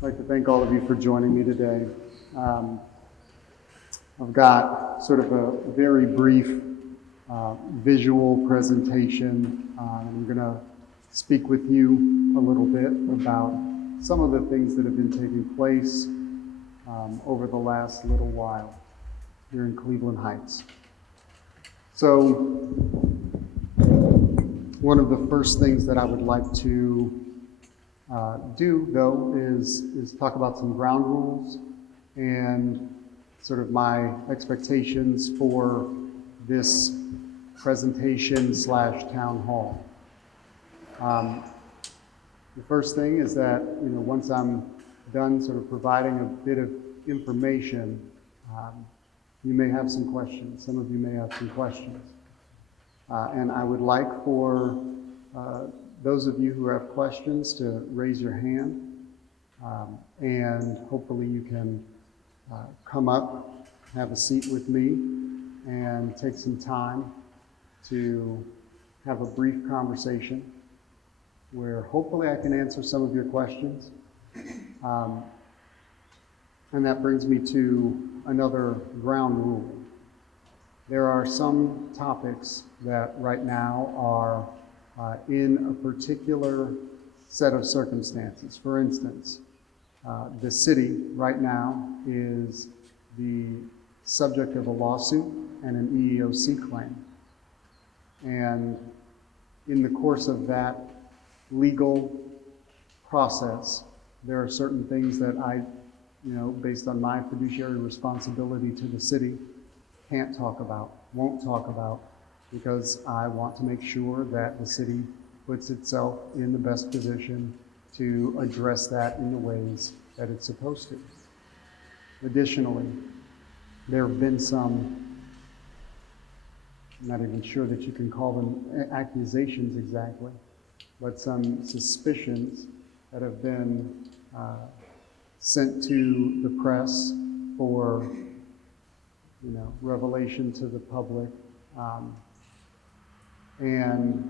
I'd like to thank all of you for joining me today. I've got sort of a very brief visual presentation. I'm going to speak with you a little bit about some of the things that have been taking place over the last little while here in Cleveland Heights. So, one of the first things that I would like to do, though, is talk about some ground rules and sort of my expectations for this presentation / town hall. The first thing is that, once I'm done sort of providing a bit of information, you may have some questions. Some of you may have some questions. And I would like for those of you who have questions to raise your hand, and hopefully you can come up, have a seat with me, and take some time to have a brief conversation where hopefully I can answer some of your questions. And that brings me to another ground rule. There are some topics that right now are in a particular set of circumstances. For instance, the city right now is the subject of a lawsuit and an EEOC claim. And in the course of that legal process, there are certain things that I, based on my fiduciary responsibility to the city, can't talk about, won't talk about, because I want to make sure that the city puts itself in the best position to address that in the ways that it's supposed to. Additionally, there have been some, I'm not even sure that you can call them accusations exactly, but some suspicions that have been sent to the press for, revelation to the public. And,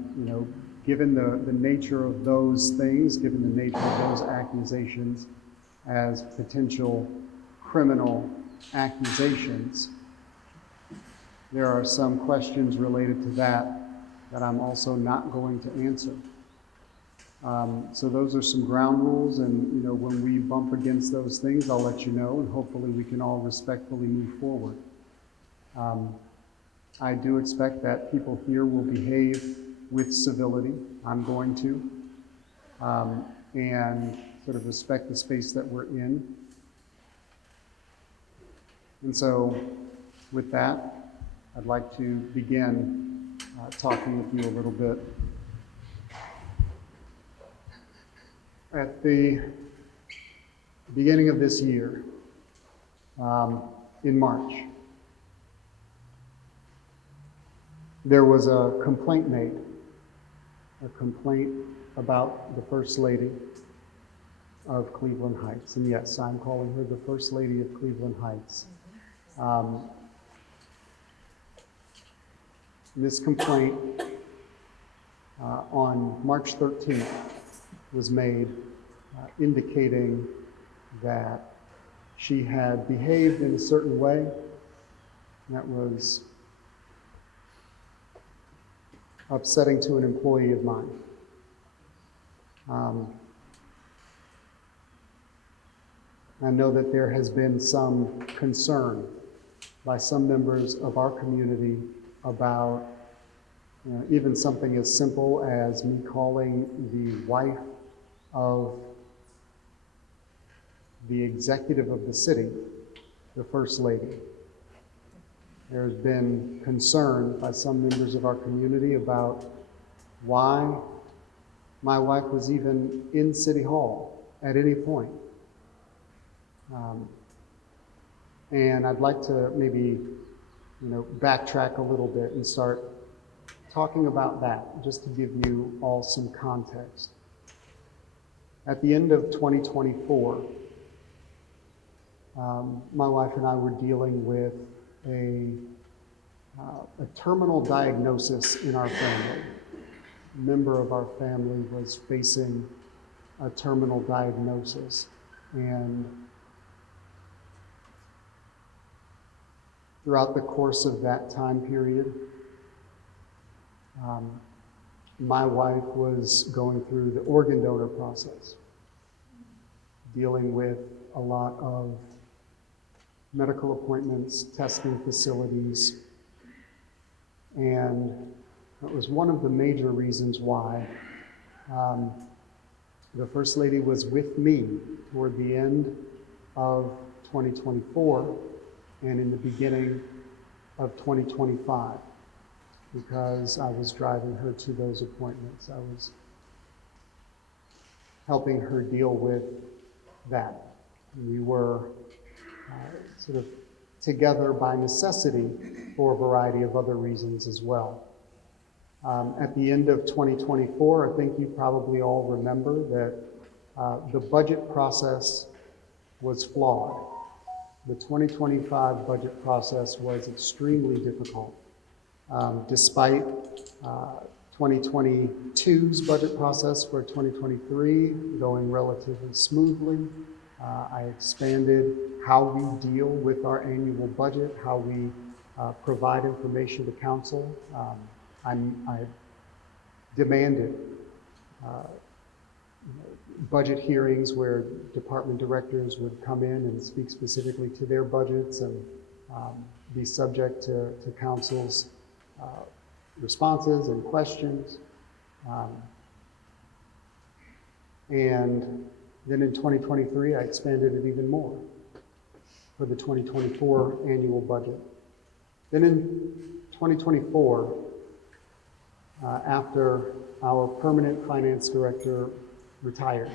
given the nature of those things, given the nature of those accusations as potential criminal accusations, there are some questions related to that I'm also not going to answer. So those are some ground rules, and when we bump against those things, I'll let you know, and hopefully we can all respectfully move forward. I do expect that people here will behave with civility. I'm going to, and sort of respect the space that we're in. And so, with that, I'd like to begin talking with you a little bit. At the beginning of this year, in March, there was a complaint made, a complaint about the First Lady of Cleveland Heights. And yes, I'm calling her the First Lady of Cleveland Heights. This complaint on March 13th was made indicating that she had behaved in a certain way that was upsetting to an employee of mine. I know that there has been some concern by some members of our community about even something as simple as me calling the wife of the executive of the city the First Lady. There's been concern by some members of our community about why my wife was even in City Hall at any point. And I'd like to maybe, backtrack a little bit and start talking about that, just to give you all some context. At the end of 2024, my wife and I were dealing with a terminal diagnosis in our family. A member of our family was facing a terminal diagnosis. And throughout the course of that time period, my wife was going through the organ donor process, dealing with a lot of medical appointments, testing facilities, and that was one of the major reasons why the First Lady was with me toward the end of 2024 and in the beginning of 2025, because I was driving her to those appointments. I was helping her deal with that. We were sort of together by necessity for a variety of other reasons as well. At the end of 2024, I think you probably all remember that the budget process was flawed. The 2025 budget process was extremely difficult. Despite 2022's budget process for 2023 going relatively smoothly, I expanded how we deal with our annual budget, how we provide information to council. I demanded budget hearings where department directors would come in and speak specifically to their budgets and be subject to council's responses and questions. And then in 2023, I expanded it even more for the 2024 annual budget. Then in 2024, after our permanent finance director retired,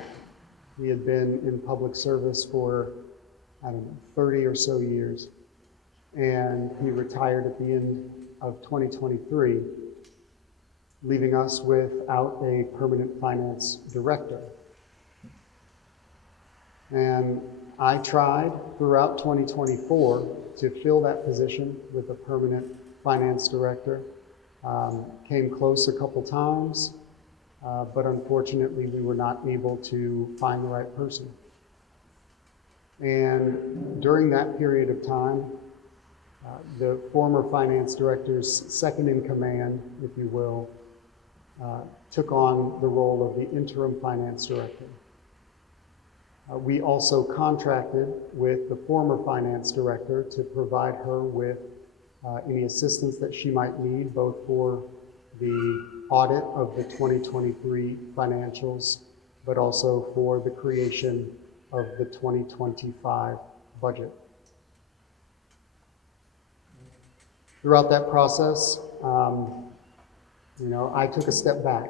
he had been in public service for, 30 or so years, and he retired at the end of 2023, leaving us without a permanent finance director. And I tried throughout 2024 to fill that position with a permanent finance director. Came close a couple times, but unfortunately we were not able to find the right person. And during that period of time, the former finance director's second in command, if you will, took on the role of the interim finance director. We also contracted with the former finance director to provide her with any assistance that she might need, both for the audit of the 2023 financials, but also for the creation of the 2025 budget. Throughout that process, I took a step back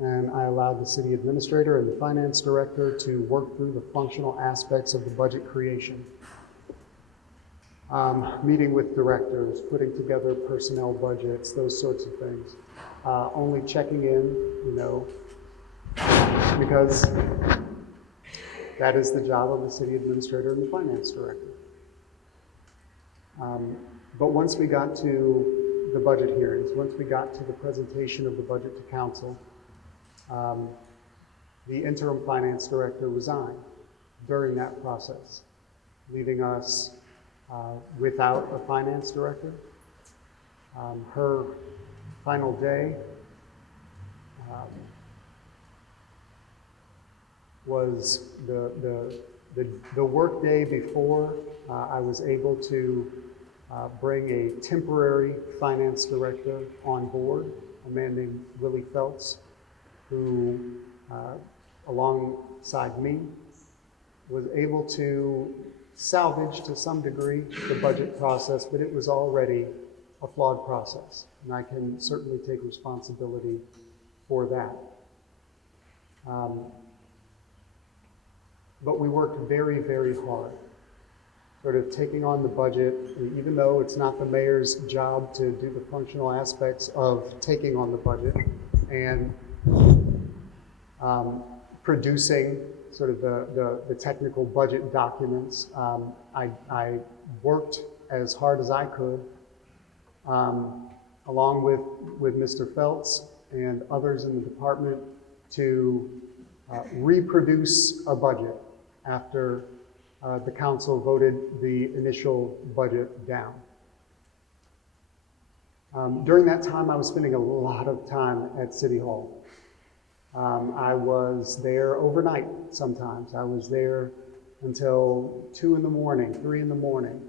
and I allowed the city administrator and the finance director to work through the functional aspects of the budget creation. Meeting with directors, putting together personnel budgets, those sorts of things. Only checking in, because that is the job of the city administrator and the finance director. But once we got to the budget hearings, once we got to the presentation of the budget to council, the interim finance director resigned during that process, leaving us without a finance director. Her final day was the work day before I was able to bring a temporary finance director on board, a man named Willie Feltz, who, alongside me, was able to salvage to some degree the budget process, but it was already a flawed process, and I can certainly take responsibility for that. But we worked very, very hard, sort of taking on the budget, even though it's not the mayor's job to do the functional aspects of taking on the budget and producing sort of the technical budget documents. I worked as hard as I could, along with Mr. Feltz and others in the department, to reproduce a budget after the council voted the initial budget down. During that time, I was spending a lot of time at City Hall. I was there overnight sometimes. I was there until 2 in the morning, 3 in the morning,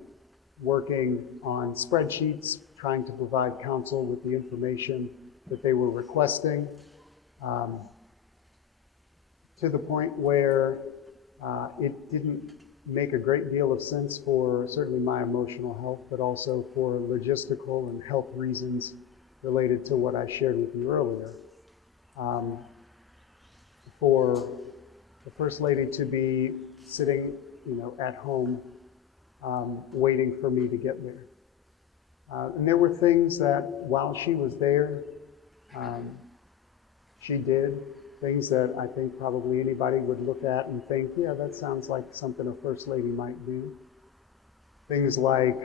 working on spreadsheets, trying to provide council with the information that they were requesting, to the point where it didn't make a great deal of sense for certainly my emotional health, but also for logistical and health reasons related to what I shared with you earlier. For the First Lady to be sitting, at home, waiting for me to get there. And there were things that while she was there, she did, things that I think probably anybody would look at and think, yeah, that sounds like something a First Lady might do. Things like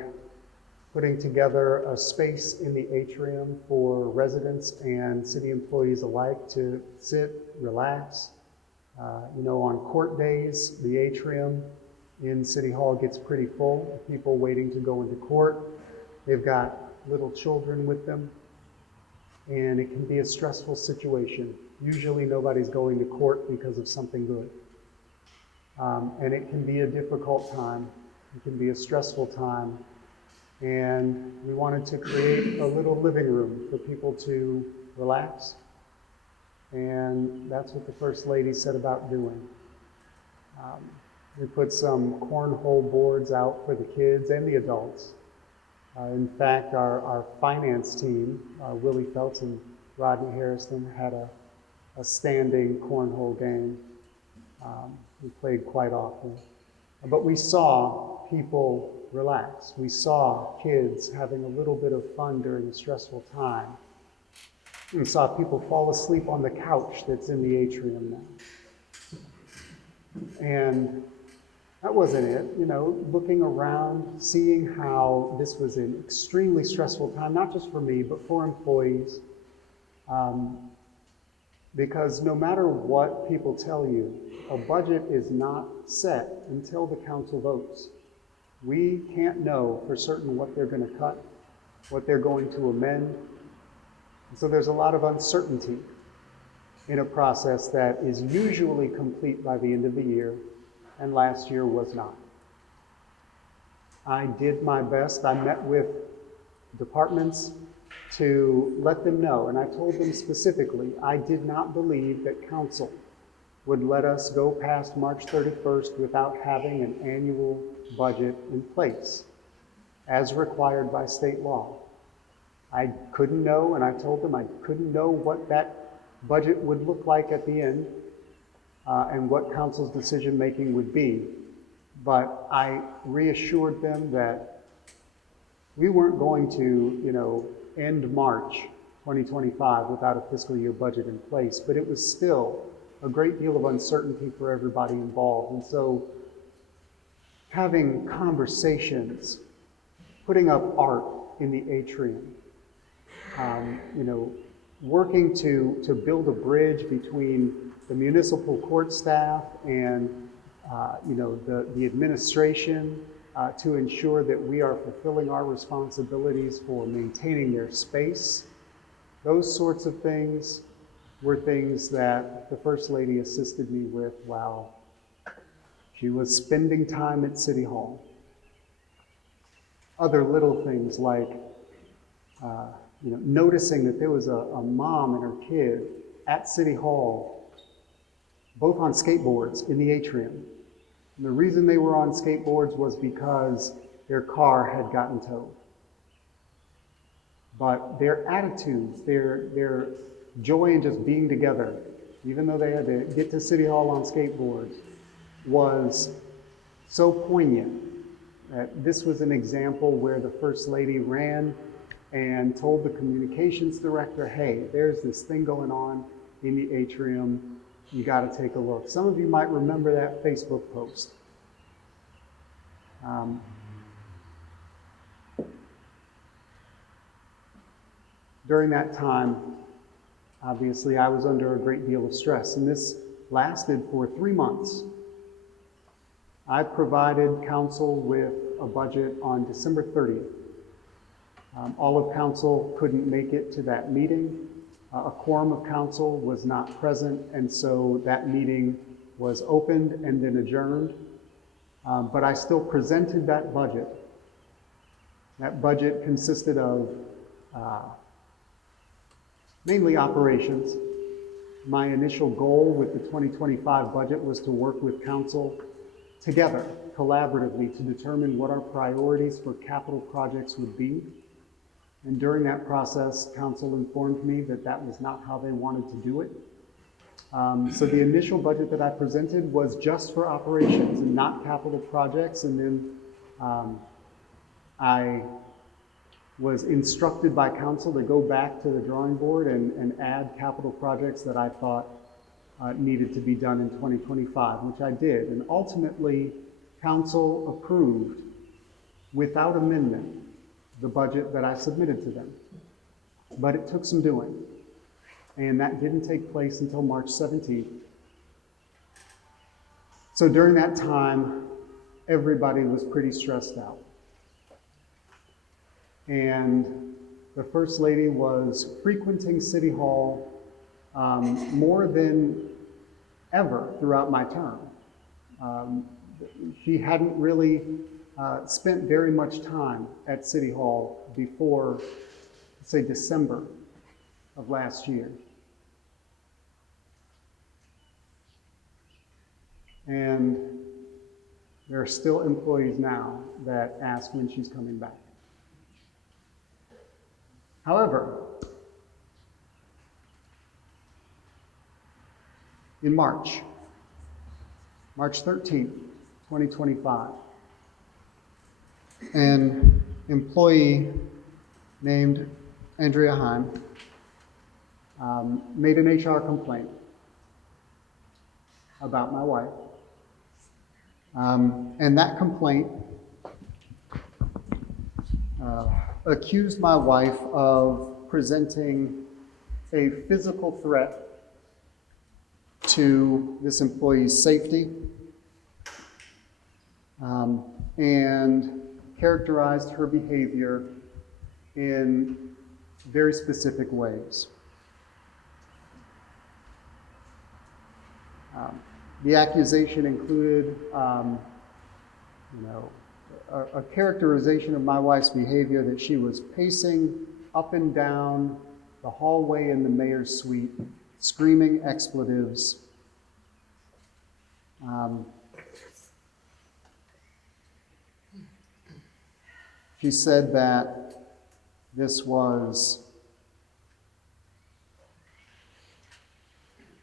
putting together a space in the atrium for residents and city employees alike to sit, relax. On court days, the atrium in City Hall gets pretty full of people waiting to go into court. They've got little children with them, and it can be a stressful situation. Usually nobody's going to court because of something good. And it can be a difficult time. It can be a stressful time. And we wanted to create a little living room for people to relax. And that's what the First Lady set about doing. We put some cornhole boards out for the kids and the adults. In fact, our finance team, Willie Feltz and Rodney Harrison, had a standing cornhole game. We played quite often. But we saw people relax. We saw kids having a little bit of fun during a stressful time. We saw people fall asleep on the couch that's in the atrium now. And that wasn't it. Looking around, seeing how this was an extremely stressful time, not just for me, but for employees. Because no matter what people tell you, a budget is not set until the council votes. We can't know for certain what they're going to cut, what they're going to amend. And so there's a lot of uncertainty in a process that is usually complete by the end of the year, and last year was not. I did my best. I met with departments to let them know, and I told them specifically, I did not believe that council would let us go past March 31st without having an annual budget in place, as required by state law. I couldn't know, and I told them I couldn't know what that budget would look like at the end, and what council's decision-making would be. But I reassured them that we weren't going to, end March 2025 without a fiscal year budget in place, but it was still a great deal of uncertainty for everybody involved. And so having conversations, putting up art in the atrium, working to build a bridge between the municipal court staff and the administration to ensure that we are fulfilling our responsibilities for maintaining their space. Those sorts of things were things that the First Lady assisted me with while she was spending time at City Hall. Other little things like noticing that there was a mom and her kid at City Hall, both on skateboards in the atrium. And the reason they were on skateboards was because their car had gotten towed. But their attitudes, their joy in just being together, even though they had to get to City Hall on skateboards, was so poignant that this was an example where the First Lady ran and told the communications director, hey, there's this thing going on in the atrium. You got to take a look. Some of you might remember that Facebook post. During that time, obviously, I was under a great deal of stress, and this lasted for 3 months. I provided council with a budget on December 30th. All of council couldn't make it to that meeting. A quorum of council was not present, and so that meeting was opened and then adjourned. But I still presented that budget. That budget consisted of mainly operations. My initial goal with the 2025 budget was to work with council together, collaboratively, to determine what our priorities for capital projects would be. And during that process, council informed me that that was not how they wanted to do it. So the initial budget that I presented was just for operations and not capital projects. And then I was instructed by council to go back to the drawing board and add capital projects that I thought needed to be done in 2025, which I did. And ultimately, council approved without amendment the budget that I submitted to them. But it took some doing. And that didn't take place until March 17th. So during that time, everybody was pretty stressed out. And the First Lady was frequenting City Hall more than ever throughout my term. She hadn't really spent very much time at City Hall before, say, December of last year. And there are still employees now that ask when she's coming back. However, in March 13th, 2025, an employee named Andrea Heim made an HR complaint about my wife. And that complaint accused my wife of presenting a physical threat to this employee's safety, and characterized her behavior in very specific ways. The accusation included, a characterization of my wife's behavior that she was pacing up and down the hallway in the mayor's suite, screaming expletives. She said that this was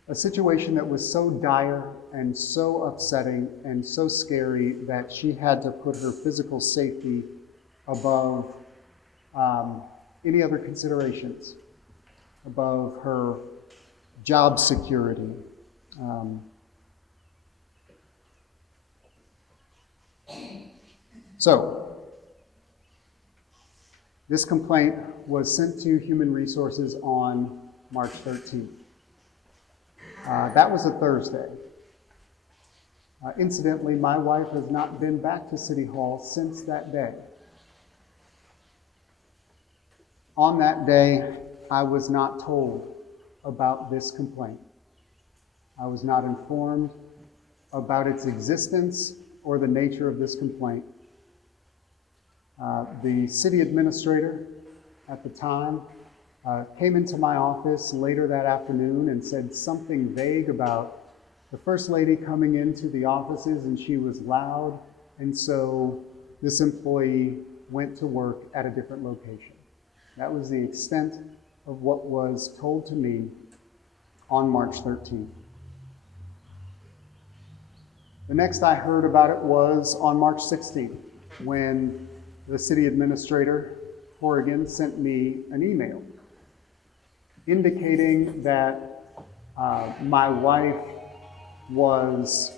a situation that was so dire and so upsetting and so scary that she had to put her physical safety above any other considerations, above her job security. So, this complaint was sent to Human Resources on March 13th. That was a Thursday. Incidentally, my wife has not been back to City Hall since that day. On that day, I was not told about this complaint. I was not informed about its existence or the nature of this complaint. The city administrator at the time came into my office later that afternoon and said something vague about the First Lady coming into the offices, and she was loud, and so this employee went to work at a different location. That was the extent of what was told to me on March 13th. The next I heard about it was on March 16th, when the city administrator, Horrigan, sent me an email indicating that my wife was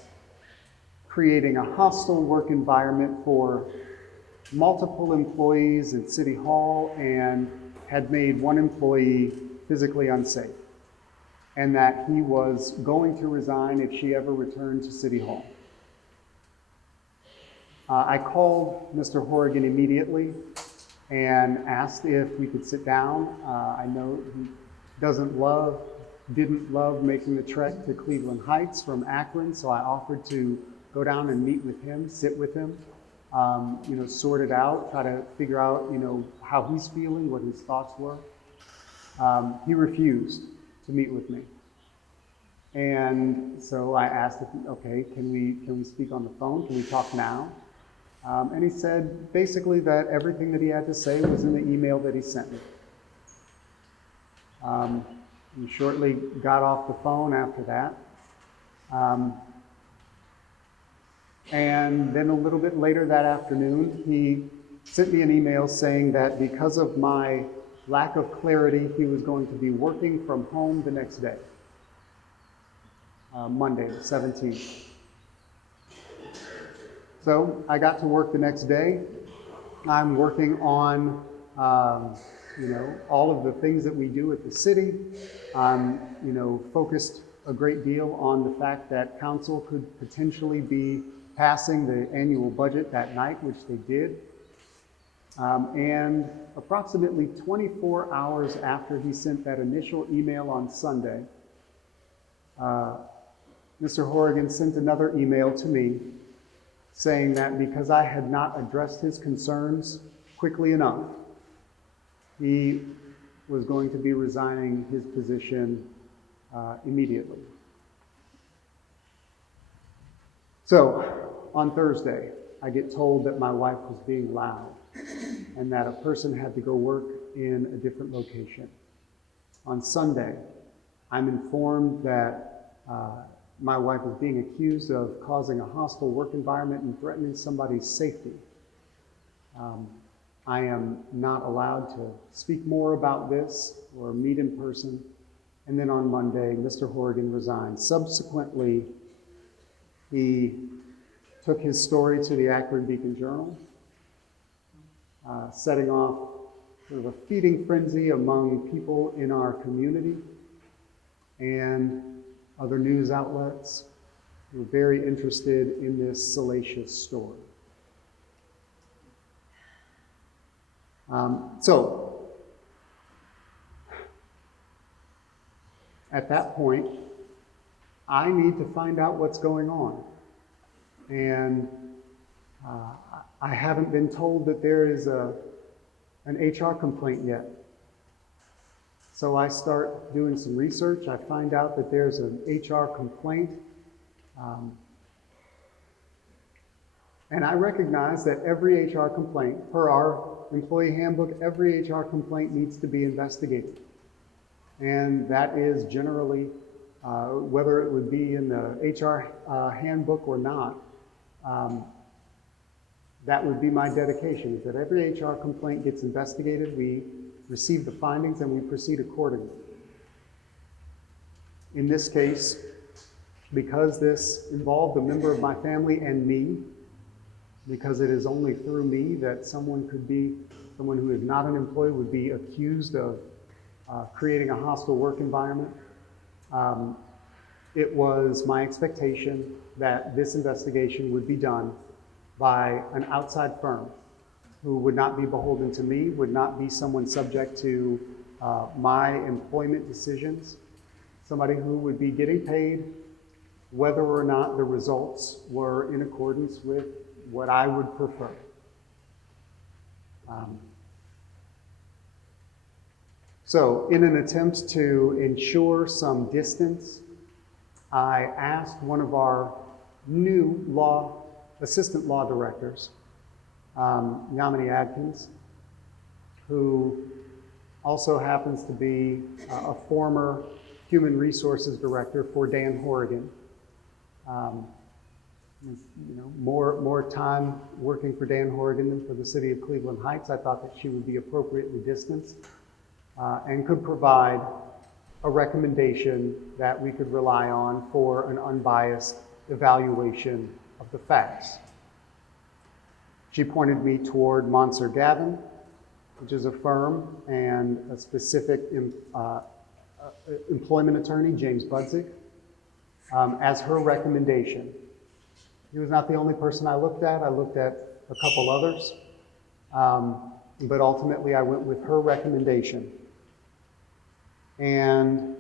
creating a hostile work environment for multiple employees at City Hall and had made one employee physically unsafe, and that he was going to resign if she ever returned to City Hall. I called Mr. Horrigan immediately and asked if we could sit down. I know he didn't love making the trek to Cleveland Heights from Akron, so I offered to go down and meet with him, sit with him, sort it out, try to figure out, how he's feeling, what his thoughts were. He refused to meet with me. And so I asked if, okay, can we speak on the phone? Can we talk now? And he said basically that everything that he had to say was in the email that he sent me. He shortly got off the phone after that. And then a little bit later that afternoon, he sent me an email saying that because of my lack of clarity, he was going to be working from home the next day, Monday, the 17th. So I got to work the next day. I'm working on, all of the things that we do at the city. I'm, focused a great deal on the fact that council could potentially be passing the annual budget that night, which they did. And approximately 24 hours after he sent that initial email on Sunday, Mr. Horrigan sent another email to me saying that because I had not addressed his concerns quickly enough, he was going to be resigning his position immediately. So on Thursday, I get told that my wife was being loud and that a person had to go work in a different location. On Sunday, I'm informed that my wife is being accused of causing a hostile work environment and threatening somebody's safety. I am not allowed to speak more about this or meet in person. And then on Monday, Mr. Horrigan resigned. Subsequently, he took his story to the Akron Beacon Journal, setting off sort of a feeding frenzy among people in our community and other news outlets who were very interested in this salacious story. So, at that point, I need to find out what's going on. And I haven't been told that there is an HR complaint yet. So I start doing some research. I find out that there's an HR complaint. And I recognize that every HR complaint, per our employee handbook, every HR complaint needs to be investigated. And that is generally, whether it would be in the HR handbook or not, that would be my dedication, is that every HR complaint gets investigated, we receive the findings, and we proceed accordingly. In this case, because this involved a member of my family and me, because it is only through me that someone who is not an employee would be accused of creating a hostile work environment, it was my expectation that this investigation would be done by an outside firm who would not be beholden to me, would not be someone subject to my employment decisions, somebody who would be getting paid whether or not the results were in accordance with what I would prefer. So in an attempt to ensure some distance, I asked one of our new assistant law directors, Yamini Adkins, who also happens to be a former human resources director for Dan Horrigan. More time working for Dan Horrigan than for the city of Cleveland Heights. I thought that she would be appropriately distanced and could provide a recommendation that we could rely on for an unbiased evaluation of the facts. She pointed me toward Monser Gavin, which is a firm, and a specific employment attorney, James Budzik, as her recommendation. He was not the only person I looked at. I looked at a couple others. But ultimately I went with her recommendation. And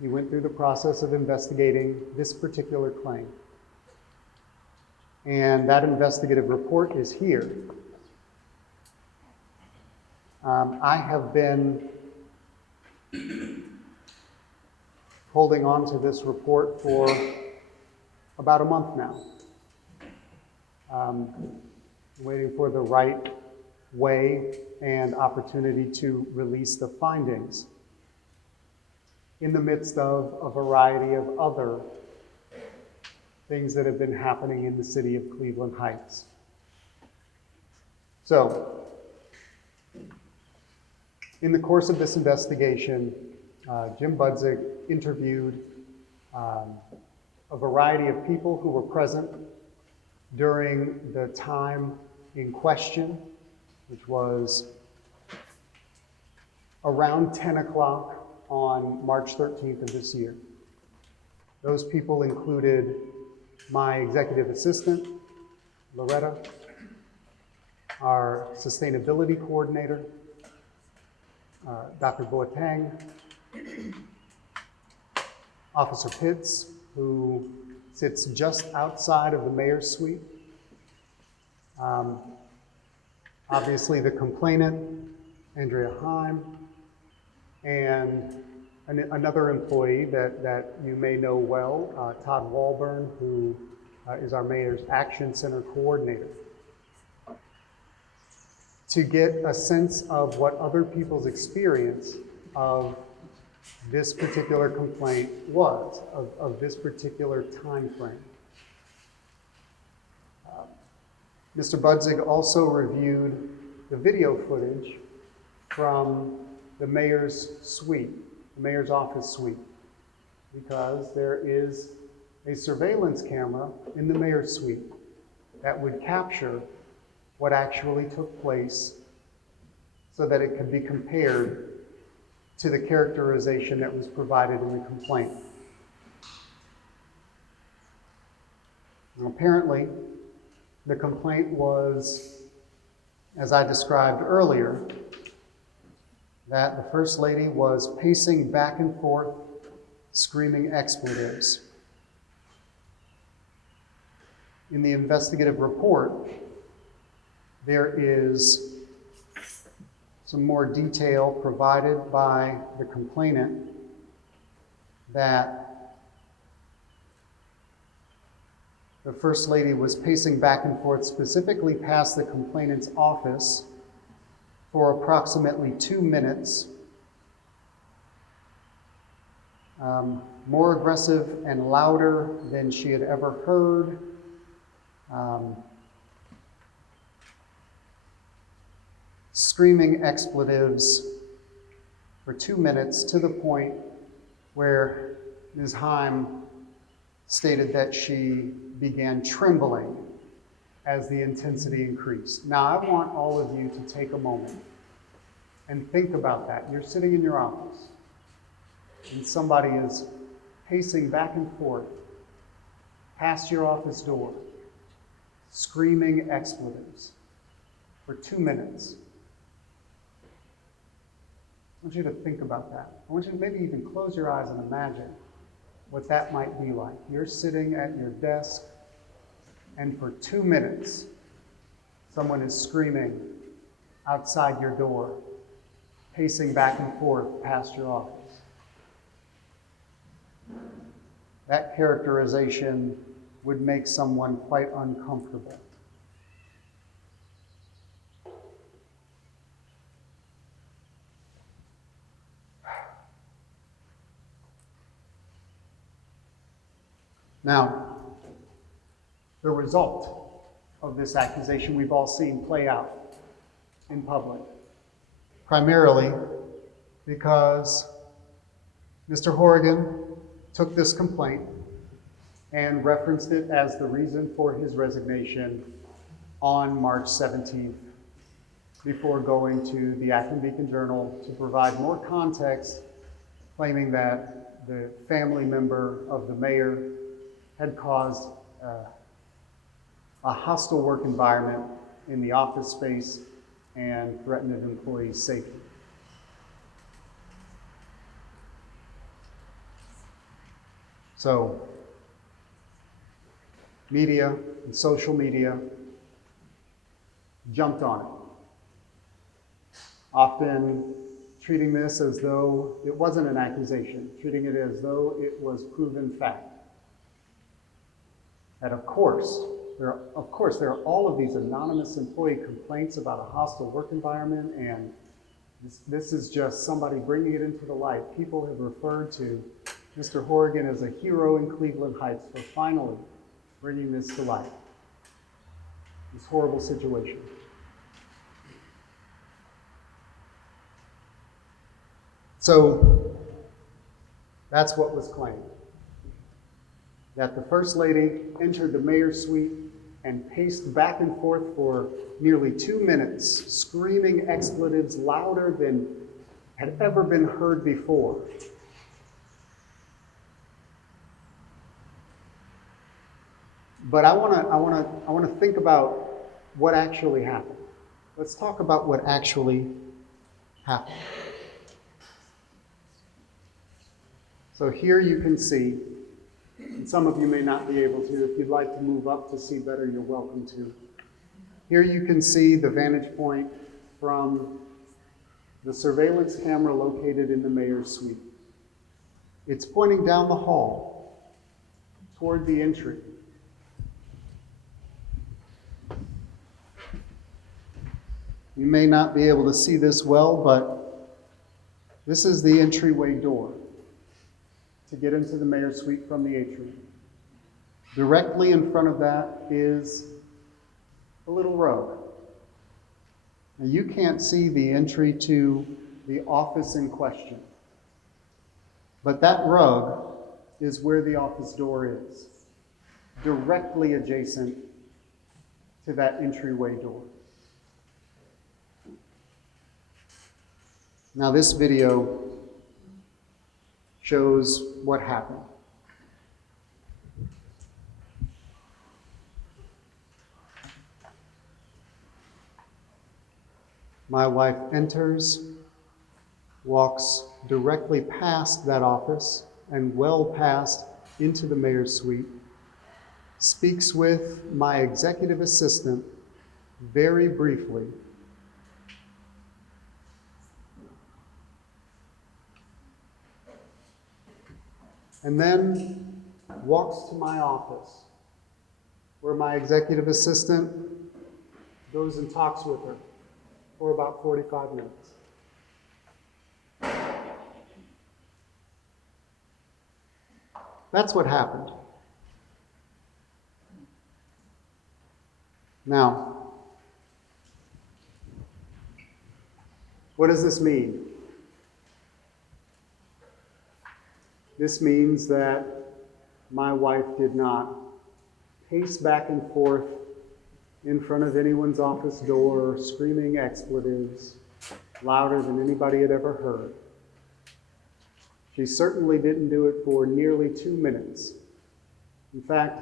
we went through the process of investigating this particular claim. And that investigative report is here. I have been holding on to this report for about a month now. Waiting for the right way and opportunity to release the findings in the midst of a variety of other things that have been happening in the city of Cleveland Heights. So, in the course of this investigation, Jim Budzig interviewed a variety of people who were present during the time in question, which was around 10 o'clock on March 13th of this year. Those people included my executive assistant, Loretta, our sustainability coordinator, Dr. Boateng, Officer Pitts, who sits just outside of the mayor's suite. Obviously the complainant, Andrea Heim, and another employee that you may know well, Todd Walburn, who is our mayor's Action Center coordinator. To get a sense of what other people's experience of this particular complaint was, of this particular time frame. Mr. Budzig also reviewed the video footage from the mayor's suite, the mayor's office suite, because there is a surveillance camera in the mayor's suite that would capture what actually took place so that it could be compared to the characterization that was provided in the complaint. Now, apparently, the complaint was, as I described earlier, that the First Lady was pacing back and forth, screaming expletives. In the investigative report, there is some more detail provided by the complainant that the First Lady was pacing back and forth, specifically past the complainant's office, for approximately 2 minutes. More aggressive and louder than she had ever heard. Screaming expletives for 2 minutes, to the point where Ms. Heim stated that she began trembling as the intensity increased. Now, I want all of you to take a moment and think about that. You're sitting in your office, and somebody is pacing back and forth past your office door, screaming expletives for 2 minutes. I want you to think about that. I want you to maybe even close your eyes and imagine what that might be like. You're sitting at your desk, and for 2 minutes, someone is screaming outside your door, pacing back and forth past your office. That characterization would make someone quite uncomfortable. Now, the result of this accusation we've all seen play out in public, primarily because Mr. Horrigan took this complaint and referenced it as the reason for his resignation on March 17th, before going to the Akron Beacon Journal to provide more context, claiming that the family member of the mayor had caused a hostile work environment in the office space and threatened employees' safety. So, media and social media jumped on it, often treating this as though it wasn't an accusation, treating it as though it was proven fact. And of course, there are all of these anonymous employee complaints about a hostile work environment, and this is just somebody bringing it into the light. People have referred to Mr. Horrigan as a hero in Cleveland Heights for finally bringing this to light, this horrible situation. So that's what was claimed. That the First Lady entered the mayor's suite and paced back and forth for nearly 2 minutes, screaming expletives louder than had ever been heard before. But I want to think about what actually happened. Let's talk about what actually happened. So here you can see, and some of you may not be able to. If you'd like to move up to see better, you're welcome to. Here you can see the vantage point from the surveillance camera located in the mayor's suite. It's pointing down the hall toward the entry. You may not be able to see this well, but this is the entryway door to get into the mayor's suite from the atrium. Directly in front of that is a little rug. Now you can't see the entry to the office in question, but that rug is where the office door is, directly adjacent to that entryway door. Now this video shows what happened. My wife enters, walks directly past that office and well past into the mayor's suite, speaks with my executive assistant very briefly, and then walks to my office, where my executive assistant goes and talks with her for about 45 minutes. That's what happened. Now, what does this mean? This means that my wife did not pace back and forth in front of anyone's office door, screaming expletives louder than anybody had ever heard. She certainly didn't do it for nearly 2 minutes. In fact,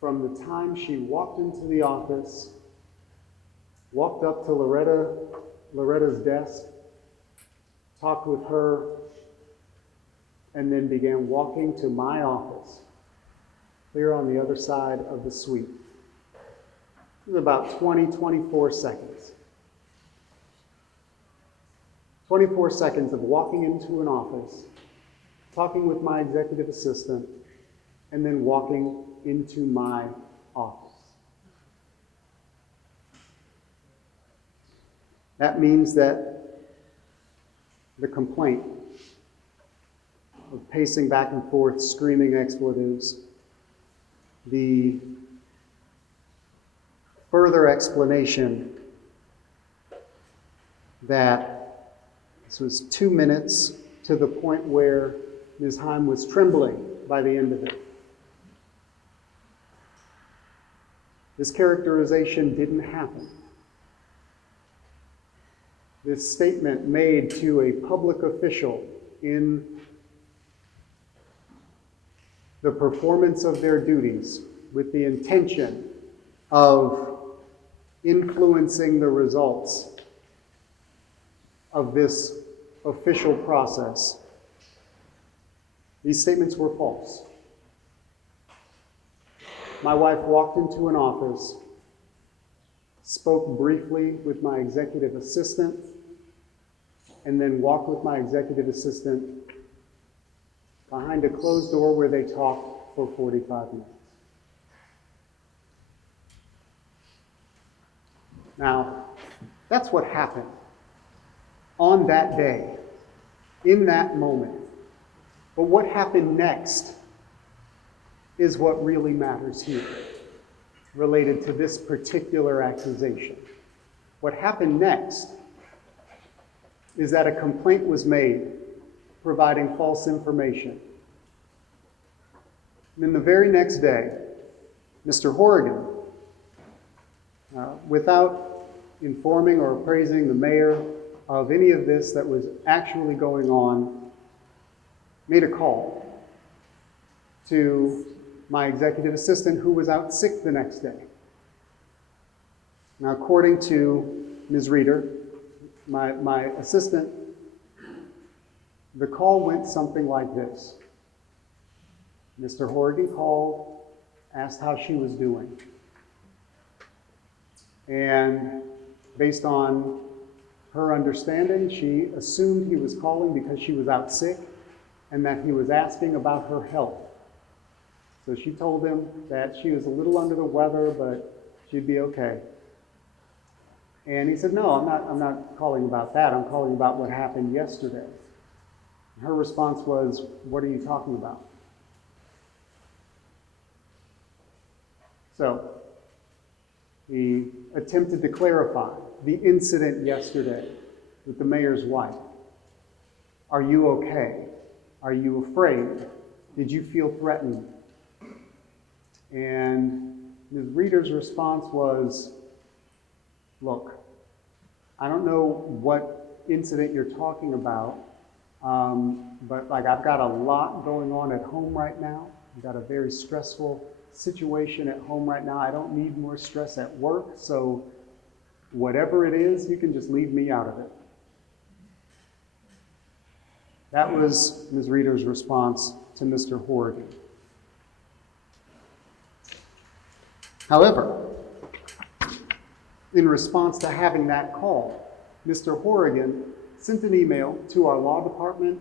from the time she walked into the office, walked up to Loretta's desk, talked with her, and then began walking to my office, clear on the other side of the suite. It was about 24 seconds. 24 seconds of walking into an office, talking with my executive assistant, and then walking into my office. That means that the complaint of pacing back and forth, screaming expletives, the further explanation that this was 2 minutes to the point where Ms. Heim was trembling by the end of it. This characterization didn't happen. This statement made to a public official in the performance of their duties with the intention of influencing the results of this official process. These statements were false. My wife walked into an office, spoke briefly with my executive assistant, and then walked with my executive assistant behind a closed door where they talked for 45 minutes. Now, that's what happened on that day, in that moment. But what happened next is what really matters here, related to this particular accusation. What happened next is that a complaint was made providing false information. And then the very next day, Mr. Horrigan, without informing or appraising the mayor of any of this that was actually going on, made a call to my executive assistant, who was out sick the next day. Now, according to Ms. Reeder, my assistant, the call went something like this. Mr. Horrigan called, asked how she was doing. And based on her understanding, she assumed he was calling because she was out sick and that he was asking about her health. So she told him that she was a little under the weather, but she'd be okay. And he said, no, I'm not calling about that. I'm calling about what happened yesterday. And her response was, what are you talking about? So he attempted to clarify the incident yesterday with the mayor's wife. Are you okay? Are you afraid? Did you feel threatened? And Ms. Reeder's response was, look, I don't know what incident you're talking about, but I've got a lot going on at home right now. I've got a very stressful situation at home right now. I don't need more stress at work, so whatever it is, you can just leave me out of it. That was Ms. Reeder's response to Mr. Horrigan. However, in response to having that call, Mr. Horrigan sent an email to our law department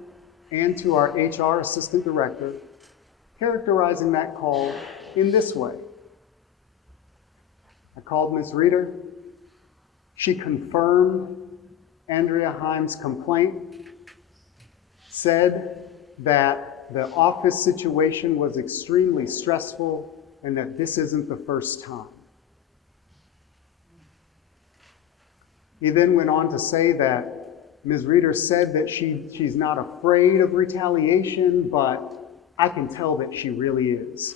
and to our HR assistant director, characterizing that call in this way. I called Ms. Reeder. She confirmed Andrea Himes' complaint, said that the office situation was extremely stressful and that this isn't the first time. He then went on to say that Ms. Reeder said that she's not afraid of retaliation, but I can tell that she really is.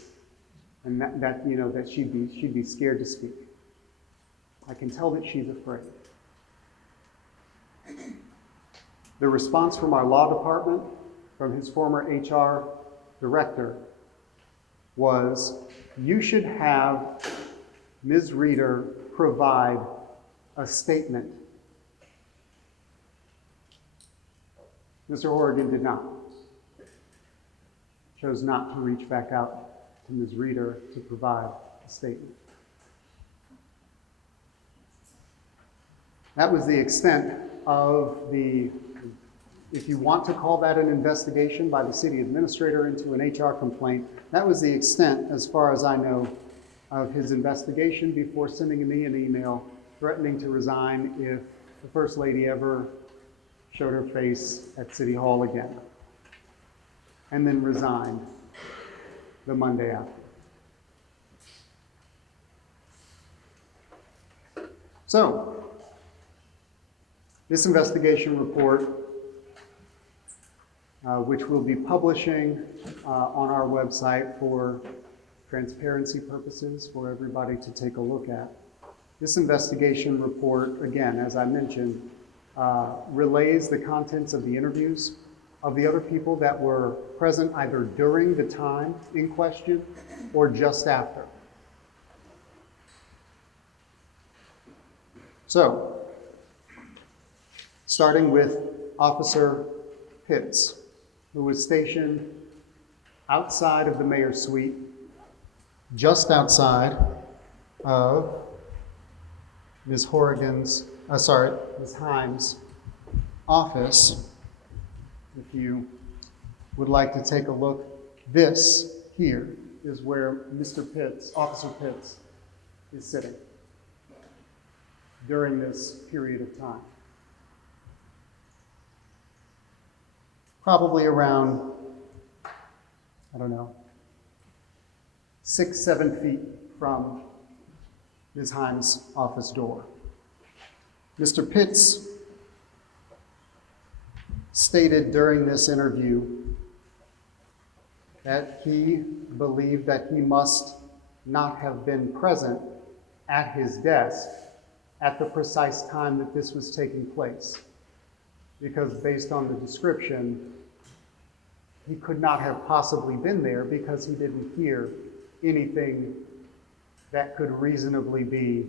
And that she'd be scared to speak. I can tell that she's afraid. The response from our law department, from his former HR director, was, you should have Ms. Reeder provide a statement. Mr. Horrigan did not. Chose not to reach back out to Ms. Reeder to provide a statement. That was the extent of if you want to call that an investigation by the city administrator into an HR complaint, that was the extent, as far as I know, of his investigation before sending me an email threatening to resign if the First Lady ever showed her face at City Hall again, and then resigned the Monday after. So, this investigation report, which we'll be publishing on our website for transparency purposes for everybody to take a look at. This investigation report, again, as I mentioned, relays the contents of the interviews of the other people that were present either during the time in question or just after. So, starting with Officer Pitts, who was stationed outside of the mayor's suite, just outside of Ms. Ms. Himes' office. If you would like to take a look, this here is where Officer Pitts is sitting during this period of time. Probably around, 6-7 feet from Ms. Himes' office door. Mr. Pitts stated during this interview that he believed that he must not have been present at his desk at the precise time that this was taking place, because based on the description, he could not have possibly been there because he didn't hear anything that could reasonably be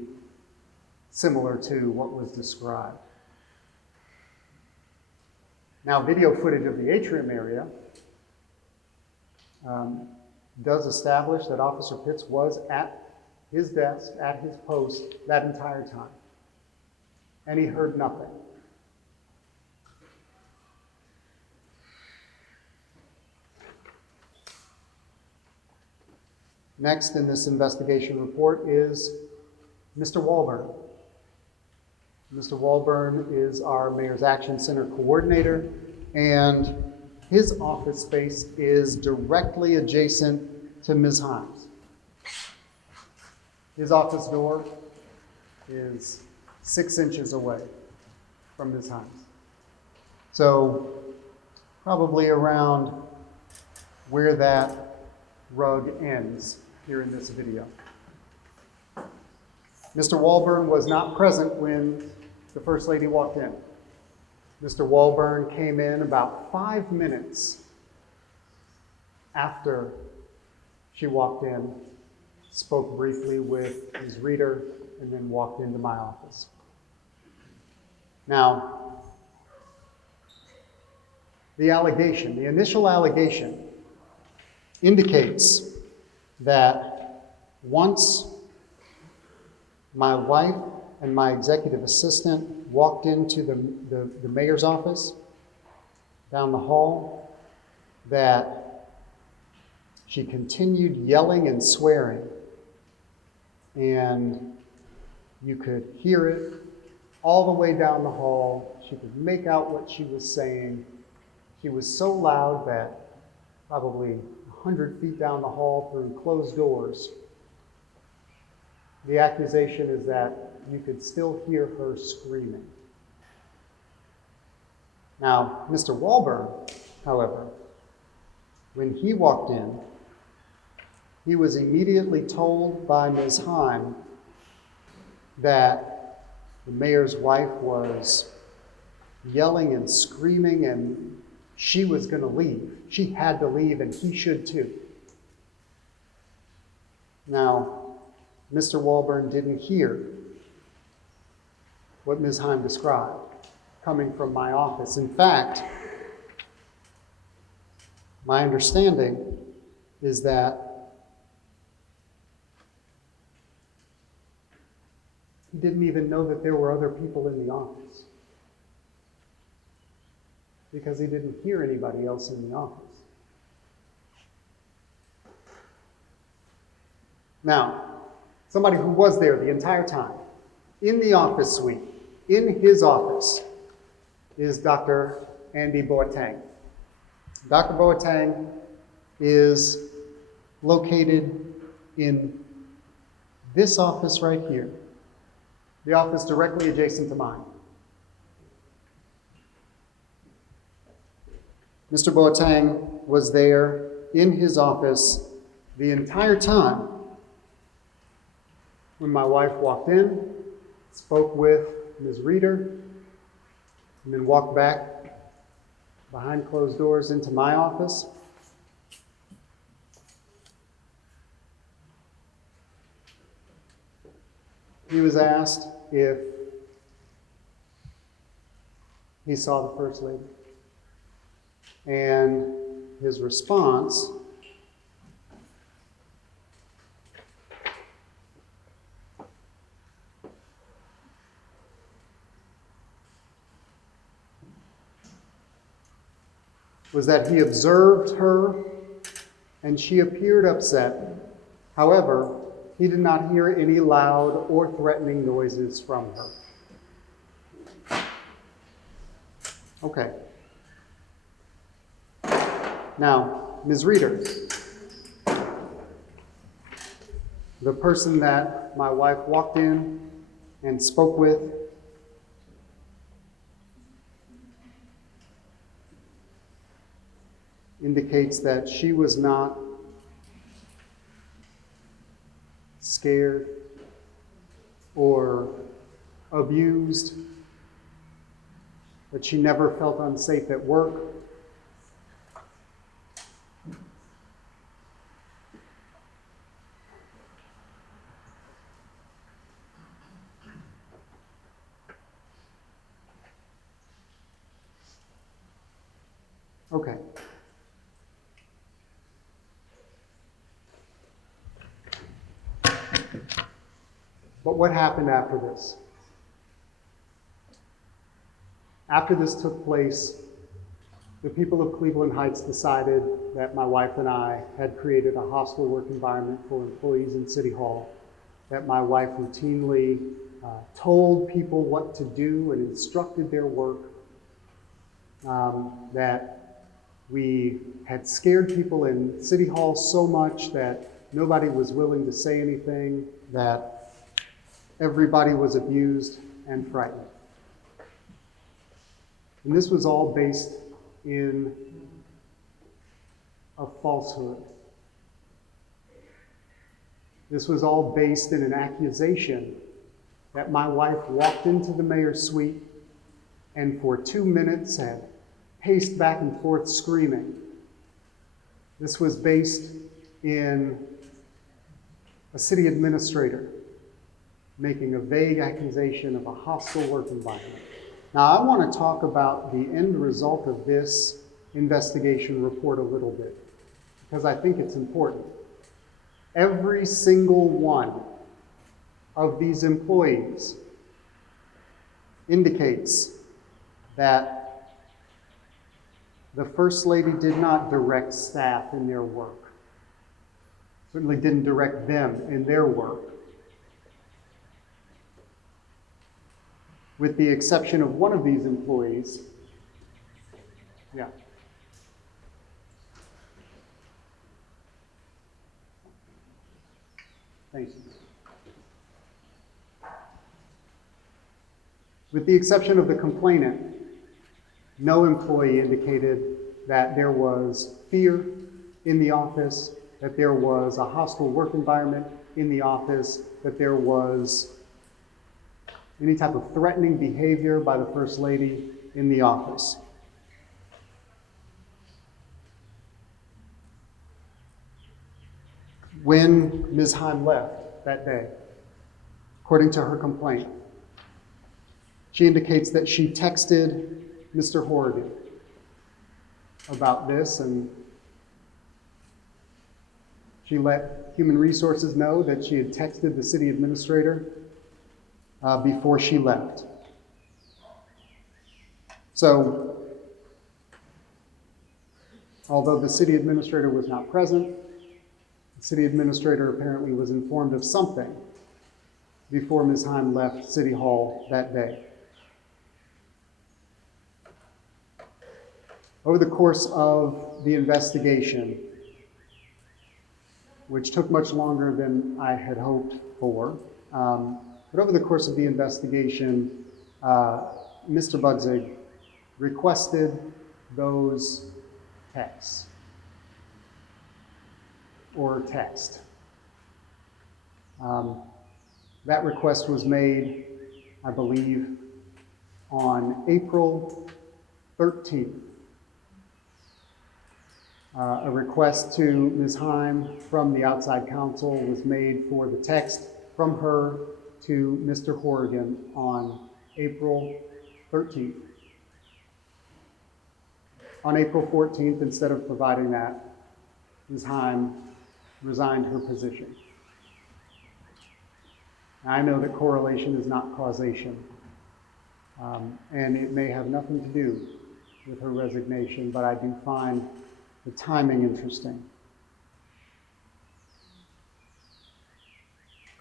similar to what was described. Now, video footage of the atrium area does establish that Officer Pitts was at his desk, at his post, that entire time. And he heard nothing. Next in this investigation report is Mr. Walburn. Mr. Walburn is our Mayor's Action Center coordinator, and his office space is directly adjacent to Ms. Himes. His office door is 6 inches away from Ms. Himes. So probably around where that rug ends here in this video. Mr. Walburn was not present when the First Lady walked in. Mr. Walburn came in about 5 minutes after she walked in, spoke briefly with Ms. Reeder, and then walked into my office. Now, the initial allegation indicates that once my wife and my executive assistant walked into the mayor's office down the hall, that she continued yelling and swearing, and you could hear it all the way down the hall. She could make out what she was saying. She was so loud that probably 100 feet down the hall through closed doors, the accusation is that you could still hear her screaming. Now, Mr. Walburn, however, when he walked in, he was immediately told by Ms. Heim that the mayor's wife was yelling and screaming and she was going to leave. She had to leave and he should too. Now, Mr. Walburn didn't hear what Ms. Heim described coming from my office. In fact, my understanding is that he didn't even know that there were other people in the office because he didn't hear anybody else in the office. Now, somebody who was there the entire time, in the office suite, in his office, is Dr. Andy Boateng. Dr. Boateng is located in this office right here, the office directly adjacent to mine. Mr. Boateng was there in his office the entire time when my wife walked in, spoke with Ms. Reeder, and then walked back behind closed doors into my office. He was asked if he saw the First Lady. And his response was that he observed her and she appeared upset. However, he did not hear any loud or threatening noises from her. Okay. Now, Ms. Reeder, the person that my wife walked in and spoke with, indicates that she was not scared or abused, that she never felt unsafe at work. Okay. But what happened after this? After this took place, the people of Cleveland Heights decided that my wife and I had created a hostile work environment for employees in City Hall, that my wife routinely told people what to do and instructed their work, that we had scared people in City Hall so much that nobody was willing to say anything, that everybody was abused and frightened. And this was all based in a falsehood. This was all based in an accusation that my wife walked into the mayor's suite and for 2 minutes had paced back and forth screaming. This was based in a city administrator making a vague accusation of a hostile work environment. Now, I want to talk about the end result of this investigation report a little bit, because I think it's important. Every single one of these employees indicates that the First Lady did not direct staff in their work. Certainly didn't direct them in their work. With the exception of one of these employees. Yeah. Thank you. With the exception of the complainant, no employee indicated that there was fear in the office, that there was a hostile work environment in the office, that there was any type of threatening behavior by the First Lady in the office. When Ms. Heim left that day, according to her complaint, she indicates that she texted Mr. Horrigan about this, and she let Human Resources know that she had texted the city administrator before she left. So, although the city administrator was not present, the city administrator apparently was informed of something before Ms. Heim left City Hall that day. Over the course of the investigation, which took much longer than I had hoped for, but over the course of the investigation, Mr. Budzig requested those texts, or text. That request was made, I believe, on April 13th A request to Ms. Heim from the outside counsel was made for the text from her to Mr. Horrigan on April 13th. On April 14th, instead of providing that, Ms. Heim resigned her position. I know that correlation is not causation, and it may have nothing to do with her resignation, but I do find the timing interesting.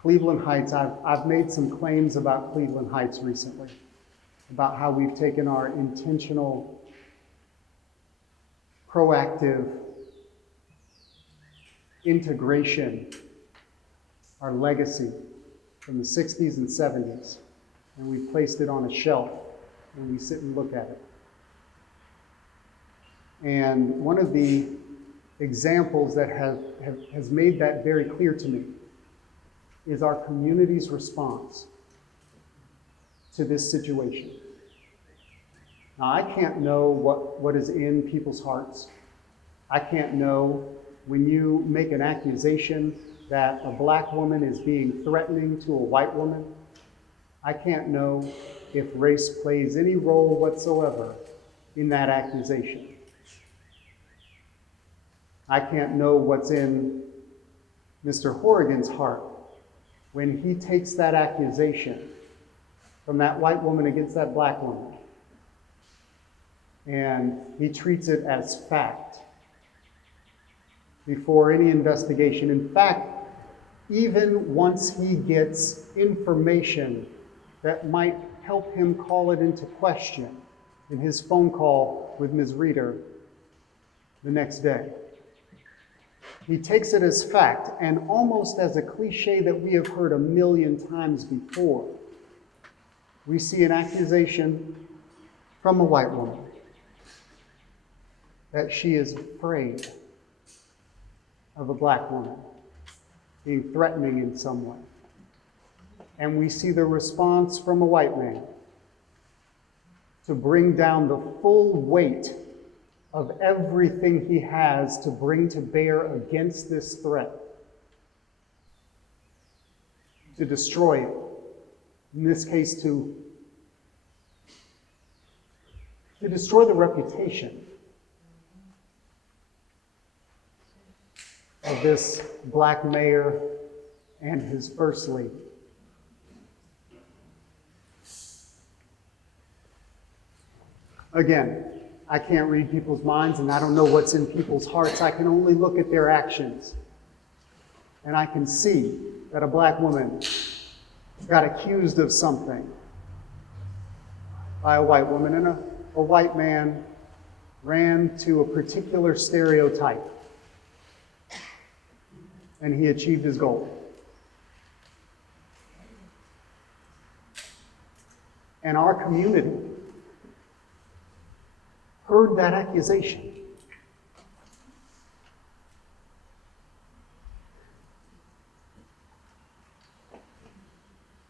Cleveland Heights, I've made some claims about Cleveland Heights recently, about how we've taken our intentional, proactive integration, our legacy from the 60s and 70s, and we placed it on a shelf and we sit and look at it. And one of the examples that has made that very clear to me is our community's response to this situation. Now, I can't know what is in people's hearts. I can't know when you make an accusation that a black woman is being threatening to a white woman. I can't know if race plays any role whatsoever in that accusation. I can't know what's in Mr. Horrigan's heart when he takes that accusation from that white woman against that black woman and he treats it as fact before any investigation. In fact, even once he gets information that might help him call it into question in his phone call with Ms. Reeder the next day. He takes it as fact, and almost as a cliche that we have heard a million times before, we see an accusation from a white woman that she is afraid of a black woman being threatening in some way. And we see the response from a white man to bring down the full weight of everything he has to bring to bear against this threat, to destroy it, in this case to destroy the reputation of this black mayor and his first lady. Again, I can't read people's minds and I don't know what's in people's hearts. I can only look at their actions. And I can see that a black woman got accused of something by a white woman, and a white man ran to a particular stereotype. And he achieved his goal. And our community heard that accusation.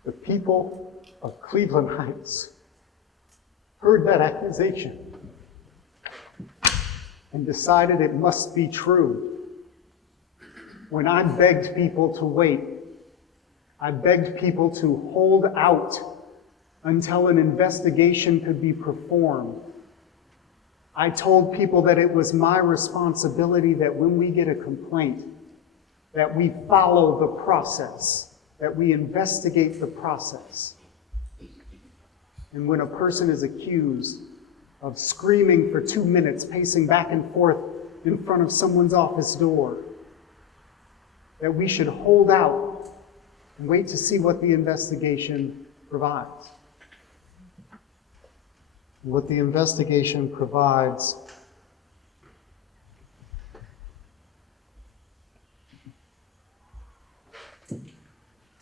The people of Cleveland Heights heard that accusation and decided it must be true. When I begged people to wait, I begged people to hold out until an investigation could be performed. I told people that it was my responsibility that when we get a complaint, that we follow the process, that we investigate the process. And when a person is accused of screaming for 2 minutes, pacing back and forth in front of someone's office door, that we should hold out and wait to see what the investigation provides. What the investigation provides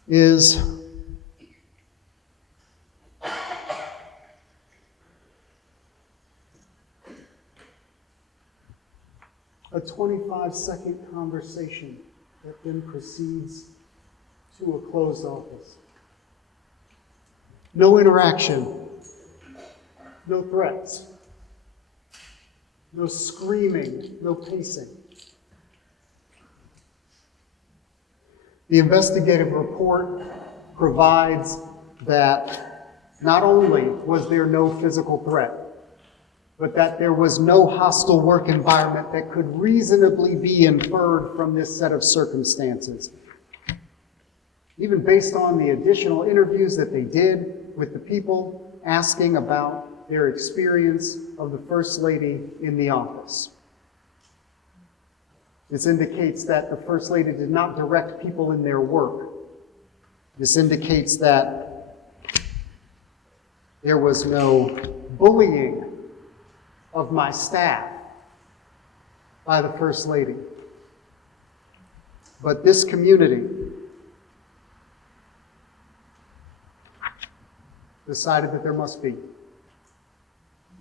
is a 25-second conversation that then proceeds to a closed office. No interaction. No threats. no screaming, no pacing. The investigative report provides that not only was there no physical threat, but that there was no hostile work environment that could reasonably be inferred from this set of circumstances. Even based on the additional interviews that they did with the people asking about their experience of the First Lady in the office. This indicates that the First Lady did not direct people in their work. This indicates that there was no bullying of my staff by the First Lady. But this community decided that there must be.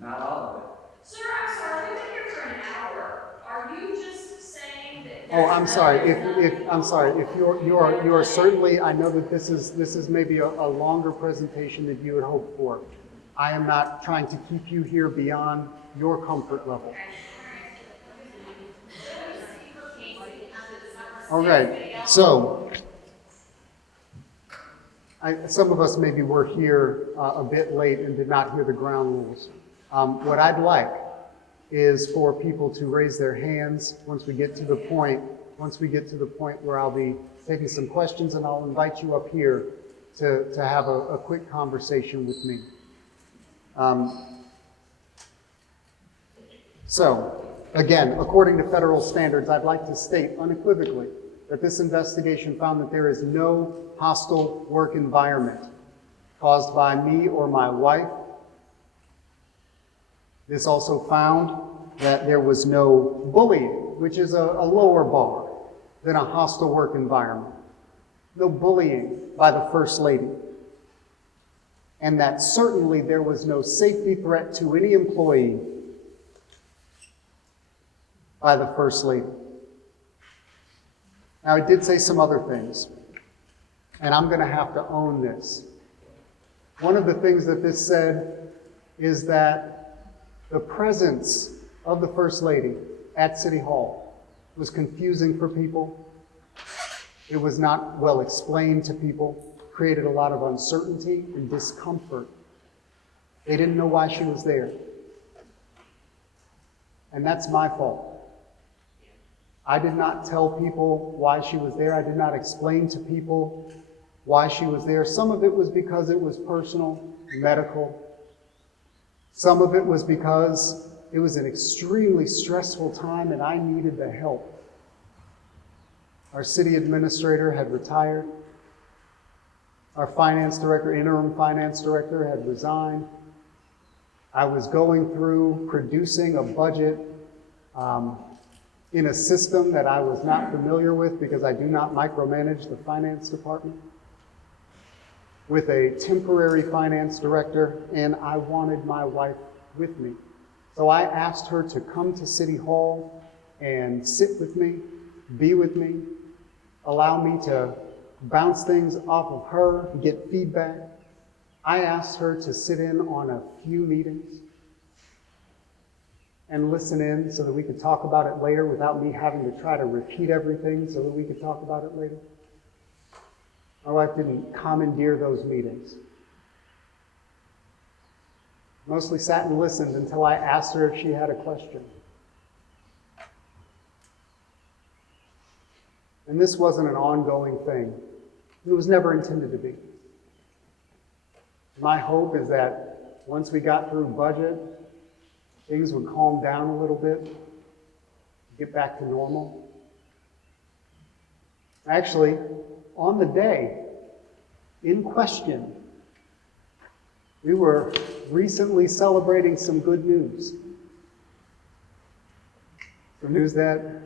Not all of it. Sir, I'm sorry, we've been here for an hour. Are you just saying that? Oh, I'm sorry. If you are certainly, I know that this is maybe a longer presentation than you had hoped for. I am not trying to keep you here beyond your comfort level. All right. So, some of us maybe were here a bit late and did not hear the ground rules. What I'd like is for people to raise their hands once we get to the point where I'll be taking some questions, and I'll invite you up here to have a quick conversation with me. So, again, according to federal standards, I'd like to state unequivocally that this investigation found that there is no hostile work environment caused by me or my wife. This also found that there was no bullying, which is a lower bar than a hostile work environment. No bullying by the First Lady. And that certainly there was no safety threat to any employee by the First Lady. Now, I did say some other things, and I'm going to have to own this. One of the things that this said is that the presence of the First Lady at City Hall was confusing for people. It was not well explained to people, created a lot of uncertainty and discomfort. They didn't know why she was there. And that's my fault. I did not tell people why she was there. I did not explain to people why she was there. Some of it was because it was personal, medical. Some of it was because it was an extremely stressful time and I needed the help. Our city administrator had retired. Our finance director, interim finance director, had resigned. I was going through producing a budget in a system that I was not familiar with because I do not micromanage the finance department, with a temporary finance director, and I wanted my wife with me. So I asked her to come to City Hall and sit with me, be with me, allow me to bounce things off of her, get feedback. I asked her to sit in on a few meetings and listen in so that we could talk about it later without me having to try to repeat everything so that we could talk about it later. My wife didn't commandeer those meetings. Mostly sat and listened until I asked her if she had a question. And this wasn't an ongoing thing. It was never intended to be. My hope is that once we got through budget, things would calm down a little bit, get back to normal. Actually, on the day in question, we were recently celebrating some good news. Some news that,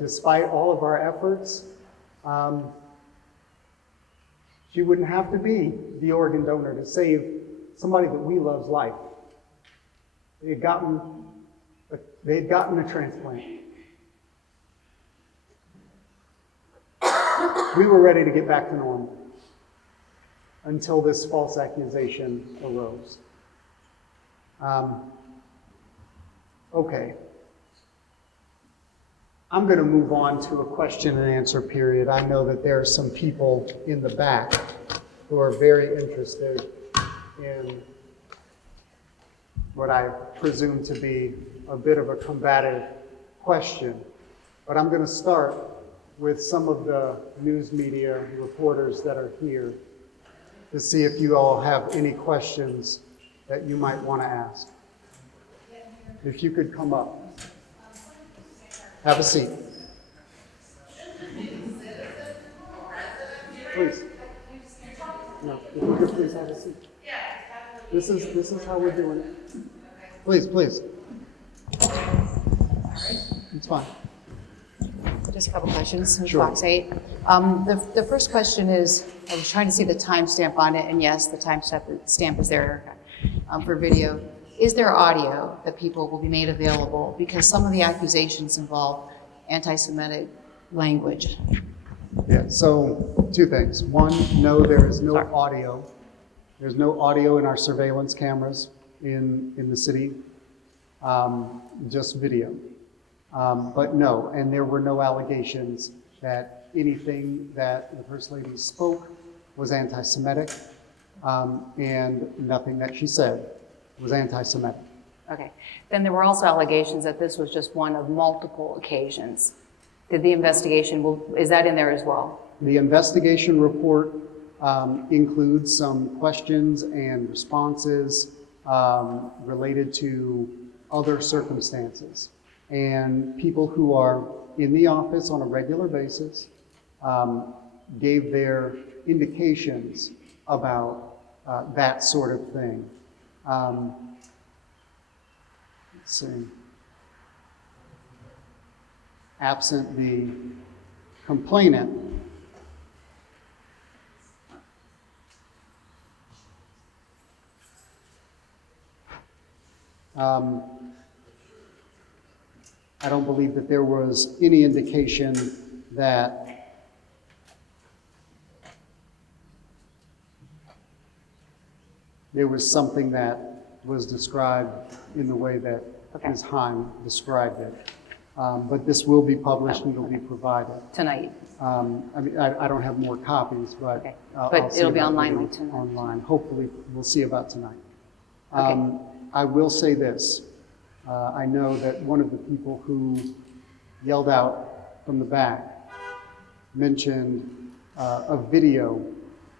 despite all of our efforts, she wouldn't have to be the organ donor to save somebody that we love's life. They had gotten a transplant. We were ready to get back to normal until this false accusation arose. Okay. I'm going to move on to a question and answer period. I know that there are some people in the back who are very interested in what I presume to be a bit of a combative question. But I'm going to start with some of the news media reporters that are here to see if you all have any questions that you might want to ask. If you could come up. Have a seat. Please. No, if you could please have a seat. This is how we're doing it. Please, please. It's fine. Just a couple questions from Sure. Fox 8. The first question is, I was trying to see the timestamp on it, and yes, the timestamp is there for video. Is there audio that people will be made available? Because some of the accusations involve anti-Semitic language. Yeah, so two things. One, no, there is no audio. There's no audio in our surveillance cameras in the city, just video. But no, and there were no allegations that anything that the First Lady spoke was anti-Semitic, and nothing that she said was anti-Semitic. Okay. Then there were also allegations that this was just one of multiple occasions. Did the investigation, is that in there as well? The investigation report includes some questions and responses related to other circumstances. And people who are in the office on a regular basis gave their indications about that sort of thing. Let's see. Absent the complainant, I don't believe that there was any indication that there was something that was described in the way that Okay. Ms. Heim described it. But this will be published and it'll be provided. Tonight? I mean, I don't have more copies, but Okay. I'll But see it'll be about online getting like tonight. Online. Hopefully, we'll see about tonight. Okay. I will say this. I know that one of the people who yelled out from the back mentioned a video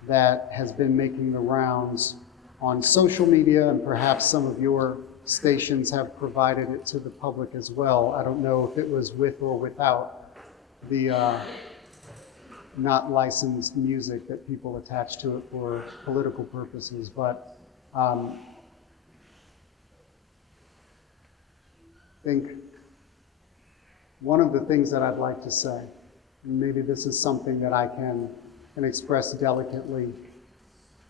that has been making the rounds on social media, and perhaps some of your stations have provided it to the public as well. I don't know if it was with or without the not licensed music that people attach to it for political purposes, but I think one of the things that I'd like to say, and maybe this is something that I can express delicately,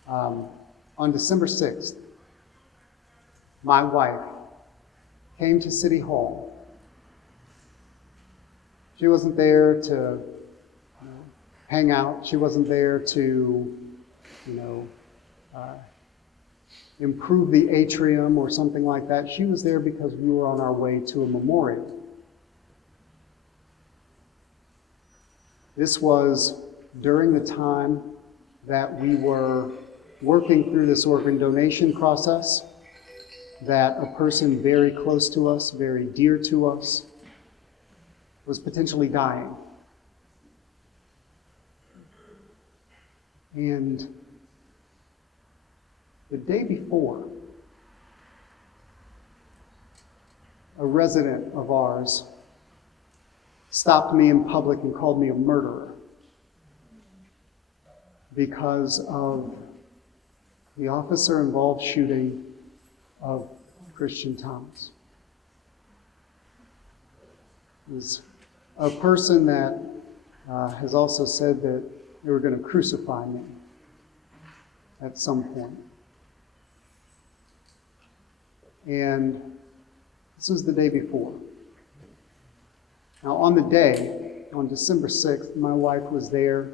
on December 6th, my wife came to City Hall. She wasn't there to hang out. She wasn't there to, improve the atrium or something like that. She was there because we were on our way to a memorial. This was during the time that we were working through this organ donation process, that a person very close to us, very dear to us, was potentially dying. And the day before, a resident of ours stopped me in public and called me a murderer because of the officer-involved shooting of Christian Thomas. There's a person that has also said that they were going to crucify me at some point. And this was the day before. Now, on the day, on December 6th, my wife was there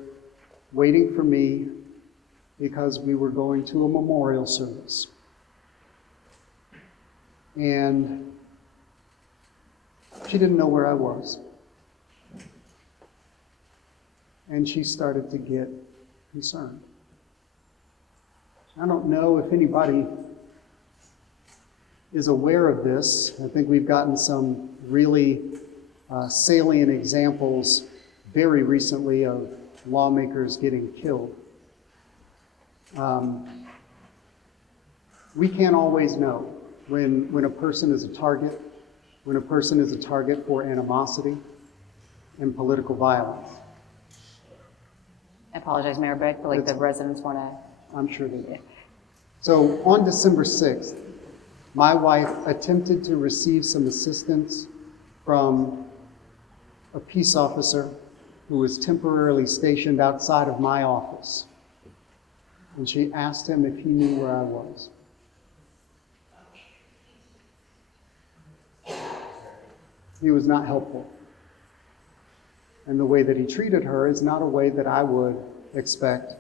waiting for me because we were going to a memorial service. And She didn't know where I was. And she started to get concerned. I don't know if anybody is aware of this. I think we've gotten some really salient examples very recently of lawmakers getting killed. We can't always know when a person is a target, when a person is a target for animosity and political violence. I apologize, Mayor, but I feel like the residents want to. I'm sure they do. So on December 6th, my wife attempted to receive some assistance from a peace officer who was temporarily stationed outside of my office. And she asked him if he knew where I was. He was not helpful. And the way that he treated her is not a way that I would expect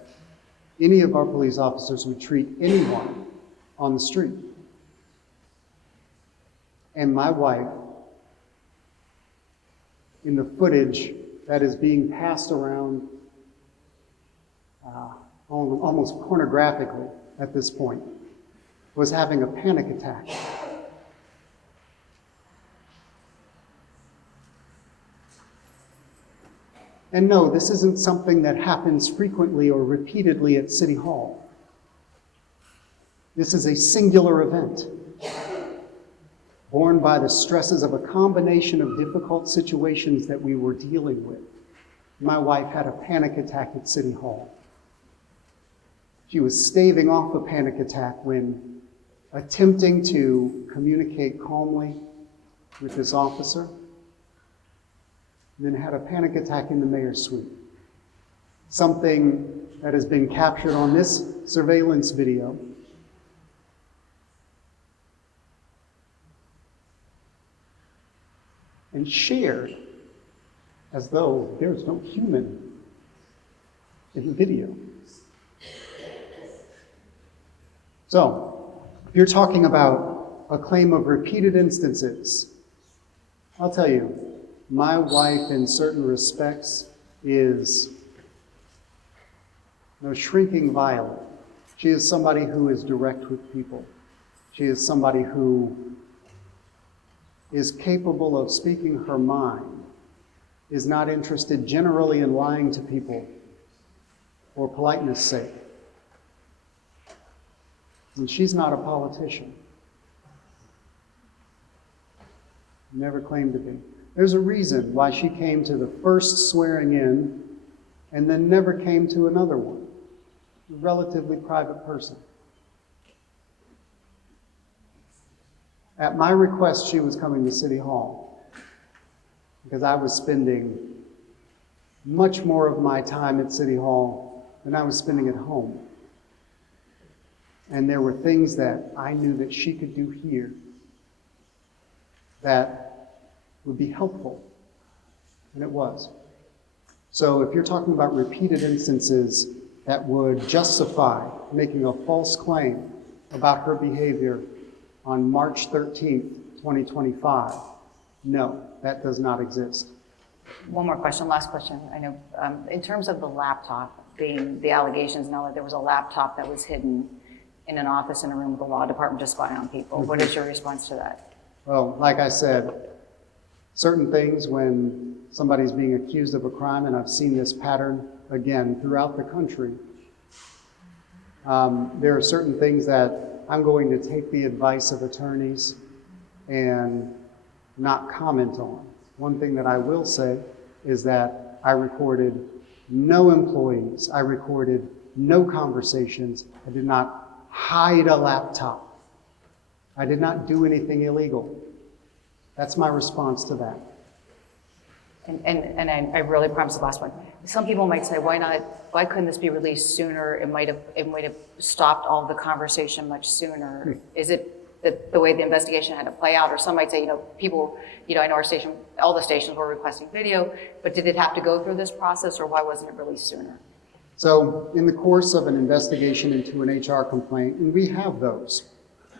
any of our police officers would treat anyone on the street. And my wife, in the footage that is being passed around almost pornographically at this point, was having a panic attack. And no, this isn't something that happens frequently or repeatedly at City Hall. This is a singular event, born by the stresses of a combination of difficult situations that we were dealing with. My wife had a panic attack at City Hall. She was staving off a panic attack when attempting to communicate calmly with this officer, and then had a panic attack in the mayor's suite. Something that has been captured on this surveillance video. And shared as though there's no human in the video. So, if you're talking about a claim of repeated instances, I'll tell you, my wife, in certain respects, is no shrinking violet. She is somebody who is direct with people. She is somebody who is capable of speaking her mind, is not interested generally in lying to people for politeness' sake. And she's not a politician. Never claimed to be. There's a reason why she came to the first swearing in and then never came to another one. A relatively private person. At my request, she was coming to City Hall because I was spending much more of my time at City Hall than I was spending at home. And there were things that I knew that she could do here that would be helpful, and it was. So if you're talking about repeated instances that would justify making a false claim about her behavior on March 13th, 2025, no, that does not exist. One more question, last question. I know, in terms of the laptop being the allegations now that there was a laptop that was hidden in an office in a room with the law department to spy on people, what is your response to that? Well, like I said, certain things when somebody's being accused of a crime, and I've seen this pattern again throughout the country, there are certain things that I'm going to take the advice of attorneys and not comment on. One thing that I will say is that I recorded no employees, I recorded no conversations, I did not hide a laptop, I did not do anything illegal. That's my response to that. And I really promise the last one. Some people might say, why couldn't this be released sooner? It might have stopped all the conversation much sooner. Is it the way the investigation had to play out? Or some might say, people, I know our station, all the stations were requesting video, but did it have to go through this process, or why wasn't it released sooner? So in the course of an investigation into an HR complaint, and we have those,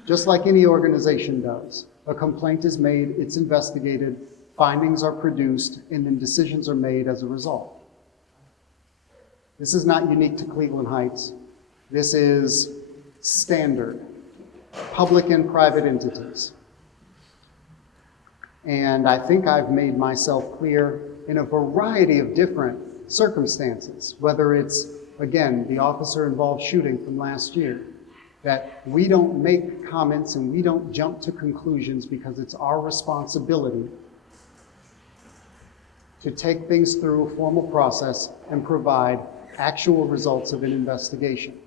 just like any organization does, a complaint is made, it's investigated, findings are produced, and then decisions are made as a result. This is not unique to Cleveland Heights. This is standard, public and private entities. And I think I've made myself clear in a variety of different circumstances, whether it's, again, the officer-involved shooting from last year, that we don't make comments and we don't jump to conclusions because it's our responsibility to take things through a formal process and provide actual results of an investigation.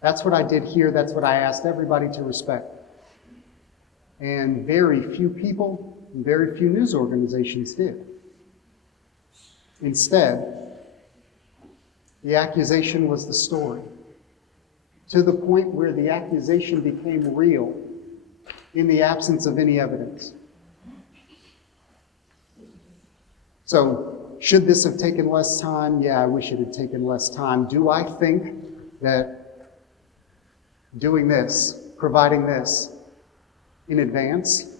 That's what I did here. That's what I asked everybody to respect. And very few people, and very few news organizations did. Instead, the accusation was the story, to the point where the accusation became real in the absence of any evidence. So, should this have taken less time? Yeah, I wish it had taken less time. Do I think that doing this, providing this in advance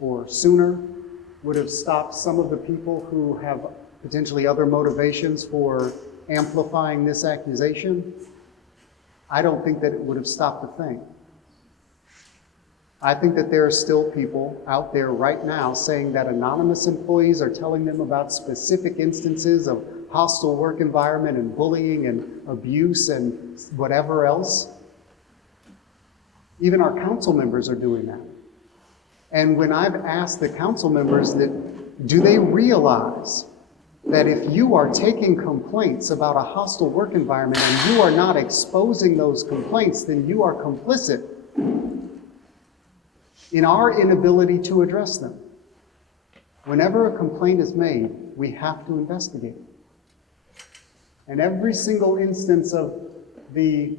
or sooner would have stopped some of the people who have potentially other motivations for amplifying this accusation? I don't think that it would have stopped a thing. I think that there are still people out there right now saying that anonymous employees are telling them about specific instances of hostile work environment and bullying and abuse and whatever else. Even our council members are doing that. And when I've asked the council members that, do they realize that if you are taking complaints about a hostile work environment and you are not exposing those complaints, then you are complicit in our inability to address them. Whenever a complaint is made, we have to investigate. And every single instance of the,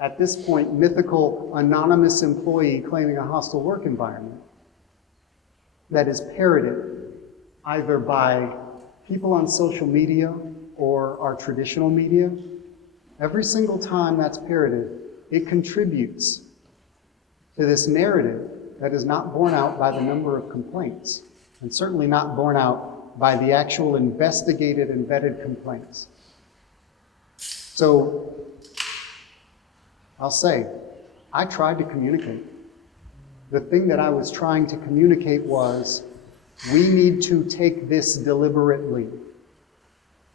at this point, mythical anonymous employee claiming a hostile work environment that is parroted either by people on social media or our traditional media, every single time that's parroted, it contributes to this narrative that is not borne out by the number of complaints, and certainly not borne out by the actual investigated and vetted complaints. So, I'll say, I tried to communicate. The thing that I was trying to communicate was, we need to take this deliberately.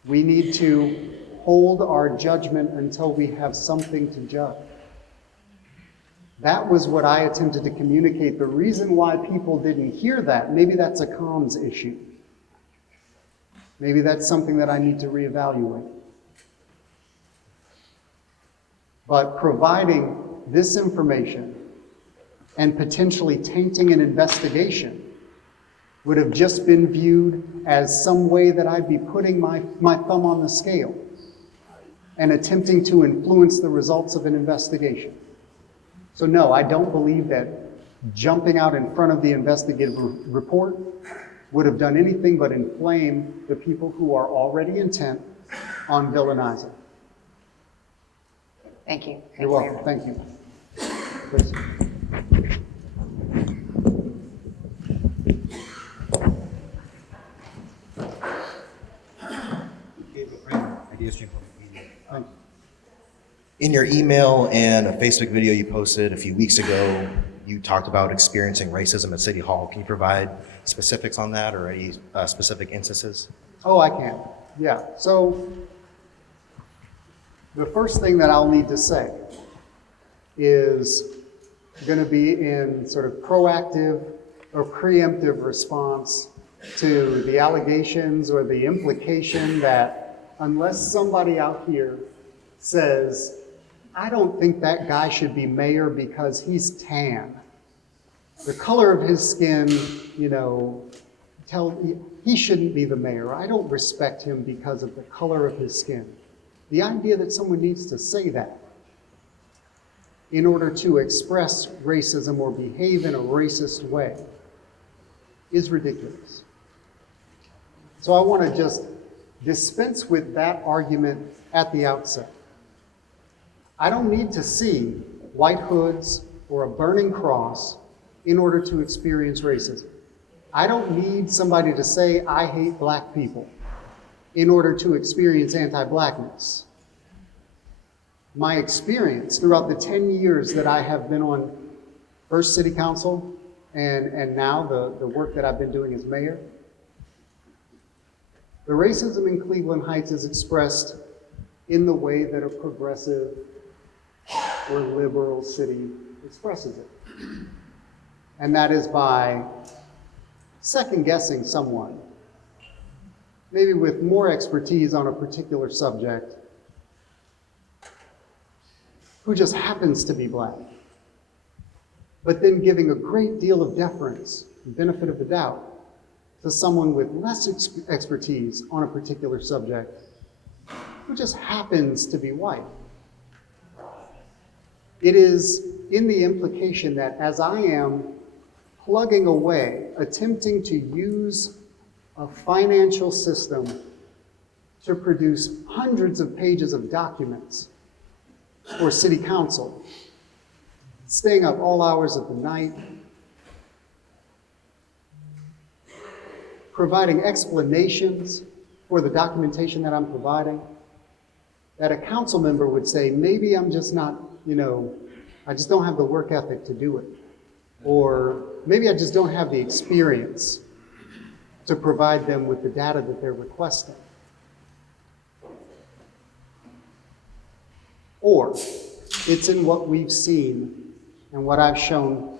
We need to hold our judgment until we have something to judge. That was what I attempted to communicate. The reason why people didn't hear that, maybe that's a comms issue. Maybe that's something that I need to reevaluate. But providing this information and potentially tainting an investigation would have just been viewed as some way that I'd be putting my thumb on the scale and attempting to influence the results of an investigation. So no, I don't believe that jumping out in front of the investigative report would have done anything but inflame the people who are already intent on villainizing. Thank you. You're welcome. Thank you. Please. Thank you. In your email and a Facebook video you posted a few weeks ago, you talked about experiencing racism at City Hall. Can you provide specifics on that or any specific instances? Oh, I can. Yeah. So the first thing that I'll need to say is going to be in sort of proactive or preemptive response to the allegations or the implication that unless somebody out here says, I don't think that guy should be mayor because he's tan. The color of his skin, he shouldn't be the mayor. I don't respect him because of the color of his skin. The idea that someone needs to say that in order to express racism or behave in a racist way is ridiculous. So I want to just dispense with that argument at the outset. I don't need to see white hoods or a burning cross in order to experience racism. I don't need somebody to say, I hate black people in order to experience anti-blackness. My experience throughout the 10 years that I have been on first city council and now the work that I've been doing as mayor, the racism in Cleveland Heights is expressed in the way that a progressive or liberal city expresses it. And that is by second-guessing someone, maybe with more expertise on a particular subject, who just happens to be black, but then giving a great deal of deference, benefit of the doubt, to someone with less expertise on a particular subject, who just happens to be white. It is in the implication that as I am plugging away, attempting to use a financial system to produce hundreds of pages of documents for city council, staying up all hours of the night, providing explanations for the documentation that I'm providing, that a council member would say, maybe I'm just not, I just don't have the work ethic to do it. Or maybe I just don't have the experience to provide them with the data that they're requesting. Or it's in what we've seen and what I've shown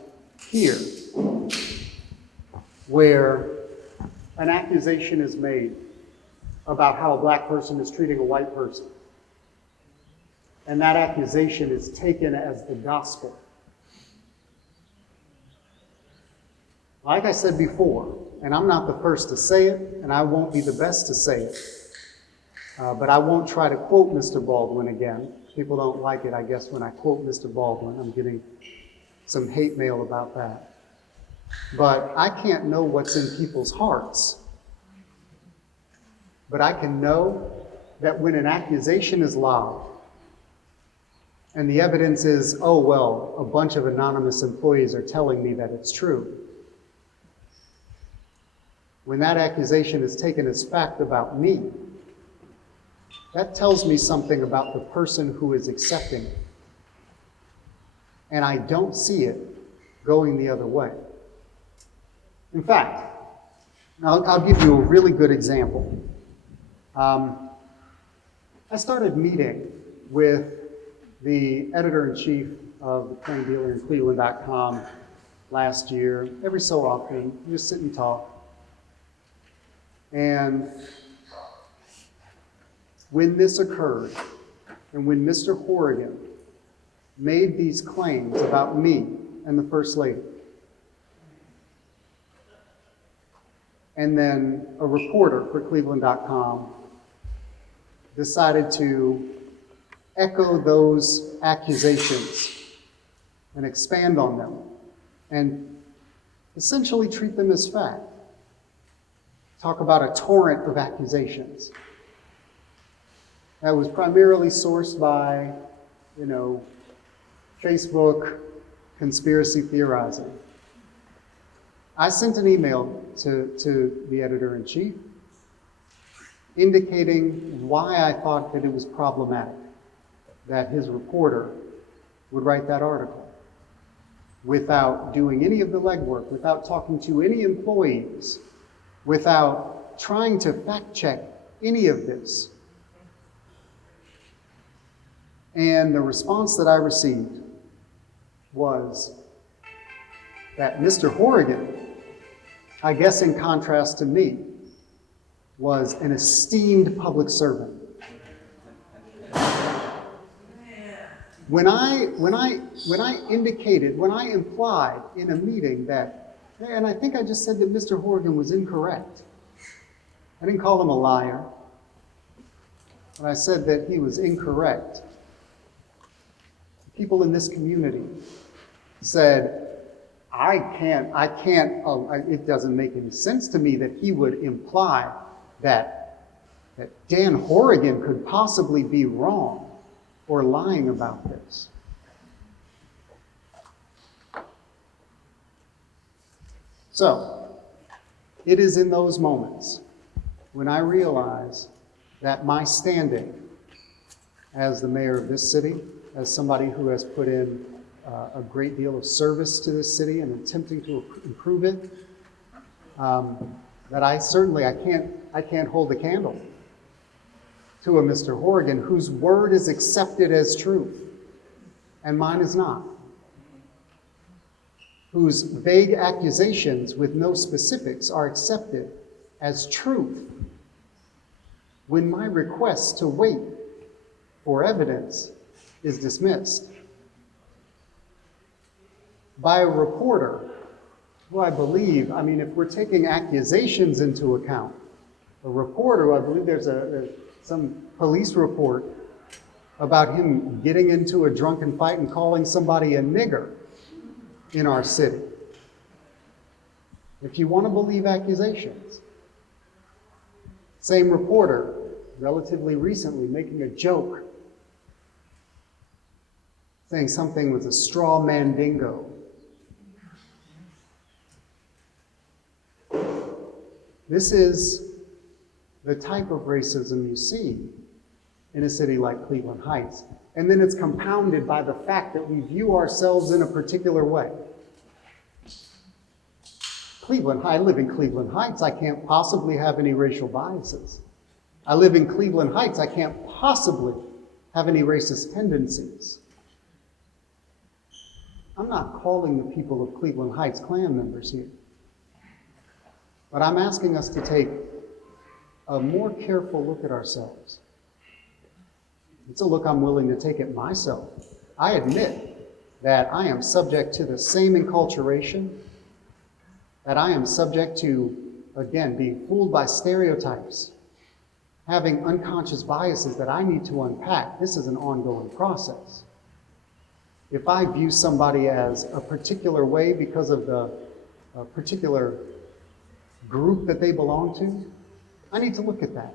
here, where an accusation is made about how a black person is treating a white person. And that accusation is taken as the gospel. Like I said before, and I'm not the first to say it, and I won't be the best to say it, but I won't try to quote Mr. Baldwin again. People don't like it, I guess, when I quote Mr. Baldwin. I'm getting some hate mail about that. But I can't know what's in people's hearts. But I can know that when an accusation is loud, and the evidence is, oh, well, a bunch of anonymous employees are telling me that it's true. When that accusation is taken as fact about me, that tells me something about the person who is accepting it. And I don't see it going the other way. In fact, I'll give you a really good example. I started meeting with the editor-in-chief of the Plain Dealer in Cleveland.com last year. Every so often, we just sit and talk. And when this occurred, and when Mr. Horrigan made these claims about me and the First Lady, and then a reporter for Cleveland.com decided to echo those accusations and expand on them and essentially treat them as fact. Talk about a torrent of accusations that was primarily sourced by, Facebook conspiracy theorizing. I sent an email to the editor-in-chief indicating why I thought that it was problematic that his reporter would write that article without doing any of the legwork, without talking to any employees, without trying to fact-check any of this. And the response that I received was that Mr. Horrigan, I guess in contrast to me, was an esteemed public servant. When I implied in a meeting that, and I think I just said that Mr. Horrigan was incorrect. I didn't call him a liar, but I said that he was incorrect. People in this community said, it doesn't make any sense to me that he would imply that Dan Horrigan could possibly be wrong or lying about this. So, It is in those moments when I realize that my standing as the mayor of this city, as somebody who has put in a great deal of service to this city and attempting to improve it, that I can't hold a candle to a Mr. Horrigan whose word is accepted as truth and mine is not, whose vague accusations with no specifics are accepted as truth, when my request to wait for evidence is dismissed by a reporter who I believe, if we're taking accusations into account, a reporter who I believe there's some police report about him getting into a drunken fight and calling somebody a nigger in our city. If you want to believe accusations, same reporter relatively recently making a joke saying something was a straw mandingo. This is the type of racism you see in a city like Cleveland Heights. And then it's compounded by the fact that we view ourselves in a particular way. I live in Cleveland Heights. I can't possibly have any racial biases. I live in Cleveland Heights. I can't possibly have any racist tendencies. I'm not calling the people of Cleveland Heights Klan members here. But I'm asking us to take a more careful look at ourselves. It's a look I'm willing to take at myself. I admit that I am subject to the same enculturation, that I am subject to, again, being fooled by stereotypes, having unconscious biases that I need to unpack. This is an ongoing process. If I view somebody as a particular way because of the particular group that they belong to, I need to look at that.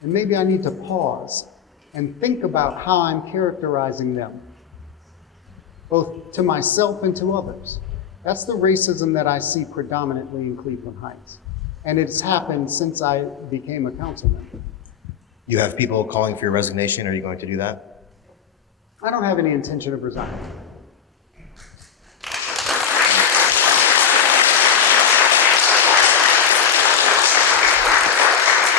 And maybe I need to pause and think about how I'm characterizing them, both to myself and to others. That's the racism that I see predominantly in Cleveland Heights. And it's happened since I became a council member. You have people calling for your resignation. Are you going to do that? I don't have any intention of resigning.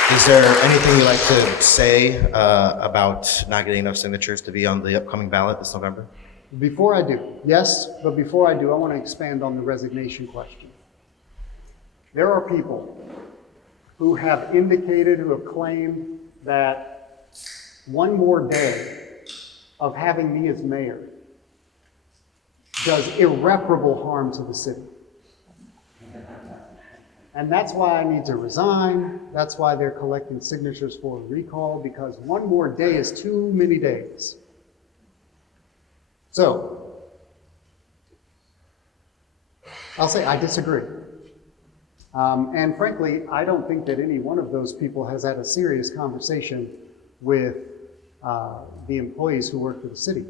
Is there anything you'd like to say about not getting enough signatures to be on the upcoming ballot this November? Before I do, yes, but before I do, I want to expand on the resignation question. There are people who have indicated, who have claimed that one more day of having me as mayor does irreparable harm to the city. And that's why I need to resign. That's why they're collecting signatures for a recall, because one more day is too many days. So, I'll say I disagree. And frankly, I don't think that any one of those people has had a serious conversation with the employees who work for the city.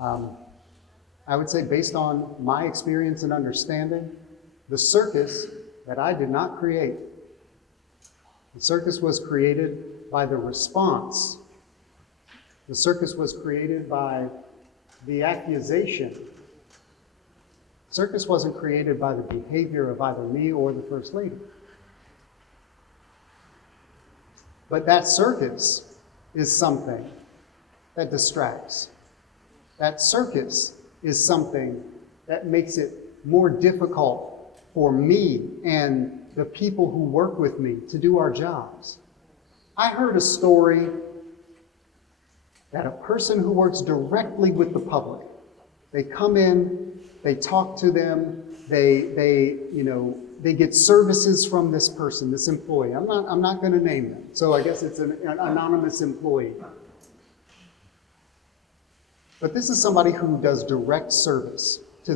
I would say, based on my experience and understanding, the circus that I did not create, the circus was created by the response. The circus was created by the accusation. The circus wasn't created by the behavior of either me or the First Lady. But that circus is something that distracts. That circus is something that makes it more difficult for me and the people who work with me to do our jobs. I heard a story that a person who works directly with the public, they come in, they talk to them, they get services from this person, this employee. I'm not going to name them, so I guess it's an anonymous employee. But this is somebody who does direct service to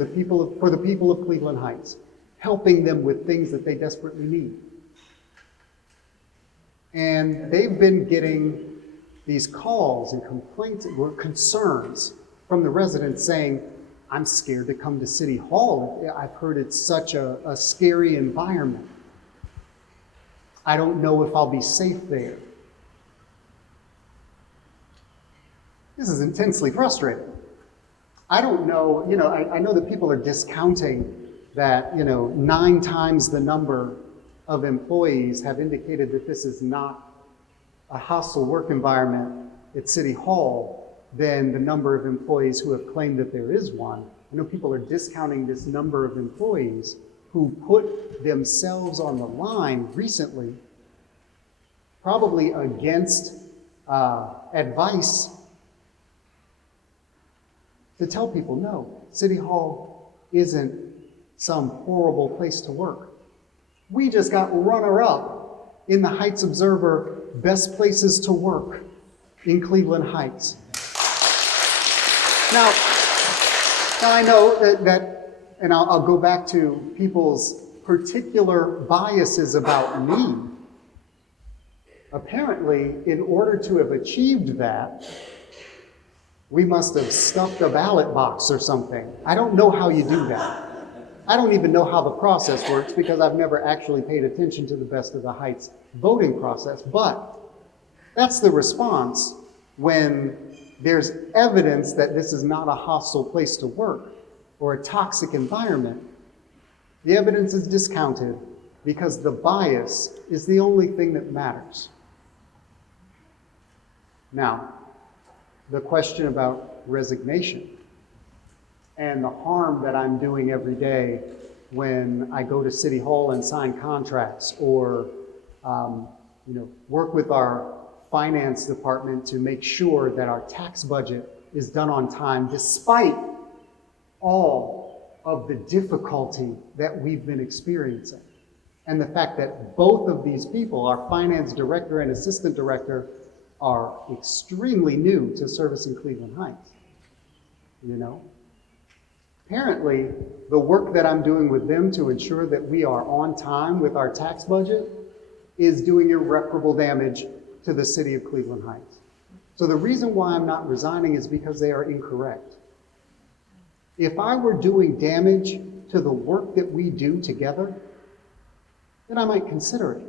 for the people of Cleveland Heights, helping them with things that they desperately need. And they've been getting these calls and complaints or concerns from the residents saying, I'm scared to come to City Hall. I've heard it's such a scary environment. I don't know if I'll be safe there. This is intensely frustrating. I don't know, I know that people are discounting that, 9 times the number of employees have indicated that this is not a hostile work environment at City Hall than the number of employees who have claimed that there is one. I know people are discounting this number of employees who put themselves on the line recently, probably against advice, to tell people, no, City Hall isn't some horrible place to work. We just got runner-up in the Heights Observer Best Places to Work in Cleveland Heights. Now I know that and I'll go back to people's particular biases about me. Apparently, in order to have achieved that, we must have stuffed a ballot box or something. I don't know how you do that. I don't even know how the process works because I've never actually paid attention to the Best of the Heights voting process. But that's the response when there's evidence that this is not a hostile place to work or a toxic environment. The evidence is discounted because the bias is the only thing that matters. Now, the question about resignation and the harm that I'm doing every day when I go to City Hall and sign contracts or work with our finance department to make sure that our tax budget is done on time despite all of the difficulty that we've been experiencing. And the fact that both of these people, our finance director and assistant director, are extremely new to servicing Cleveland Heights. Apparently, the work that I'm doing with them to ensure that we are on time with our tax budget is doing irreparable damage to the city of Cleveland Heights. So the reason why I'm not resigning is because they are incorrect. If I were doing damage to the work that we do together, then I might consider it.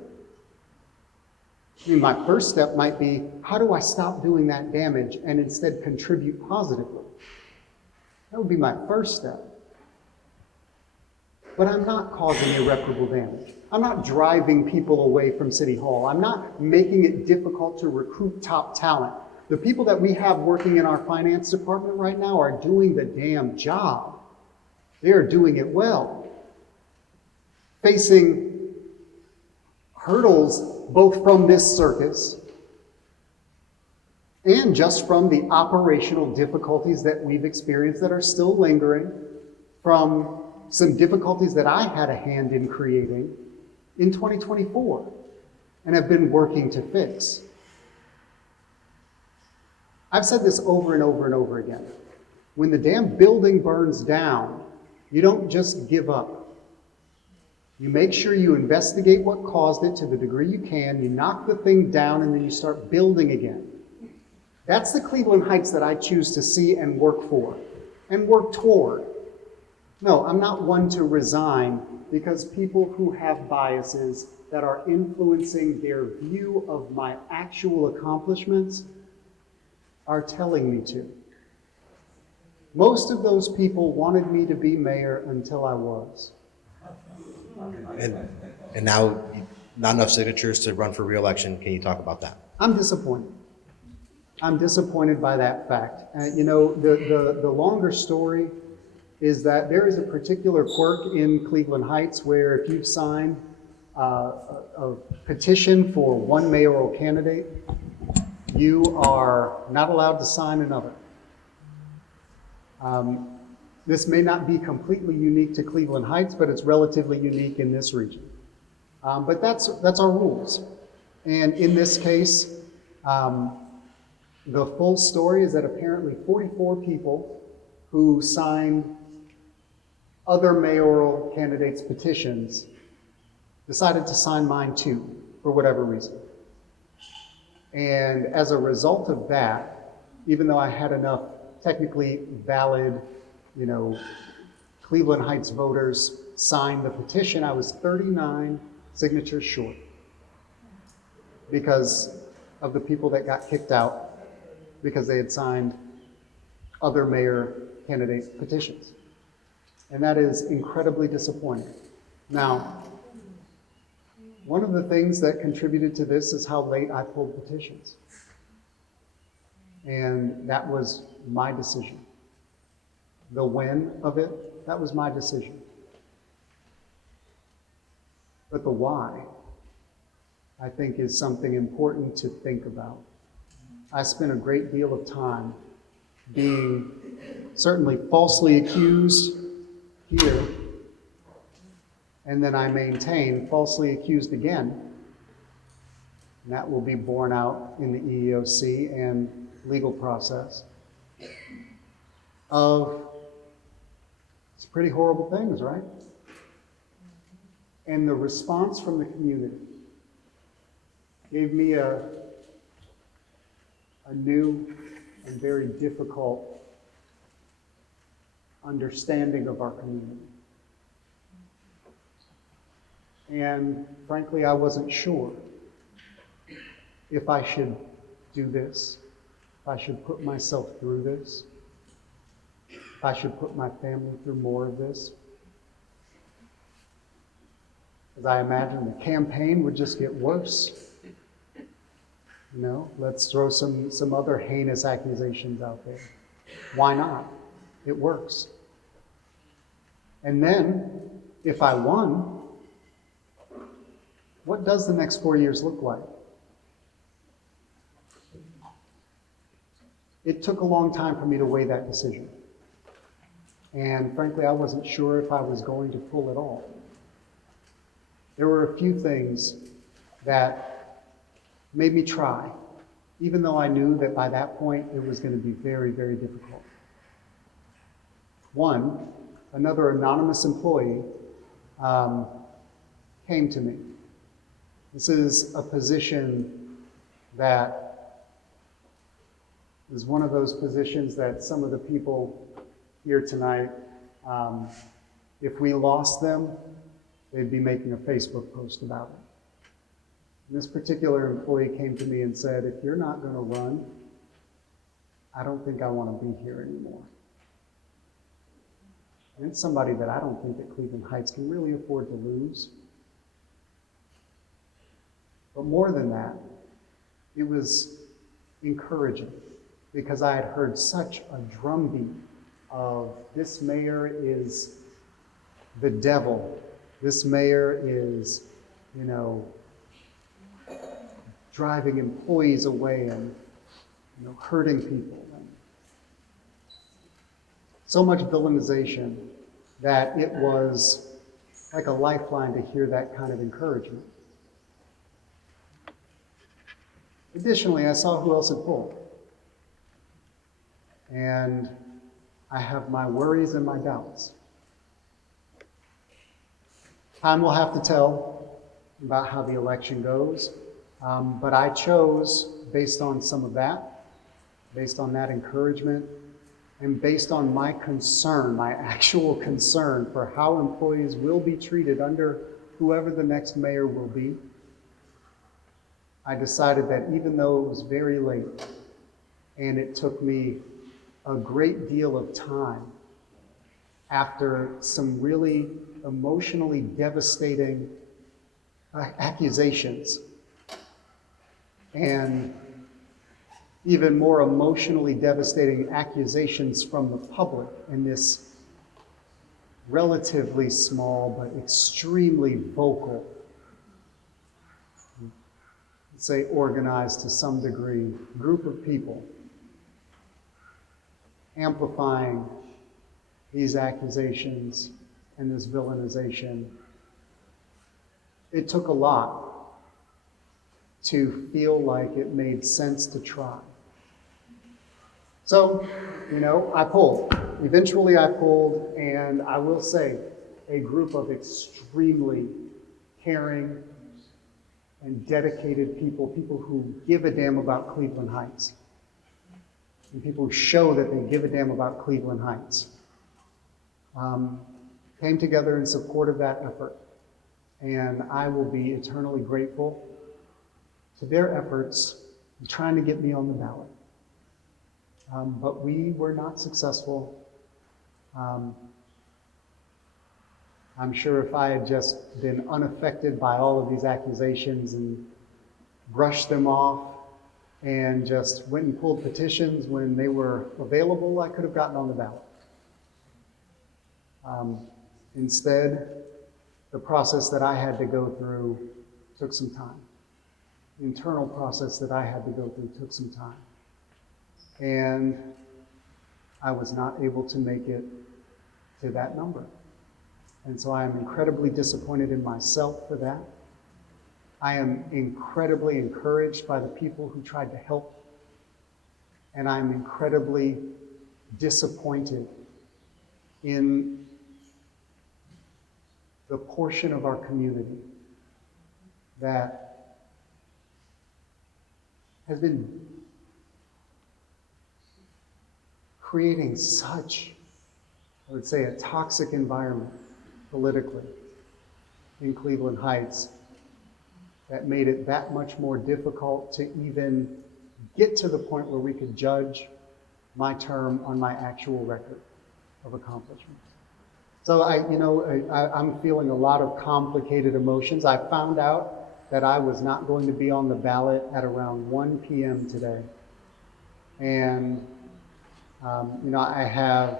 My first step might be, how do I stop doing that damage and instead contribute positively? That would be my first step. But I'm not causing irreparable damage. I'm not driving people away from City Hall. I'm not making it difficult to recruit top talent. The people that we have working in our finance department right now are doing the damn job. They are doing it well. Facing hurdles both from this circus and just from the operational difficulties that we've experienced that are still lingering, from some difficulties that I had a hand in creating in 2024 and have been working to fix. I've said this over and over and over again. When the damn building burns down, you don't just give up. You make sure you investigate what caused it to the degree you can, you knock the thing down, and then you start building again. That's the Cleveland Heights that I choose to see and work for, and work toward. No, I'm not one to resign because people who have biases that are influencing their view of my actual accomplishments are telling me to. Most of those people wanted me to be mayor until I was. And now, not enough signatures to run for re-election. Can you talk about that? I'm disappointed. I'm disappointed by that fact. The longer story is that there is a particular quirk in Cleveland Heights where if you've signed a petition for one mayoral candidate, you are not allowed to sign another. This may not be completely unique to Cleveland Heights, but it's relatively unique in this region. But that's our rules. And in this case, the full story is that apparently 44 people who signed other mayoral candidates' petitions decided to sign mine too, for whatever reason. And as a result of that, even though I had enough technically valid Cleveland Heights voters signed the petition. I was 39 signatures short because of the people that got kicked out because they had signed other mayor candidate petitions. And that is incredibly disappointing. Now, one of the things that contributed to this is how late I pulled petitions. And that was my decision. The when of it, that was my decision. But the why, I think, is something important to think about. I spent a great deal of time being certainly falsely accused here, and then I maintain falsely accused again, and that will be borne out in the EEOC and legal process of some pretty horrible things, right? And the response from the community gave me a new and very difficult understanding of our community. And frankly, I wasn't sure if I should do this, if I should put myself through this, if I should put my family through more of this. As I imagine the campaign would just get worse. Let's throw some other heinous accusations out there. Why not? It works. And then, if I won, what does the next 4 years look like? It took a long time for me to weigh that decision. And frankly, I wasn't sure if I was going to pull it all. There were a few things that made me try, even though I knew that by that point it was going to be very, very difficult. One, another anonymous employee came to me. This is a position that is one of those positions that some of the people here tonight, if we lost them, they'd be making a Facebook post about it. And this particular employee came to me and said, if you're not going to run, I don't think I want to be here anymore. And it's somebody that I don't think that Cleveland Heights can really afford to lose. But more than that, it was encouraging because I had heard such a drumbeat of this mayor is the devil. This mayor is, driving employees away and, hurting people. And so much villainization that it was like a lifeline to hear that kind of encouragement. Additionally, I saw who else had pulled. And I have my worries and my doubts. Time will have to tell about how the election goes, but I chose, based on some of that, based on that encouragement, and based on my concern, my actual concern for how employees will be treated under whoever the next mayor will be, I decided that even though it was very late and it took me a great deal of time after some really emotionally devastating accusations and even more emotionally devastating accusations from the public in this relatively small but extremely vocal, let's say organized to some degree, group of people amplifying these accusations and this villainization. It took a lot to feel like it made sense to try. So, I pulled. Eventually I pulled, and I will say, a group of extremely caring and dedicated people who give a damn about Cleveland Heights, and people who show that they give a damn about Cleveland Heights, came together in support of that effort. And I will be eternally grateful to their efforts in trying to get me on the ballot. But we were not successful. I'm sure if I had just been unaffected by all of these accusations and brushed them off and just went and pulled petitions when they were available, I could have gotten on the ballot. Instead, the process that I had to go through took some time. The internal process that I had to go through took some time. And I was not able to make it to that number. And so I am incredibly disappointed in myself for that. I am incredibly encouraged by the people who tried to help. And I'm incredibly disappointed in the portion of our community that has been creating such, I would say, a toxic environment politically in Cleveland Heights that made it that much more difficult to even get to the point where we could judge my term on my actual record of accomplishments. So I'm feeling a lot of complicated emotions. I found out that I was not going to be on the ballot at around 1 p.m. today. And, I have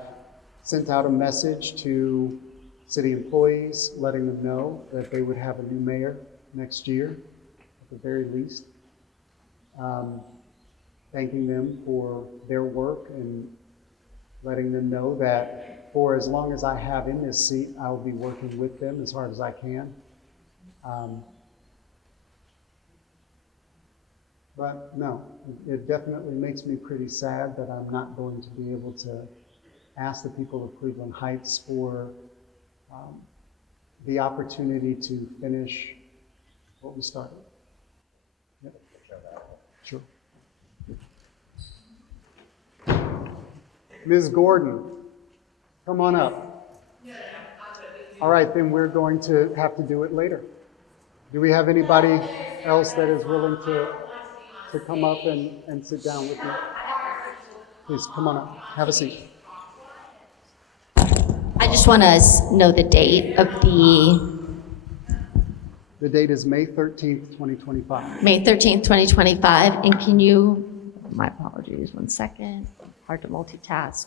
sent out a message to city employees, letting them know that they would have a new mayor next year, at the very least. Thanking them for their work and letting them know that for as long as I have in this seat, I will be working with them as hard as I can. But no, it definitely makes me pretty sad that I'm not going to be able to ask the people of Cleveland Heights for the opportunity to finish what we started. Yep. Sure. Ms. Gordon, come on up. All right, then we're going to have to do it later. Do we have anybody else that is willing to come up and sit down with me? Please, come on up. Have a seat. I just want to know the date of The date is May 13th, 2025. May 13th, 2025, and can you, my apologies, 1 second, hard to multitask.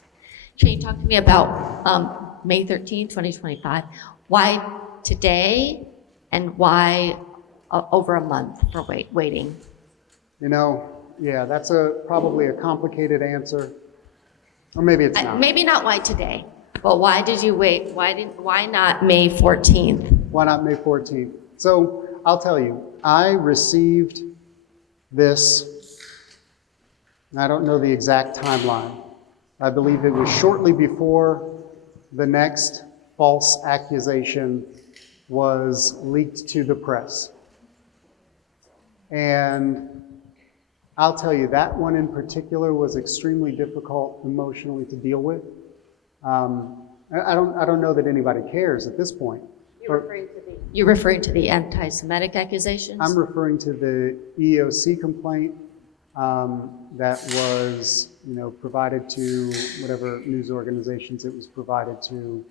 Can you talk to me about May 13th, 2025? Why today and why over a month for waiting? Yeah, that's probably a complicated answer, or maybe it's not. Maybe not why today, but why did you wait? Why not May 14th? Why not May 14th? So I'll tell you, I received this, and I don't know the exact timeline. I believe it was shortly before the next false accusation was leaked to the press. And I'll tell you, that one in particular was extremely difficult emotionally to deal with. I don't know that anybody cares at this point. You're referring to the anti-Semitic accusations? I'm referring to the EEOC complaint that was, provided to whatever news organizations it was provided to,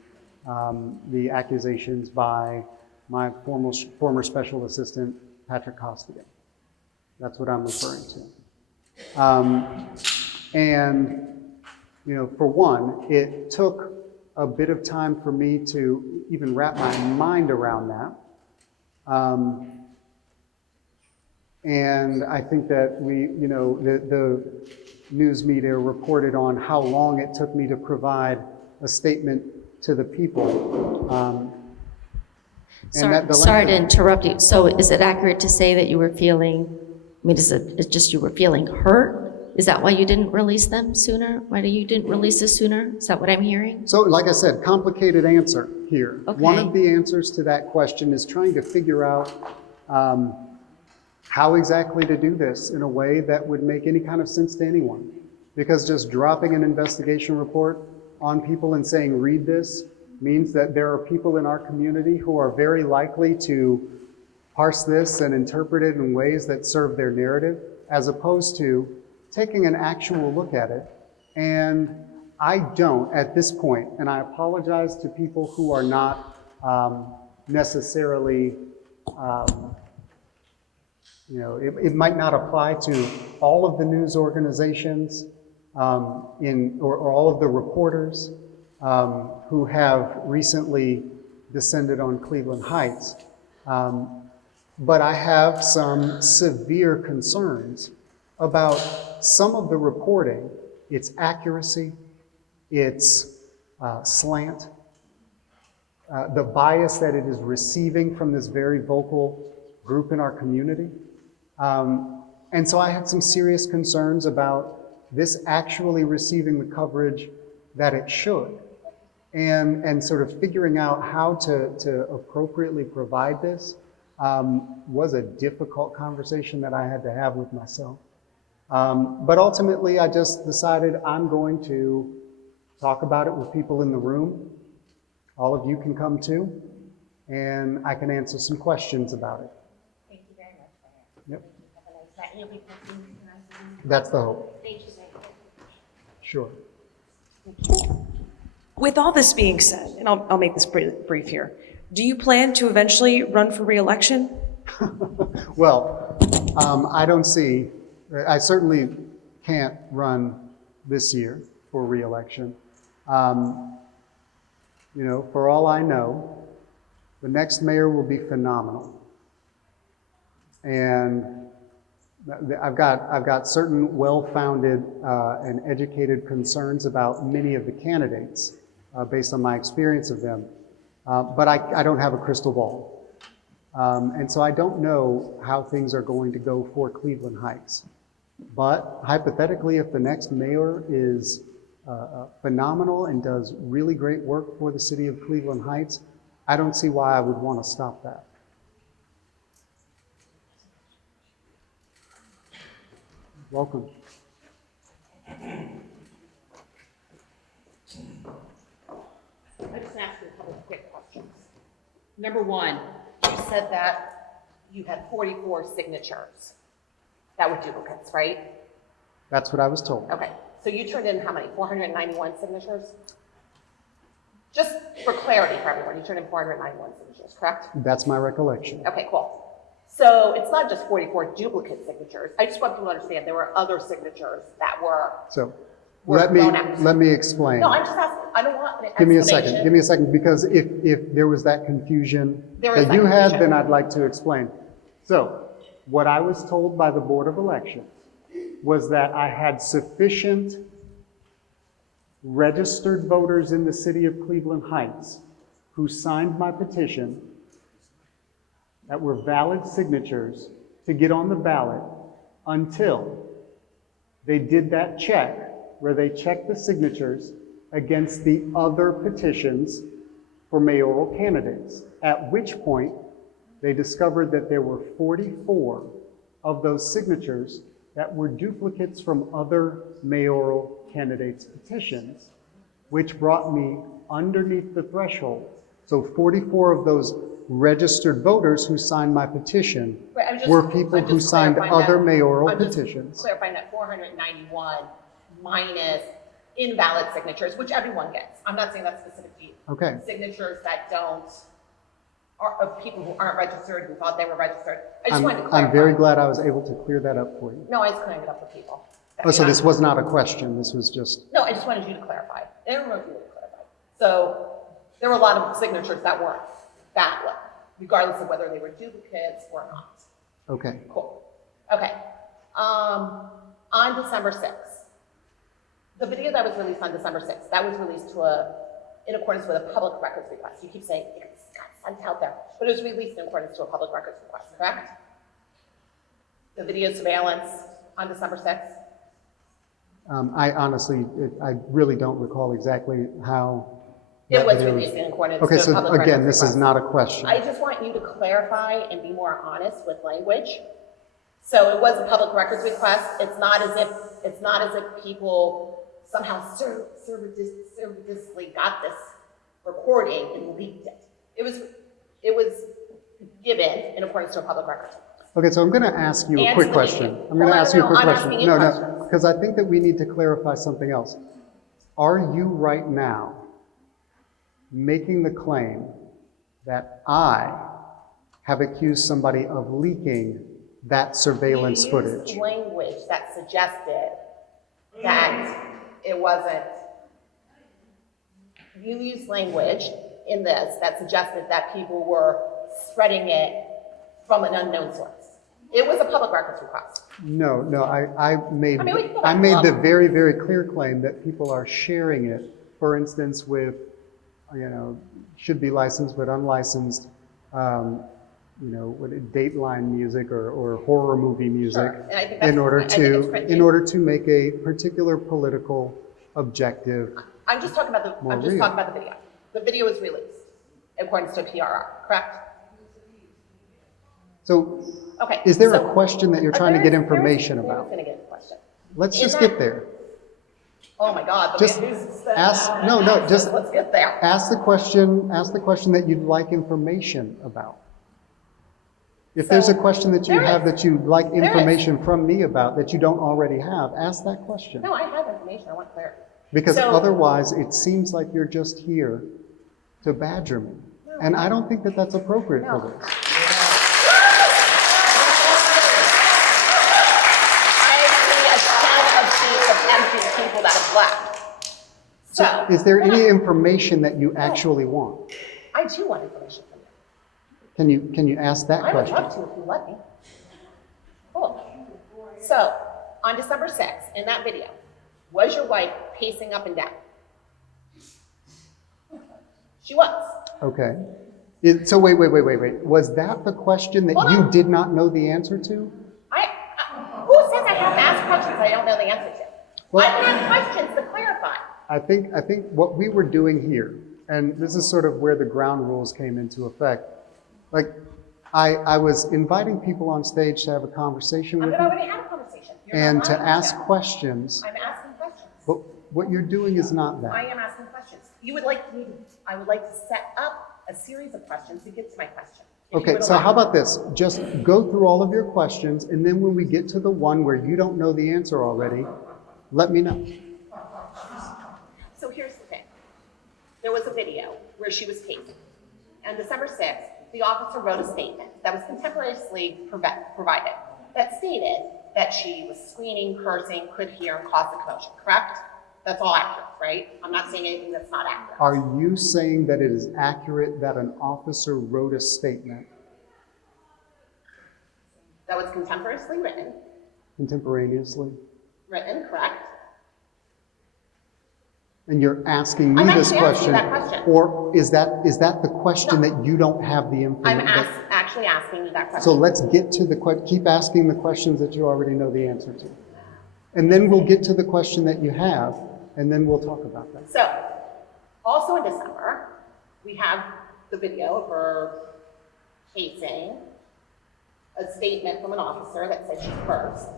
the accusations by my former special assistant, Patrick Costigan. That's what I'm referring to. For one, it took a bit of time for me to even wrap my mind around that. And I think that the news media reported on how long it took me to provide a statement to the people. Sorry to interrupt you. So is it accurate to say that you were feeling, it's just you were feeling hurt? Is that why you didn't release them sooner? Why you didn't release this sooner? Is that what I'm hearing? So like I said, complicated answer here. Okay. One of the answers to that question is trying to figure out how exactly to do this in a way that would make any kind of sense to anyone. Because just dropping an investigation report on people and saying, read this, means that there are people in our community who are very likely to parse this and interpret it in ways that serve their narrative, as opposed to taking an actual look at it. And I don't at this point, and I apologize to people who are not necessarily, it might not apply to all of the news organizations or all of the reporters who have recently descended on Cleveland Heights. But I have some severe concerns about some of the reporting, its accuracy, its slant, the bias that it is receiving from this very vocal group in our community. And so I have some serious concerns about this actually receiving the coverage that it should, and sort of figuring out how to appropriately provide this was a difficult conversation that I had to have with myself. But ultimately, I just decided I'm going to talk about it with people in the room. All of you can come too, and I can answer some questions about it. Thank you very much, Yep, Mayor. Have a nice night. You'll be posting tonight. that's the hope. Thank you very much. Sure. With all this being said, and I'll make this brief here, do you plan to eventually run for re-election? Well, I certainly can't run this year for re-election. For all I know, the next mayor will be phenomenal. And I've got certain well-founded and educated concerns about many of the candidates based on my experience of them. But I don't have a crystal ball. And so I don't know how things are going to go for Cleveland Heights. But hypothetically, if the next mayor is phenomenal and does really great work for the city of Cleveland Heights, I don't see why I would want to stop that. Welcome. I just ask you a couple of quick questions. Number one, you said that you had 44 signatures that were duplicates, right? That's what I was told. Okay, so you turned in how many, 491 signatures? Just for clarity for everyone, you turned in 491 signatures, correct? That's my recollection. Okay, cool. So it's not just 44 duplicate signatures. I just want people to understand there were other signatures that were So Were let thrown out. me explain. No, I'm just asking, I don't want an Give me a explanation. second, give me a second, because if there was that confusion There was that that you had, confusion. then I'd like to explain. So, what I was told by the Board of Elections was that I had sufficient registered voters in the city of Cleveland Heights who signed my petition that were valid signatures to get on the ballot until they did that check where they checked the signatures against the other petitions for mayoral candidates, at which point they discovered that there were 44 of those signatures that were duplicates from other mayoral candidates' petitions, which brought me underneath the threshold. So 44 of those registered voters who signed my petition Right, I'm just- were people I'm who just signed clarifying other that. mayoral I'm just petitions. clarifying that 491 minus invalid signatures, which everyone gets. I'm not saying that's specific to you. Okay. Signatures that are of people who aren't registered, who thought they were registered. I just wanted to clarify. I'm very glad I was able to clear that up for you. No, I was clearing it up for people. Oh, so this was not a question, this was just, No, I just wanted you to clarify. I don't know if you would clarify. So there were a lot of signatures that weren't valid, regardless of whether they were duplicates or not. okay. Cool. Okay. On December 6th, the video that was released on December 6th, that was released in accordance with a public records request. You keep saying it got sent out there, but it was released in accordance to a public records request, correct? The video surveillance on December 6th? I honestly, I really don't recall exactly how. It that was video released in accordance Okay, to a so public records again, this is request. not a question. I just want you to clarify and be more honest with language. So it was a public records request. It's not as if people somehow surreptitiously got this recording and leaked it. It was given in accordance to a public record. Okay, so I'm going to ask you a And quick the question. media. I'm going to Well, ask you a no, quick I'm question. asking you No, questions. because I think that we need to clarify something else. Are you right now making the claim that I have accused somebody of leaking that surveillance You footage? used language that suggested that it wasn't. You used language in this that suggested that people were spreading it from an unknown source. It was a public records request. No, I made, I mean, we can go I back made and the look. very, very clear claim that people are sharing it, for instance, with, should be licensed but unlicensed, Dateline music or horror movie music Sure, and I think that's- in order I think it's to, cringy. in order to make a particular political objective. I'm just talking about More I'm just real. talking about the video. The video was released in accordance to a PRR, correct? So Okay. is there so- a question that you're trying to get information There is about? gonna get a question. Let's in just that- get there. Oh my God. the Just man who's said ask, that. no, just Let's get there. ask the question that you'd like information about. If there's a So, question that you there have is. that you'd like There is. information from me about that you don't already have, ask that question. No, I have information. I want clarity. Because So- otherwise, it seems like you're just here to badger me. And I don't think that that's appropriate for No. this. I see a ton of sheets of empty people that have left. So. Is there any information that you actually want? I do want information from you. Can you ask that I would question? love to if you let me. Cool. So, on December 6th, in that video, was your wife pacing up and down? She was. Okay. So wait. Was that the question that Hold you on. did not know the answer to? Who says I have to ask questions I don't know the answer to? Well- I have questions to clarify. I think what we were doing here, and this is sort of where the ground rules came into effect. Like, I was inviting people on stage to have a conversation with I've me already had a conversation. You're not and to allowed ask questions, I'm asking questions. but what you're doing is not I that. am asking questions. I would like to set up a series of questions to get to my question. if you Okay, would so allow how me. about this? Just go through all of your questions, and then when we get to the one where you don't know the answer already, let me know. So here's the thing. There was a video where she was taken. On December 6th, the officer wrote a statement that was contemporaneously provided that stated that she was screaming, cursing, could hear, and caused the commotion, correct? That's all accurate, right? I'm not saying anything that's not accurate. Are you saying that it is accurate that an officer wrote a statement That was contemporaneously contemporaneously? written, correct? And you're asking me I'm this actually asking question? that question. Or is that the question that you don't have the I'm information? actually asking you that question. So let's get to keep asking the questions that you already know the answer to. And then we'll get to the question that you have, and then we'll talk about that. So, also in December, we have the video of her casing a statement from an officer that said she cursed.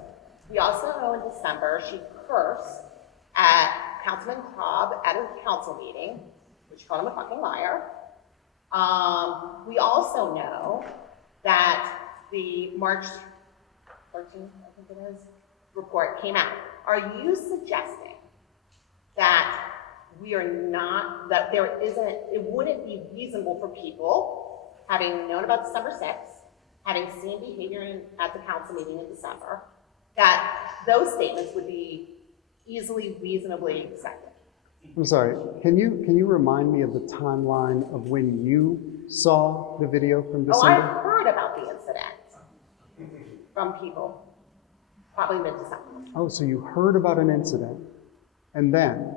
We also know in December she cursed at Councilman Cobb at a council meeting, which called him a fucking liar. We also know that the March 13th, I think it is, report came out. Are you suggesting that we are not, that there isn't, it wouldn't be reasonable for people, having known about December 6th, having seen behavior at the council meeting in December, that those statements would be easily, reasonably accepted? I'm sorry, can you remind me of the timeline of when you saw the video from Oh, I've December? heard about the incident from people, probably mid-December. Oh, so you heard about an incident, and then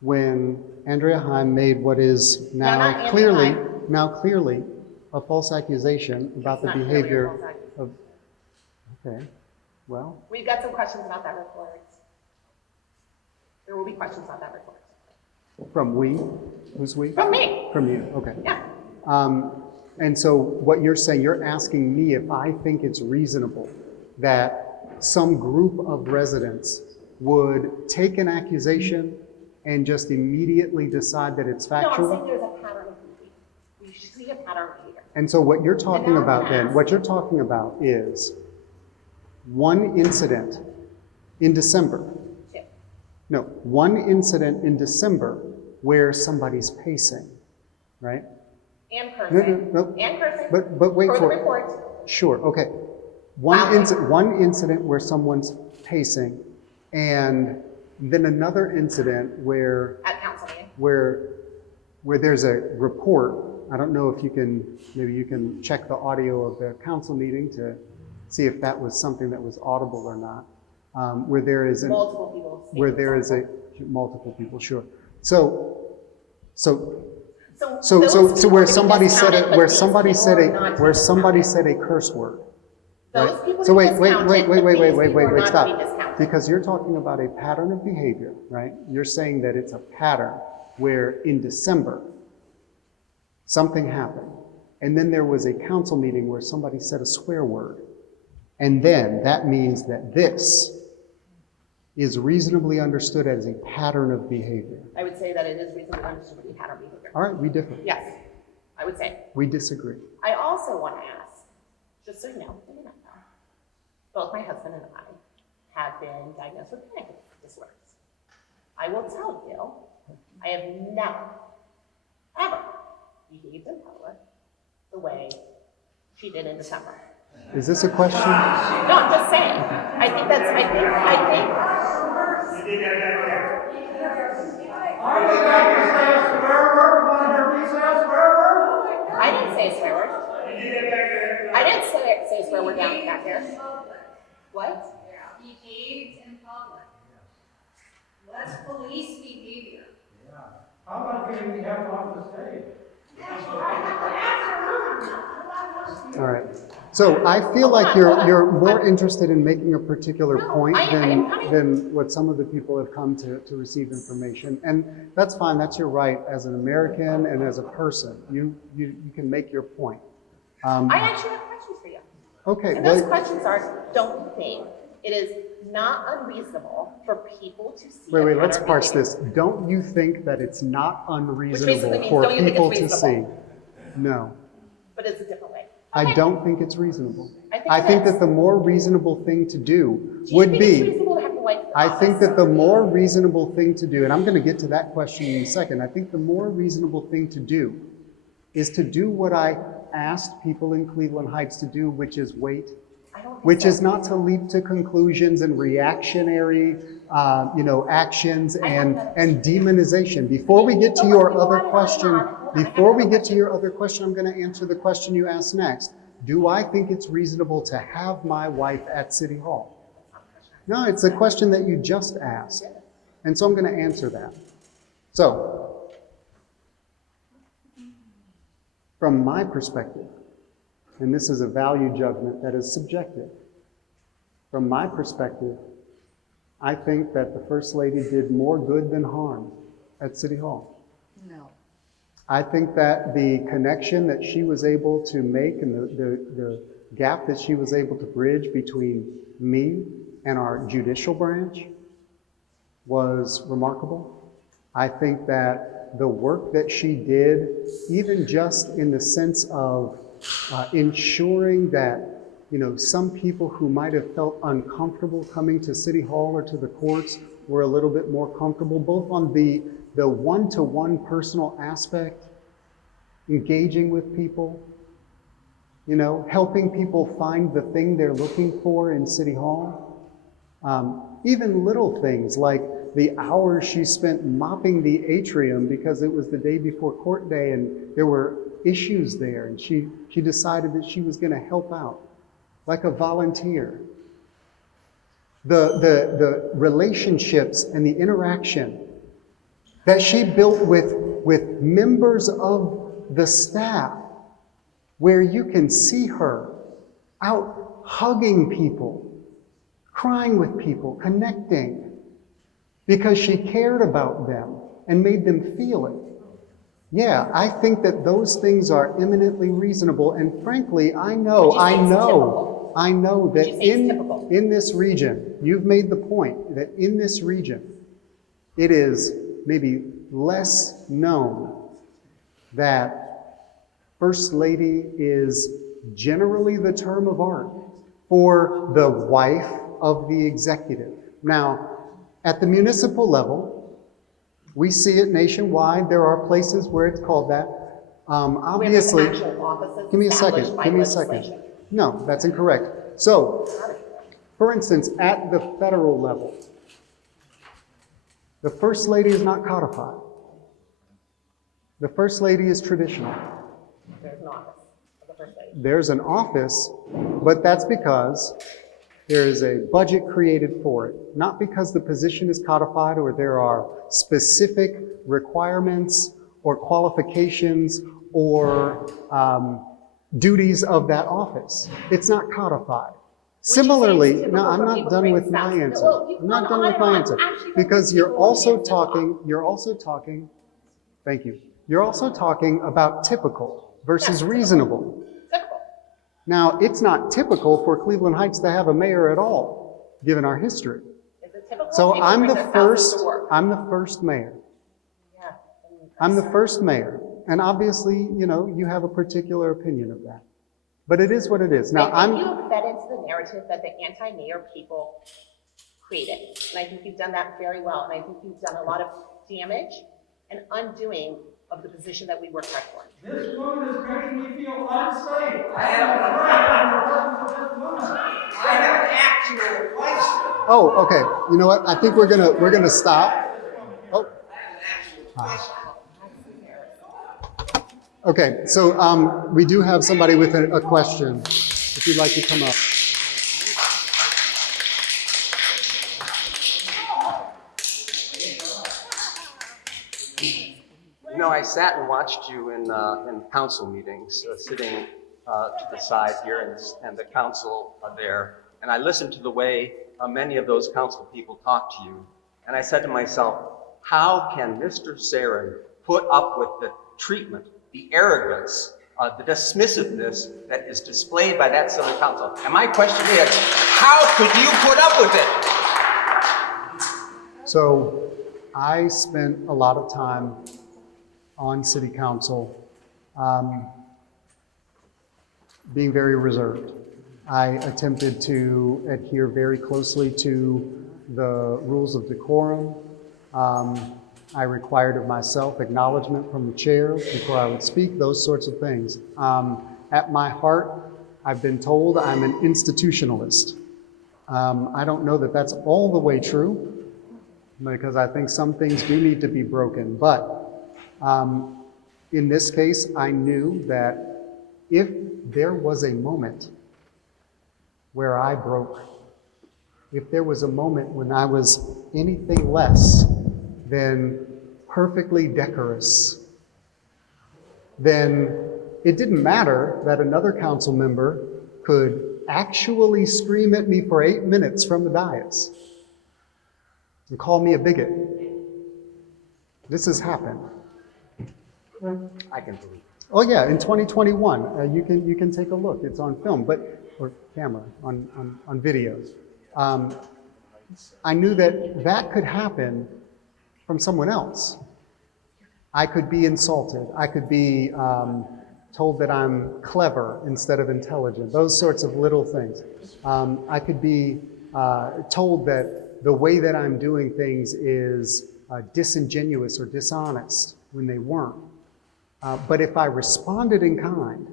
when Andrea Heim made what is not now Andrea clearly, Heim. a false accusation about It's the not really a behavior false accusation. of, okay, well, We've got some questions about that report. There will be questions about that report. from we, who's we? From me, From you, okay. yeah. And so what you're saying, you're asking me if I think it's reasonable that some group of residents would take an accusation and just immediately decide that it's No, I'm saying factual? there's a pattern of behavior. We should see a pattern of behavior. And so what you're talking now I'm about gonna then, ask- what you're talking about is one incident in December. Yeah. No, one incident in December where somebody's pacing, right? And No, cursing. no, no. And cursing. But wait For the for it. report. Sure, okay. Wow. One incident where someone's pacing, and then another incident where At council meeting. where there's a report. I don't know if you can, maybe you can check the audio of the council meeting to see if that was something that was audible or not. Where there is Multiple people. speak where to there is someone. multiple people, sure. So those where people somebody can be said discounted, it, but where these somebody people said are a, not to where be somebody discounted. said a curse word. Those Right? people So can wait, be wait, discounted, wait, but wait, wait, these wait, people wait, are wait, not to stop. be discounted. Because you're talking about a pattern of behavior, right? You're saying that it's a pattern where in December, something happened. And then there was a council meeting where somebody said a swear word. And then that means that this is reasonably understood as a pattern of behavior. I would say that it is reasonably understood to be pattern behavior. All right, we differ. Yes, I would say. We disagree. I also want to ask, just so you know, both my husband and I have been diagnosed with panic disorders. I will tell you, I have never, ever behaved in public the way she did in December. Is this a question? No, I'm just saying. I think I didn't say a swear word. I didn't say a swear word down back there. What? Behaved in public. Let's police behavior. How about getting the F off the stage? All right. So I feel like you're more interested in making a particular No, point I am coming- than what some of the people have come to receive information. And that's fine. That's your right as an American and as a person. You can make your point. I actually have questions for you. Okay. And those well, questions are, don't you think it is not unreasonable for people to see wait, a let's pattern parse behavior? this. Don't you think that it's not unreasonable means, for don't you think people it's to see? reasonable? No. But it's a different way. I Okay. don't think it's reasonable. I think it is. that the more reasonable thing to do Do you would think be. it's reasonable to have the wife in the I think office? that the more reasonable thing to do, and I'm going to get to that question in a second, I think the more reasonable thing to do is to do what I asked people in Cleveland Heights to do, which is wait, I don't think which so. is not to leap to conclusions and reactionary, actions and demonization. Before we get to your other question, I'm going to answer the question you asked next. Do I think it's reasonable to have my wife at City Hall? No, it's a question that you just asked. And so I'm going to answer that. So, from my perspective, and this is a value judgment that is subjective, from my perspective, I think that the First Lady did more good than harm at City Hall. No. I think that the connection that she was able to make and the gap that she was able to bridge between me and our judicial branch was remarkable. I think that the work that she did, even just in the sense of ensuring that, some people who might have felt uncomfortable coming to City Hall or to the courts were a little bit more comfortable, both on the one-to-one personal aspect, engaging with people, helping people find the thing they're looking for in City Hall. Even little things like the hours she spent mopping the atrium because it was the day before court day and there were issues there, and she decided that she was going to help out like a volunteer. The relationships and the interaction that she built with members of the staff, where you can see her out hugging people, crying with people, connecting, because she cared about them and made them feel it. Yeah, I think that those things are eminently reasonable, and frankly, I know Would you say it's typical? that Would you say it's typical? in this region, you've made the point that in this region, it is maybe less known that First Lady is generally the term of art for the wife of the executive. Now, at the municipal level, we see it nationwide. There are places where it's called that. Obviously, Where there's actual offices give me a established second, by give me a second. legislation. No, that's incorrect. So, for instance, at the federal level, the First Lady is not codified. The First Lady is traditional. There's an office of the First Lady. There's an office, but that's because there is a budget created for it, not because the position is codified or there are specific requirements or qualifications or duties of that office. It's not codified. Similarly, typical no, I'm for not people done to with bring my spouses. answer. Well, you've I'm not gone done with on my and on. answer. Actually, Because people you're also talking about typical versus reasonable. Typical. Now, it's not typical for Cleveland Heights to have a mayor at all, given our history. Is it typical? So People I'm bring the their spouses first, to work. I'm the first mayor. Yeah. I'm the first mayor. And obviously, you know, you have a particular opinion of that. But it is what it is. Now, I think you have fed into the narrative that the anti-mayor people created. And I think you've done that very well. And I think you've done a lot of damage and undoing of the position that we work hard for. This woman is making me feel unsafe. I have- I'm afraid I'm working for this woman. I have an actual question. oh, okay. You know what? I think we're gonna stop. Oh, I have an actual question. okay. So we do have somebody with a question. If you'd like to come up. You know, I sat and watched you in council meetings, sitting to the side here, and the council there, and I listened to the way many of those council people talked to you, and I said to myself, how can Mr. Sarin put up with the treatment, the arrogance, the dismissiveness that is displayed by that city council? And my question is, how could you put up with it? So I spent a lot of time on city council being very reserved. I attempted to adhere very closely to the rules of decorum. I required of myself acknowledgement from the chair before I would speak, those sorts of things. At my heart, I've been told I'm an institutionalist. I don't know that that's all the way true, because I think some things do need to be broken. But in this case, I knew that if there was a moment where I broke, if there was a moment when I was anything less than perfectly decorous, then it didn't matter that another council member could actually scream at me for 8 minutes from the dais and call me a bigot. This has happened. I can believe it. Oh yeah, in 2021, you can take a look. It's on film, or camera, on videos. I knew that could happen from someone else. I could be insulted. I could be told that I'm clever instead of intelligent. Those sorts of little things. I could be told that the way that I'm doing things is disingenuous or dishonest when they weren't. But if I responded in kind,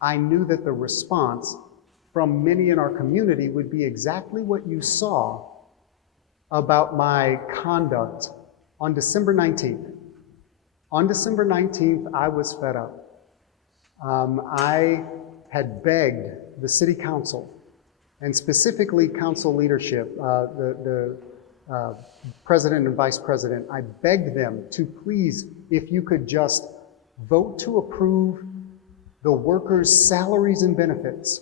I knew that the response from many in our community would be exactly what you saw about my conduct on December 19th. On December 19th, I was fed up. I had begged the city council, and specifically council leadership, the president and vice president, I begged them to please, if you could just vote to approve the workers' salaries and benefits,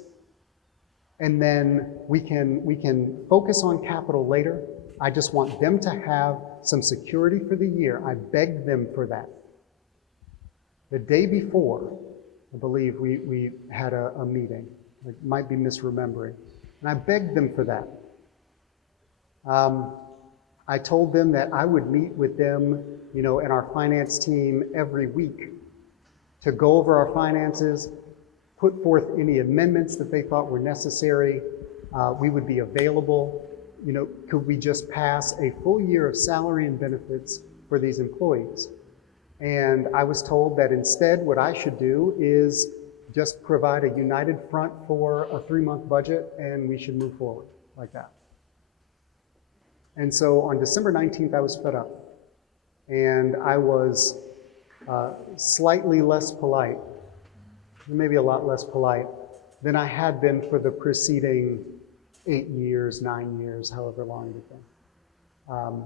and then we can focus on capital later. I just want them to have some security for the year. I begged them for that. The day before, I believe we had a meeting. I might be misremembering. And I begged them for that. I told them that I would meet with them, and our finance team every week to go over our finances, put forth any amendments that they thought were necessary. We would be available. Could we just pass a full year of salary and benefits for these employees? And I was told that instead what I should do is just provide a united front for a 3-month budget, and we should move forward like that. And so on December 19th, I was fed up. And I was slightly less polite, maybe a lot less polite, than I had been for the preceding 8 years, 9 years, however long it had been.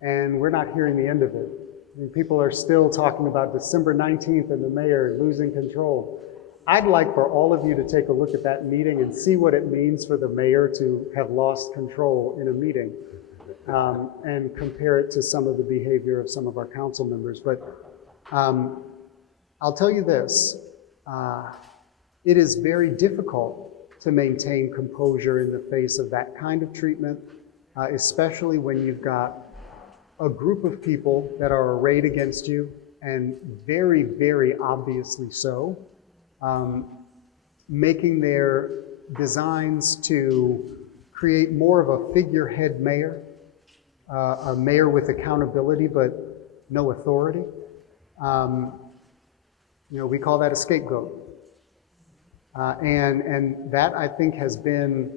And we're not hearing the end of it. I mean, people are still talking about December 19th and the mayor losing control. I'd like for all of you to take a look at that meeting and see what it means for the mayor to have lost control in a meeting, and compare it to some of the behavior of some of our council members. But I'll tell you this, it is very difficult to maintain composure in the face of that kind of treatment, especially when you've got a group of people that are arrayed against you, and very, very obviously so, making their designs to create more of a figurehead mayor, a mayor with accountability but no authority. We call that a scapegoat. And that, I think, has been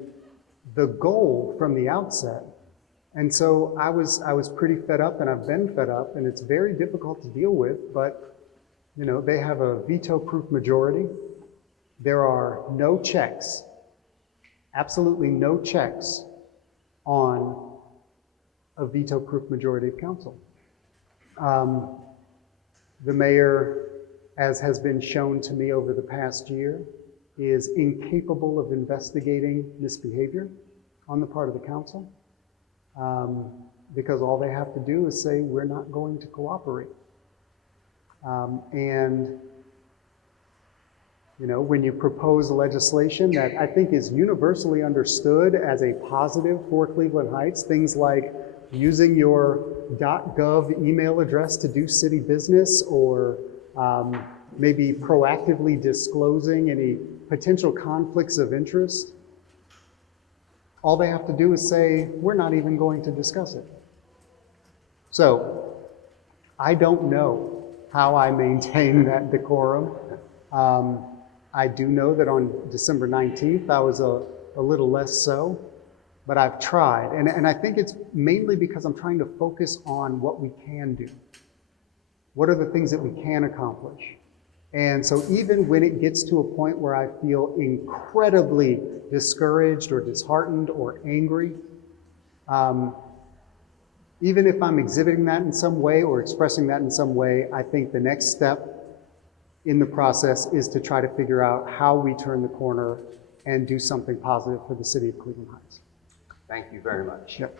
the goal from the outset. And so I was pretty fed up, and I've been fed up, and it's very difficult to deal with, but they have a veto-proof majority. There are no checks, absolutely no checks on a veto-proof majority of council. The mayor, as has been shown to me over the past year, is incapable of investigating misbehavior on the part of the council, because all they have to do is say, we're not going to cooperate. When you propose legislation that I think is universally understood as a positive for Cleveland Heights, things like using your .gov email address to do city business, or maybe proactively disclosing any potential conflicts of interest, all they have to do is say, we're not even going to discuss it. So I don't know how I maintain that decorum. I do know that on December 19th, I was a little less so, but I've tried. And I think it's mainly because I'm trying to focus on what we can do. What are the things that we can accomplish? And so even when it gets to a point where I feel incredibly discouraged or disheartened or angry, even if I'm exhibiting that in some way or expressing that in some way, I think the next step in the process is to try to figure out how we turn the corner and do something positive for the city of Cleveland Heights. Thank you very much. Yep.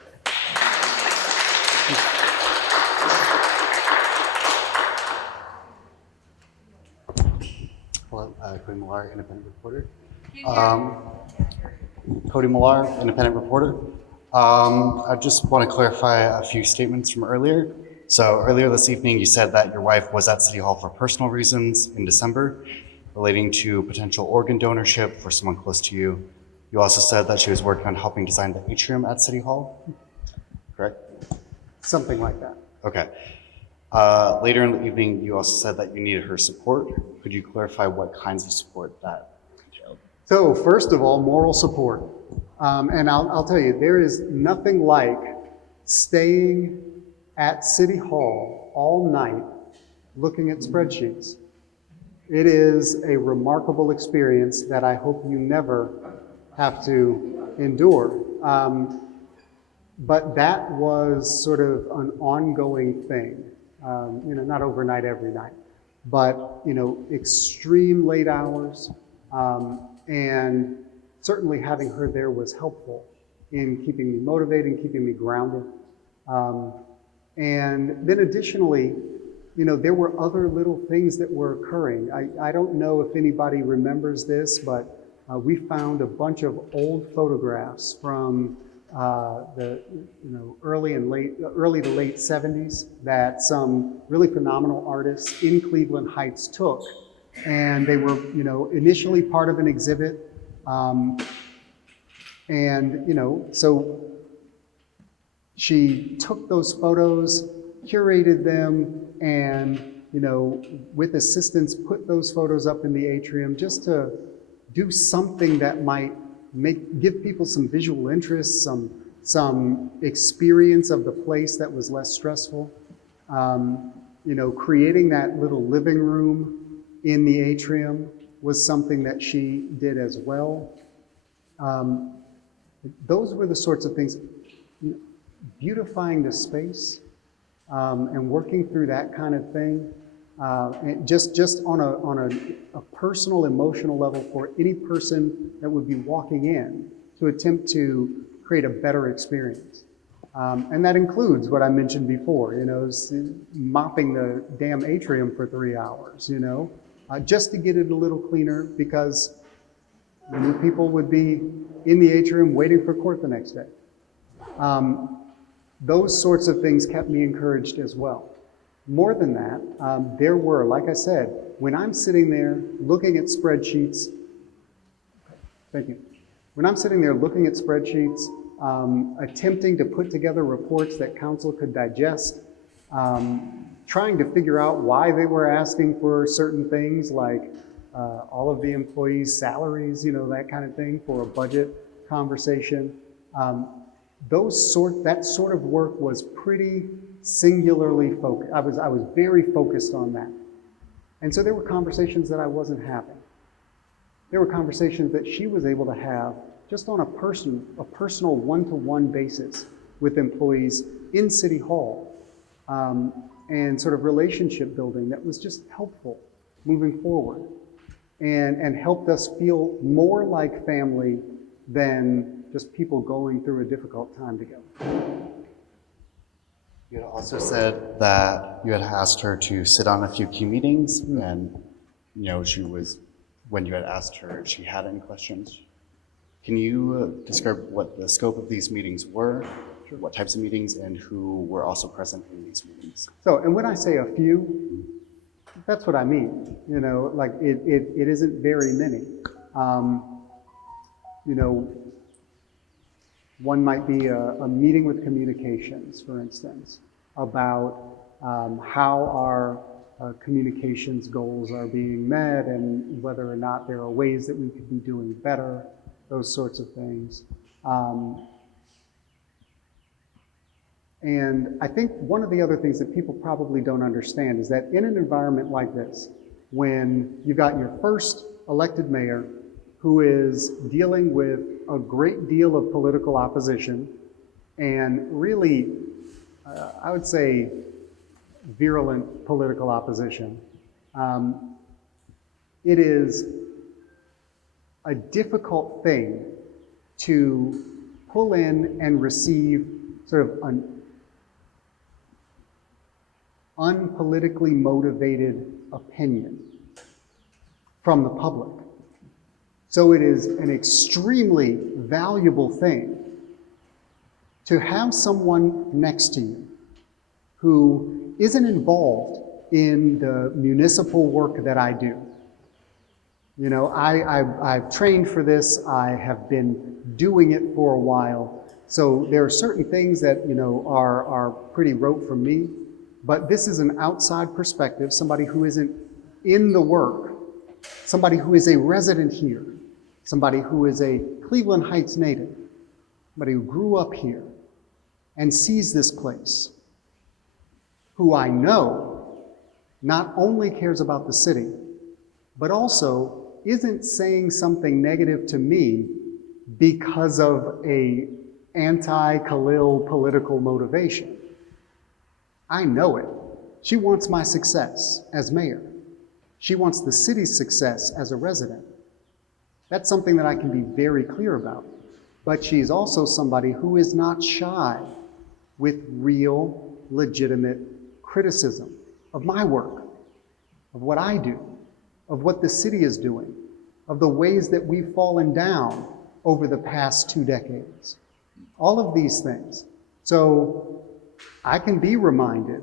Hello, Cody Millar, independent reporter. Cody Millar, independent reporter. I just want to clarify a few statements from earlier. So earlier this evening, you said that your wife was at City Hall for personal reasons in December, relating to potential organ donorship for someone close to you. You also said that she was working on helping design the atrium at City Hall, correct? Something like that. Okay. Later in the evening, you also said that you needed her support. Could you clarify what kinds of support that entailed? So first of all, moral support. And I'll tell you, there is nothing like staying at City Hall all night looking at spreadsheets. It is a remarkable experience that I hope you never have to endure. But that was sort of an ongoing thing. Not overnight every night, but extreme late hours, and certainly having her there was helpful in keeping me motivated and keeping me grounded. And then additionally, there were other little things that were occurring. I don't know if anybody remembers this, but we found a bunch of old photographs from early to late 70s that some really phenomenal artists in Cleveland Heights took. And they were, initially part of an exhibit. So she took those photos, curated them, and, with assistance, put those photos up in the atrium just to do something that might give people some visual interest, some experience of the place that was less stressful. Creating that little living room in the atrium was something that she did as well. Those were the sorts of things, beautifying the space and working through that kind of thing. And just on a personal, emotional level for any person that would be walking in to attempt to create a better experience. And that includes what I mentioned before, mopping the damn atrium for 3 hours, just to get it a little cleaner because people would be in the atrium waiting for court the next day. Those sorts of things kept me encouraged as well. More than that, there were, like I said, when I'm sitting there looking at spreadsheets, thank you. When I'm sitting there looking at spreadsheets, attempting to put together reports that council could digest, trying to figure out why they were asking for certain things like all of the employees' salaries, that kind of thing for a budget conversation. That sort of work was pretty singularly focused. I was very focused on that. And so there were conversations that I wasn't having. There were conversations that she was able to have just on a personal one-to-one basis with employees in City Hall, and sort of relationship building that was just helpful moving forward and helped us feel more like family than just people going through a difficult time together. You had also said that you had asked her to sit on a few key meetings, and when you had asked her if she had any questions. Can you describe what the scope of these meetings were, what types of meetings, and who were also present in these meetings? So, and when I say a few, that's what I mean. It isn't very many. One might be a meeting with communications, for instance, about how our communications goals are being met and whether or not there are ways that we could be doing better, those sorts of things. And I think one of the other things that people probably don't understand is that in an environment like this, when you've got your first elected mayor who is dealing with a great deal of political opposition and really, I would say, virulent political opposition, it is a difficult thing to pull in and receive sort of an unpolitically motivated opinion from the public. So it is an extremely valuable thing to have someone next to you who isn't involved in the municipal work that I do. I've trained for this. I have been doing it for a while. So there are certain things that, are pretty rote from me, but this is an outside perspective, somebody who isn't in the work, somebody who is a resident here, somebody who is a Cleveland Heights native, somebody who grew up here and sees this place, who I know not only cares about the city, but also isn't saying something negative to me because of a anti-Khalil political motivation. I know it. She wants my success as mayor. She wants the city's success as a resident. That's something that I can be very clear about. But she's also somebody who is not shy with real, legitimate criticism of my work, of what I do, of what the city is doing, of the ways that we've fallen down over the past 2 decades. All of these things. So I can be reminded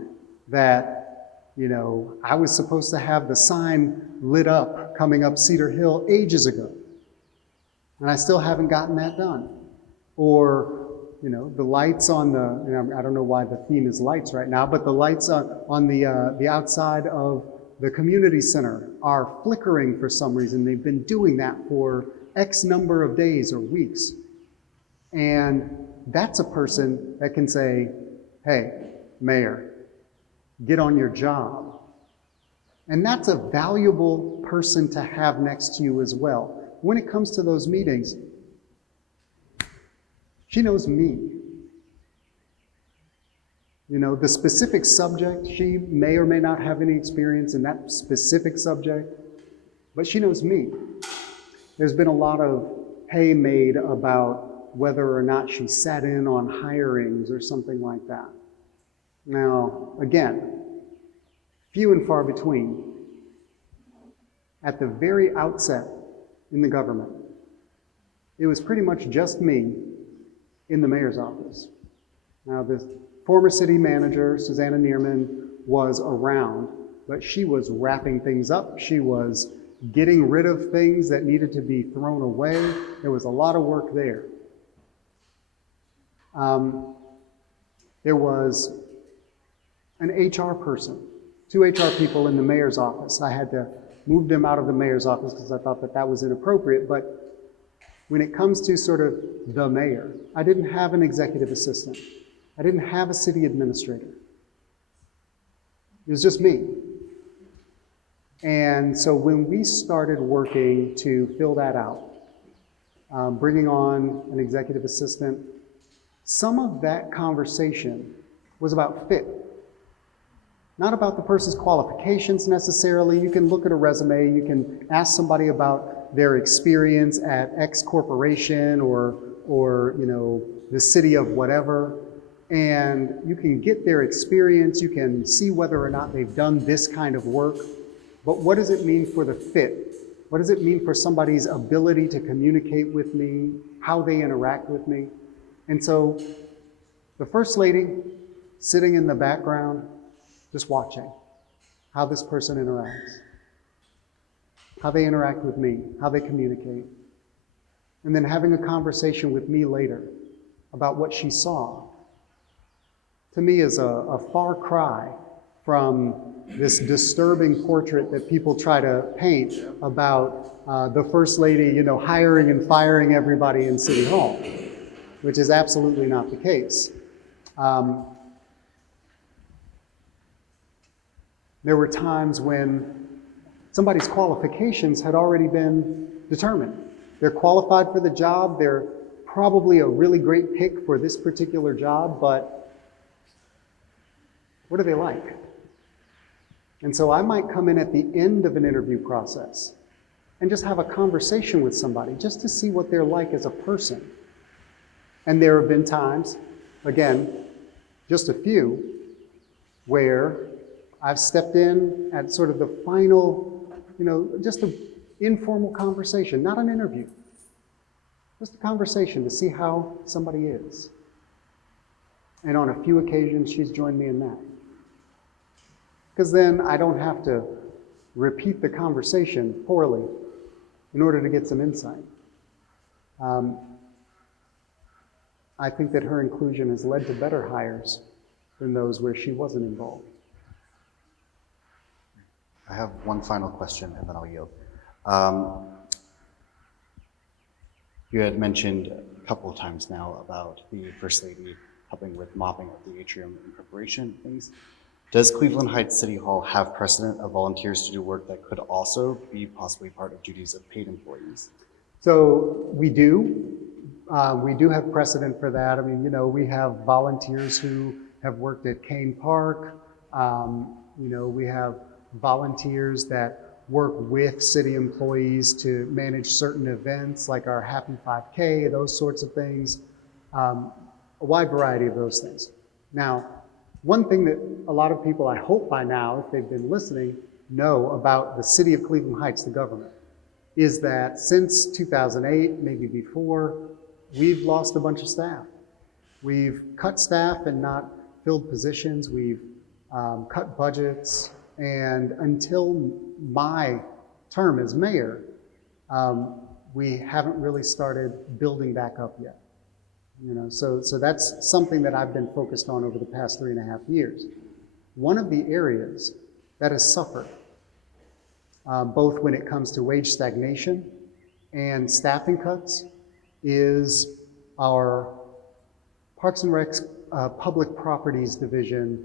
that, you know, I was supposed to have the sign lit up coming up Cedar Hill ages ago, and I still haven't gotten that done. Or, you know, the lights on the, and I don't know why the theme is lights right now, but the lights on the outside of the community center are flickering for some reason. They've been doing that for X number of days or weeks. And that's a person that can say, hey, Mayor, get on your job. And that's a valuable person to have next to you as well. When it comes to those meetings, she knows me. You know, the specific subject, she may or may not have any experience in that specific subject, but she knows me. There's been a lot of hay made about whether or not she sat in on hirings or something like that. Now, again, few and far between. At the very outset in the government, it was pretty much just me in the mayor's office. Now, the former city manager, Susanna Neerman, was around, but she was wrapping things up. She was getting rid of things that needed to be thrown away. There was a lot of work there. There was an HR person, 2 HR people in the mayor's office. I had to move them out of the mayor's office because I thought that that was inappropriate. But when it comes to sort of the mayor, I didn't have an executive assistant. I didn't have a city administrator. It was just me. And so when we started working to fill that out, bringing on an executive assistant, some of that conversation was about fit. Not about the person's qualifications necessarily. You can look at a resume, you can ask somebody about their experience at X corporation or you know, the city of whatever, and you can get their experience, you can see whether or not they've done this kind of work, but what does it mean for the fit? What does it mean for somebody's ability to communicate with me, how they interact with me? And so the First Lady sitting in the background, just watching how this person interacts, how they interact with me, how they communicate, and then having a conversation with me later about what she saw, to me is a far cry from this disturbing portrait that people try to paint about the First Lady, you know, hiring and firing everybody in City Hall, which is absolutely not the case. There were times when somebody's qualifications had already been determined. They're qualified for the job, they're probably a really great pick for this particular job, but what do they like? And so I might come in at the end of an interview process and just have a conversation with somebody just to see what they're like as a person. And there have been times, again, just a few, where I've stepped in at sort of the final, you know, just an informal conversation, not an interview, just a conversation to see how somebody is. And on a few occasions, she's joined me in that. Because then I don't have to repeat the conversation poorly in order to get some insight. I think that her inclusion has led to better hires than those where she wasn't involved. I have one final question and then I'll yield. You had mentioned a couple of times now about the First Lady helping with mopping up the atrium in preparation things. Does Cleveland Heights City Hall have precedent of volunteers to do work that could also be possibly part of duties of paid employees? So we do. We do have precedent for that. I mean, you know, we have volunteers who have worked at Kane Park. You know, we have volunteers that work with city employees to manage certain events like our Happy 5K, those sorts of things, a wide variety of those things. Now, one thing that a lot of people, I hope by now, if they've been listening, know about the city of Cleveland Heights, the government, is that since 2008, maybe before, we've lost a bunch of staff. We've cut staff and not filled positions. We've cut budgets. And until my term as mayor, we haven't really started building back up yet. You know, so that's something that I've been focused on over the past 3.5 years. One of the areas that has suffered, both when it comes to wage stagnation and staffing cuts, is our Parks and Rec's Public Properties Division,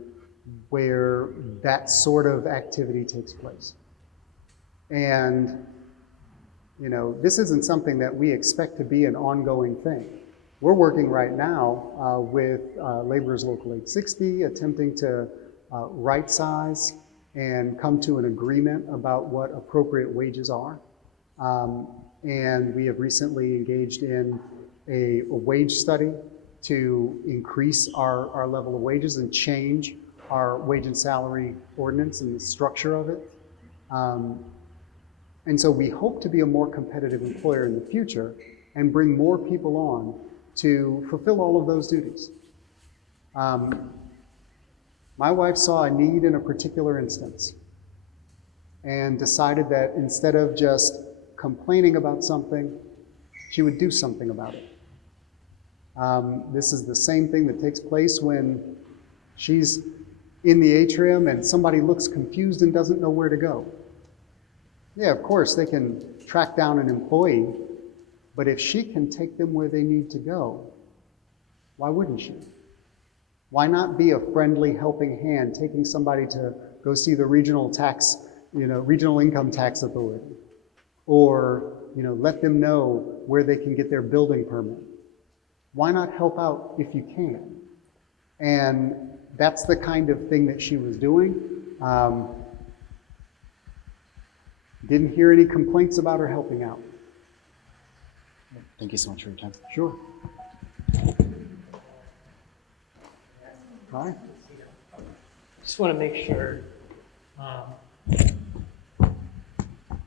where that sort of activity takes place. And, you know, this isn't something that we expect to be an ongoing thing. We're working right now with Laborers Local 860, attempting to right-size and come to an agreement about what appropriate wages are. And we have recently engaged in a wage study to increase our level of wages and change our wage and salary ordinance and the structure of it. And so we hope to be a more competitive employer in the future and bring more people on to fulfill all of those duties. My wife saw a need in a particular instance and decided that instead of just complaining about something, she would do something about it. This is the same thing that takes place when she's in the atrium and somebody looks confused and doesn't know where to go. Yeah, of course, they can track down an employee, but if she can take them where they need to go, why wouldn't she? Why not be a friendly helping hand, taking somebody to go see the regional tax, regional income tax authority, or, let them know where they can get their building permit? Why not help out if you can? And that's the kind of thing that she was doing. Didn't hear any complaints about her helping out. Thank you so much for your time. Sure. Hi. Just want to make sure,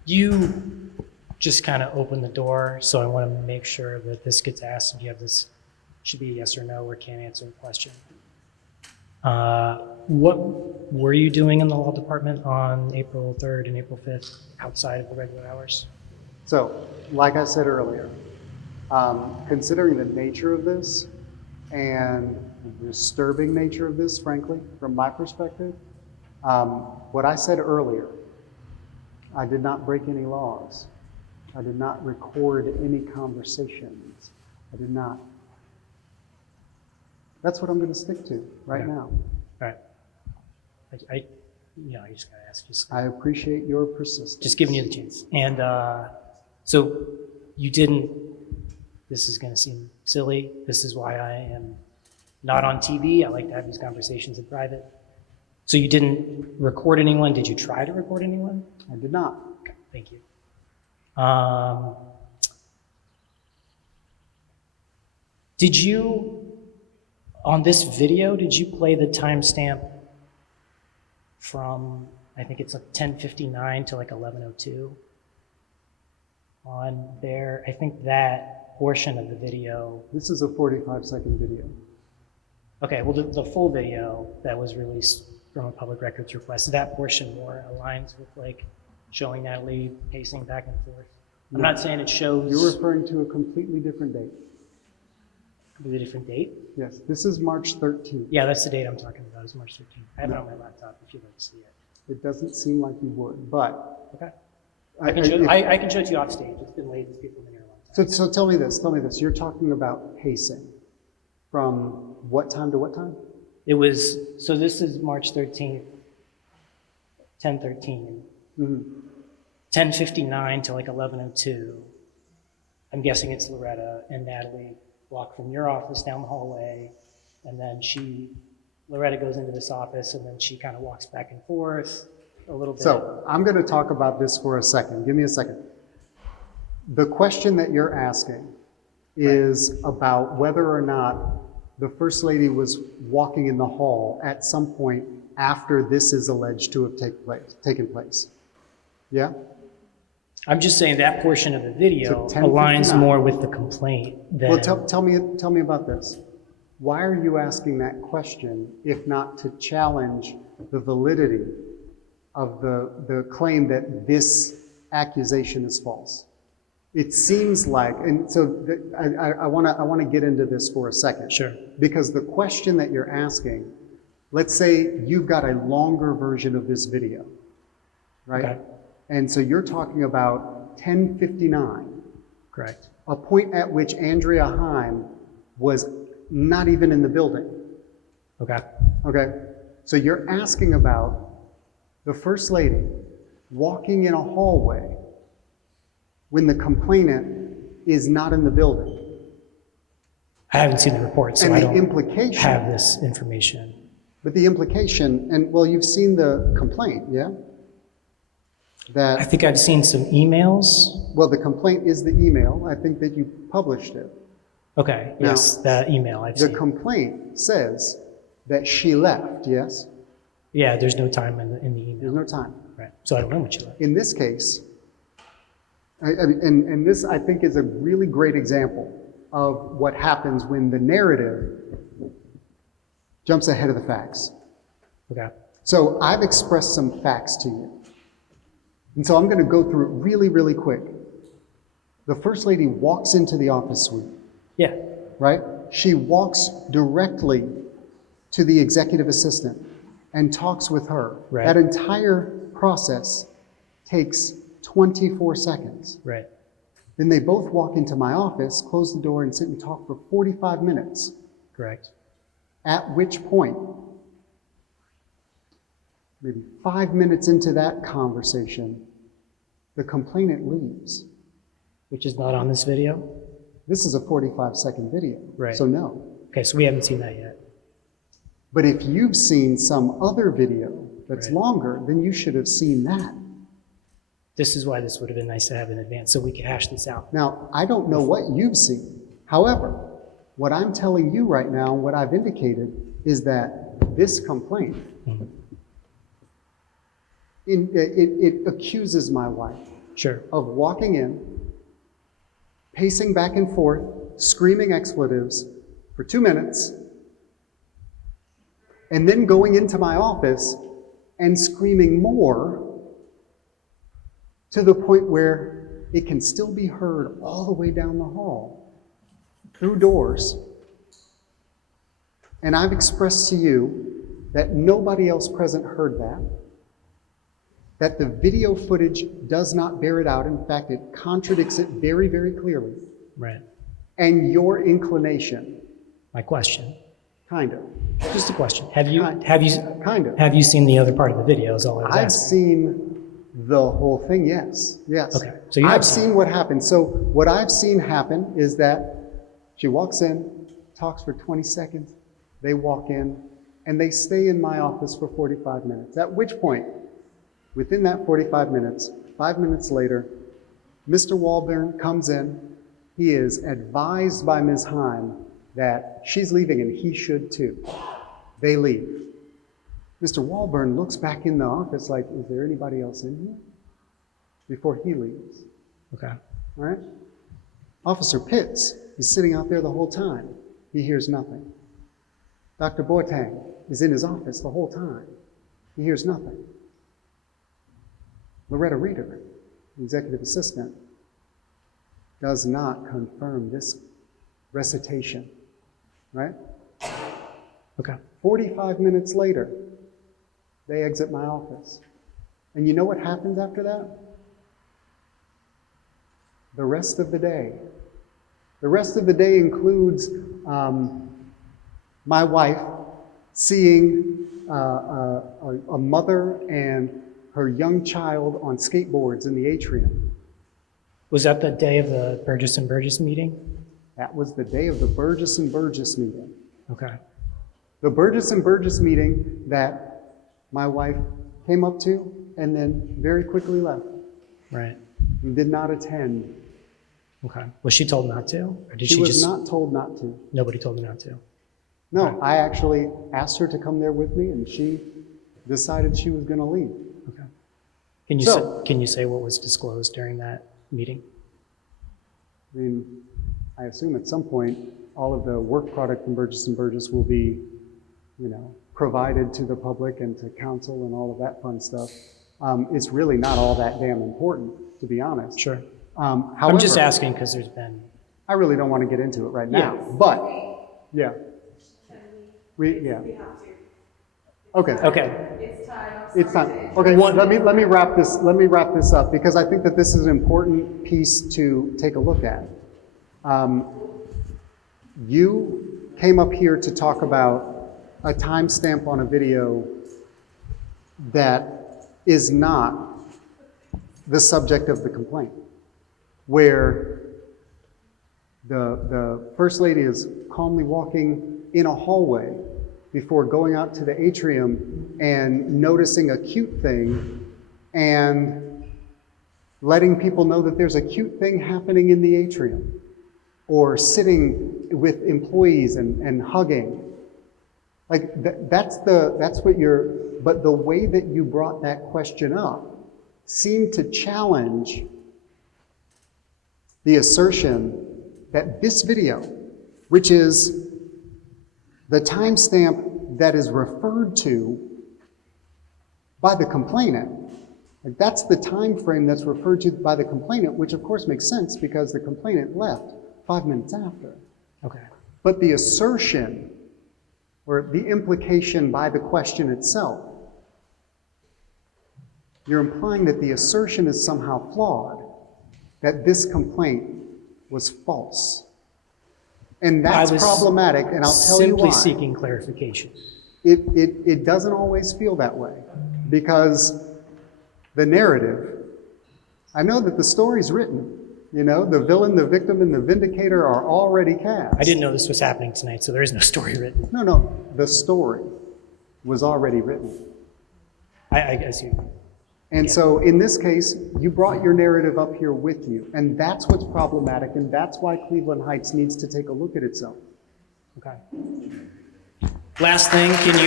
you just kind of opened the door, so I want to make sure that this gets asked, and you have this, should be a yes or no, or can't answer the question. What were you doing in the law department on April 3rd and April 5th outside of the regular hours? So, like I said earlier, considering the nature of this and the disturbing nature of this, frankly, from my perspective, what I said earlier, I did not break any laws. I did not record any conversations. I did not. That's what I'm going to stick to right now. All right. I just got to ask. I appreciate your persistence. Just giving you the chance. And so you didn't, this is going to seem silly. This is why I am not on TV. I like to have these conversations in private. So you didn't record anyone. Did you try to record anyone? I did not. Okay, thank you. Did you, on this video, did you play the timestamp from, I think it's like 10:59 to like 11:02 on there? I think that portion of the video. This is a 45-second video. Okay, well, the full video that was released from a public records request, that portion more aligns with like showing Natalie pacing back and forth. I'm not saying it shows. You're referring to a completely different date. With a different date? Yes, this is March 13th. Yeah, that's the date I'm talking about, is March 13th. I have it on my laptop if you'd like to see it. It doesn't seem like you would, but. Okay. I can show it to you off stage. It's been late, these people have been here a long time. So tell me this, you're talking about pacing from what time to what time? It was, so this is March 13th, 10:13. 10:59 to like 11:02. I'm guessing it's Loretta and Natalie walk from your office down the hallway, and then Loretta goes into this office, and then she kind of walks back and forth a little bit. So I'm going to talk about this for a second. Give me a second. The question that you're asking is about whether or not the First Lady was walking in the hall at some point after this is alleged to have taken place. Yeah? I'm just saying that portion of the video So 10:59. aligns more with the complaint than. Well, tell me about this. Why are you asking that question if not to challenge the validity of the claim that this accusation is false? It seems like, and so I want to get into this for a second. Sure. Because the question that you're asking, let's say you've got a longer version of this video, right? Okay. And so you're talking about 10:59, Correct. a point at which Andrea Heim was not even in the building. Okay. Okay, so you're asking about the First Lady walking in a hallway when the complainant is not in the building. I haven't seen the report, so And I the don't implication, have this information. but the implication, and well, you've seen the complaint, yeah? I That, think I've seen some emails. well, the complaint is the email. I think that you published it. Okay, Now, yes, the email I've The seen. complaint says that she left, yes? Yeah, there's no time in the There's email. no time. Right. So I don't know what you left. In this case, and this I think is a really great example of what happens when the narrative jumps ahead of the facts. Okay. So I've expressed some facts to you. And so I'm going to go through it really, really quick. The First Lady walks into the office suite, Yeah. right? She walks directly to the executive assistant and talks with her. Right. That entire process takes 24 seconds. Right. Then they both walk into my office, close the door, and sit and talk for 45 minutes. Correct. At which point, maybe 5 minutes into that conversation, the complainant leaves. Which is not on this video. This is a 45-second video, Right. so no. Okay, so we haven't seen that yet. But if you've seen some other video that's Right. longer, then you should have seen that. This is why this would have been nice to have in advance, so we could hash this out. Now, I don't know what you've seen. However, what I'm telling you right now, what I've indicated, is that this complaint, Mhm. it accuses my wife Sure. of walking in, pacing back and forth, screaming expletives for 2 minutes, and then going into my office and screaming more to the point where it can still be heard all the way down the hall through doors. And I've expressed to you that nobody else present heard that the video footage does not bear it out. In fact, it contradicts it very, very clearly. Right. And your inclination, My question. kind of, Just a question. Have you kind of. seen the other part of the video is all I was I've asking. seen the whole thing, yes, yes. Okay, so you have I've seen seen what happened. So what I've seen happen is that she walks in, talks for 20 seconds, they walk in, and they stay in my office for 45 minutes. At which point, within that 45 minutes, 5 minutes later, Mr. Walburn comes in. He is advised by Ms. Heim that she's leaving and he should too. They leave. Mr. Walburn looks back in the office like, is there anybody else in here? Before he leaves, Okay. all right? Officer Pitts is sitting out there the whole time. He hears nothing. Dr. Boateng is in his office the whole time. He hears nothing. Loretta Reeder, the executive assistant, does not confirm this recitation, right? Okay. 45 minutes later, they exit my office. And you know what happens after that? The rest of the day. The rest of the day includes my wife seeing a mother and her young child on skateboards in the atrium. Was that the day of the Burgess and Burgess meeting? That was the day of the Burgess and Burgess meeting. Okay. The Burgess and Burgess meeting that my wife came up to and then very quickly left Right. and did not attend. Okay. Was she told not to? Or did She she was just, not told not to. nobody told her not to? No, I actually asked her to come there with me and she decided she was going to leave. Okay. Can you, So- can you say what was disclosed during that meeting? I mean, I assume at some point, all of the work product from Burgess & Burgess will be, provided to the public and to council and all of that fun stuff. It's really not all that damn important, to be honest. Sure. However, I'm just asking because there's been, I really don't want to get into it right now, but, yeah. Yeah. Okay. okay. It's time. Okay, let me wrap this up because I think that this is an important piece to take a look at. You came up here to talk about a timestamp on a video that is not the subject of the complaint, where the First Lady is calmly walking in a hallway before going out to the atrium and noticing a cute thing and letting people know that there's a cute thing happening in the atrium, or sitting with employees and hugging. Like that's what but the way that you brought that question up seemed to challenge the assertion that this video, which is the timestamp that is referred to by the complainant, like that's the time frame that's referred to by the complainant, which of course makes sense because the complainant left 5 minutes after. Okay. But the assertion, or the implication by the question itself, you're implying that the assertion is somehow flawed, that this complaint was false. And that's problematic, and I'll tell you why. Simply seeking clarification. It doesn't always feel that way, because the narrative, I know that the story's written, the villain, the victim, and the vindicator are already cast. I didn't know this was happening tonight, so there is no story written. No, the story was already written. I guess you. And so in this case, you brought your narrative up here with you, and that's what's problematic, and that's why Cleveland Heights needs to take a look at itself. Okay. Last thing, can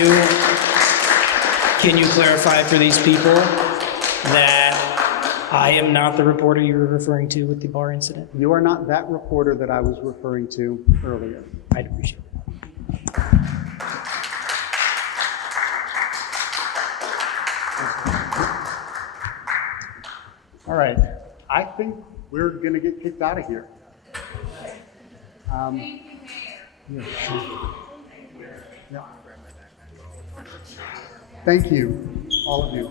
you clarify for these people that I am not the reporter you were referring to with the bar incident? You are not that reporter that I was referring to earlier. I'd appreciate it. All right, I think we're gonna get kicked out of here. Thank you, all of you.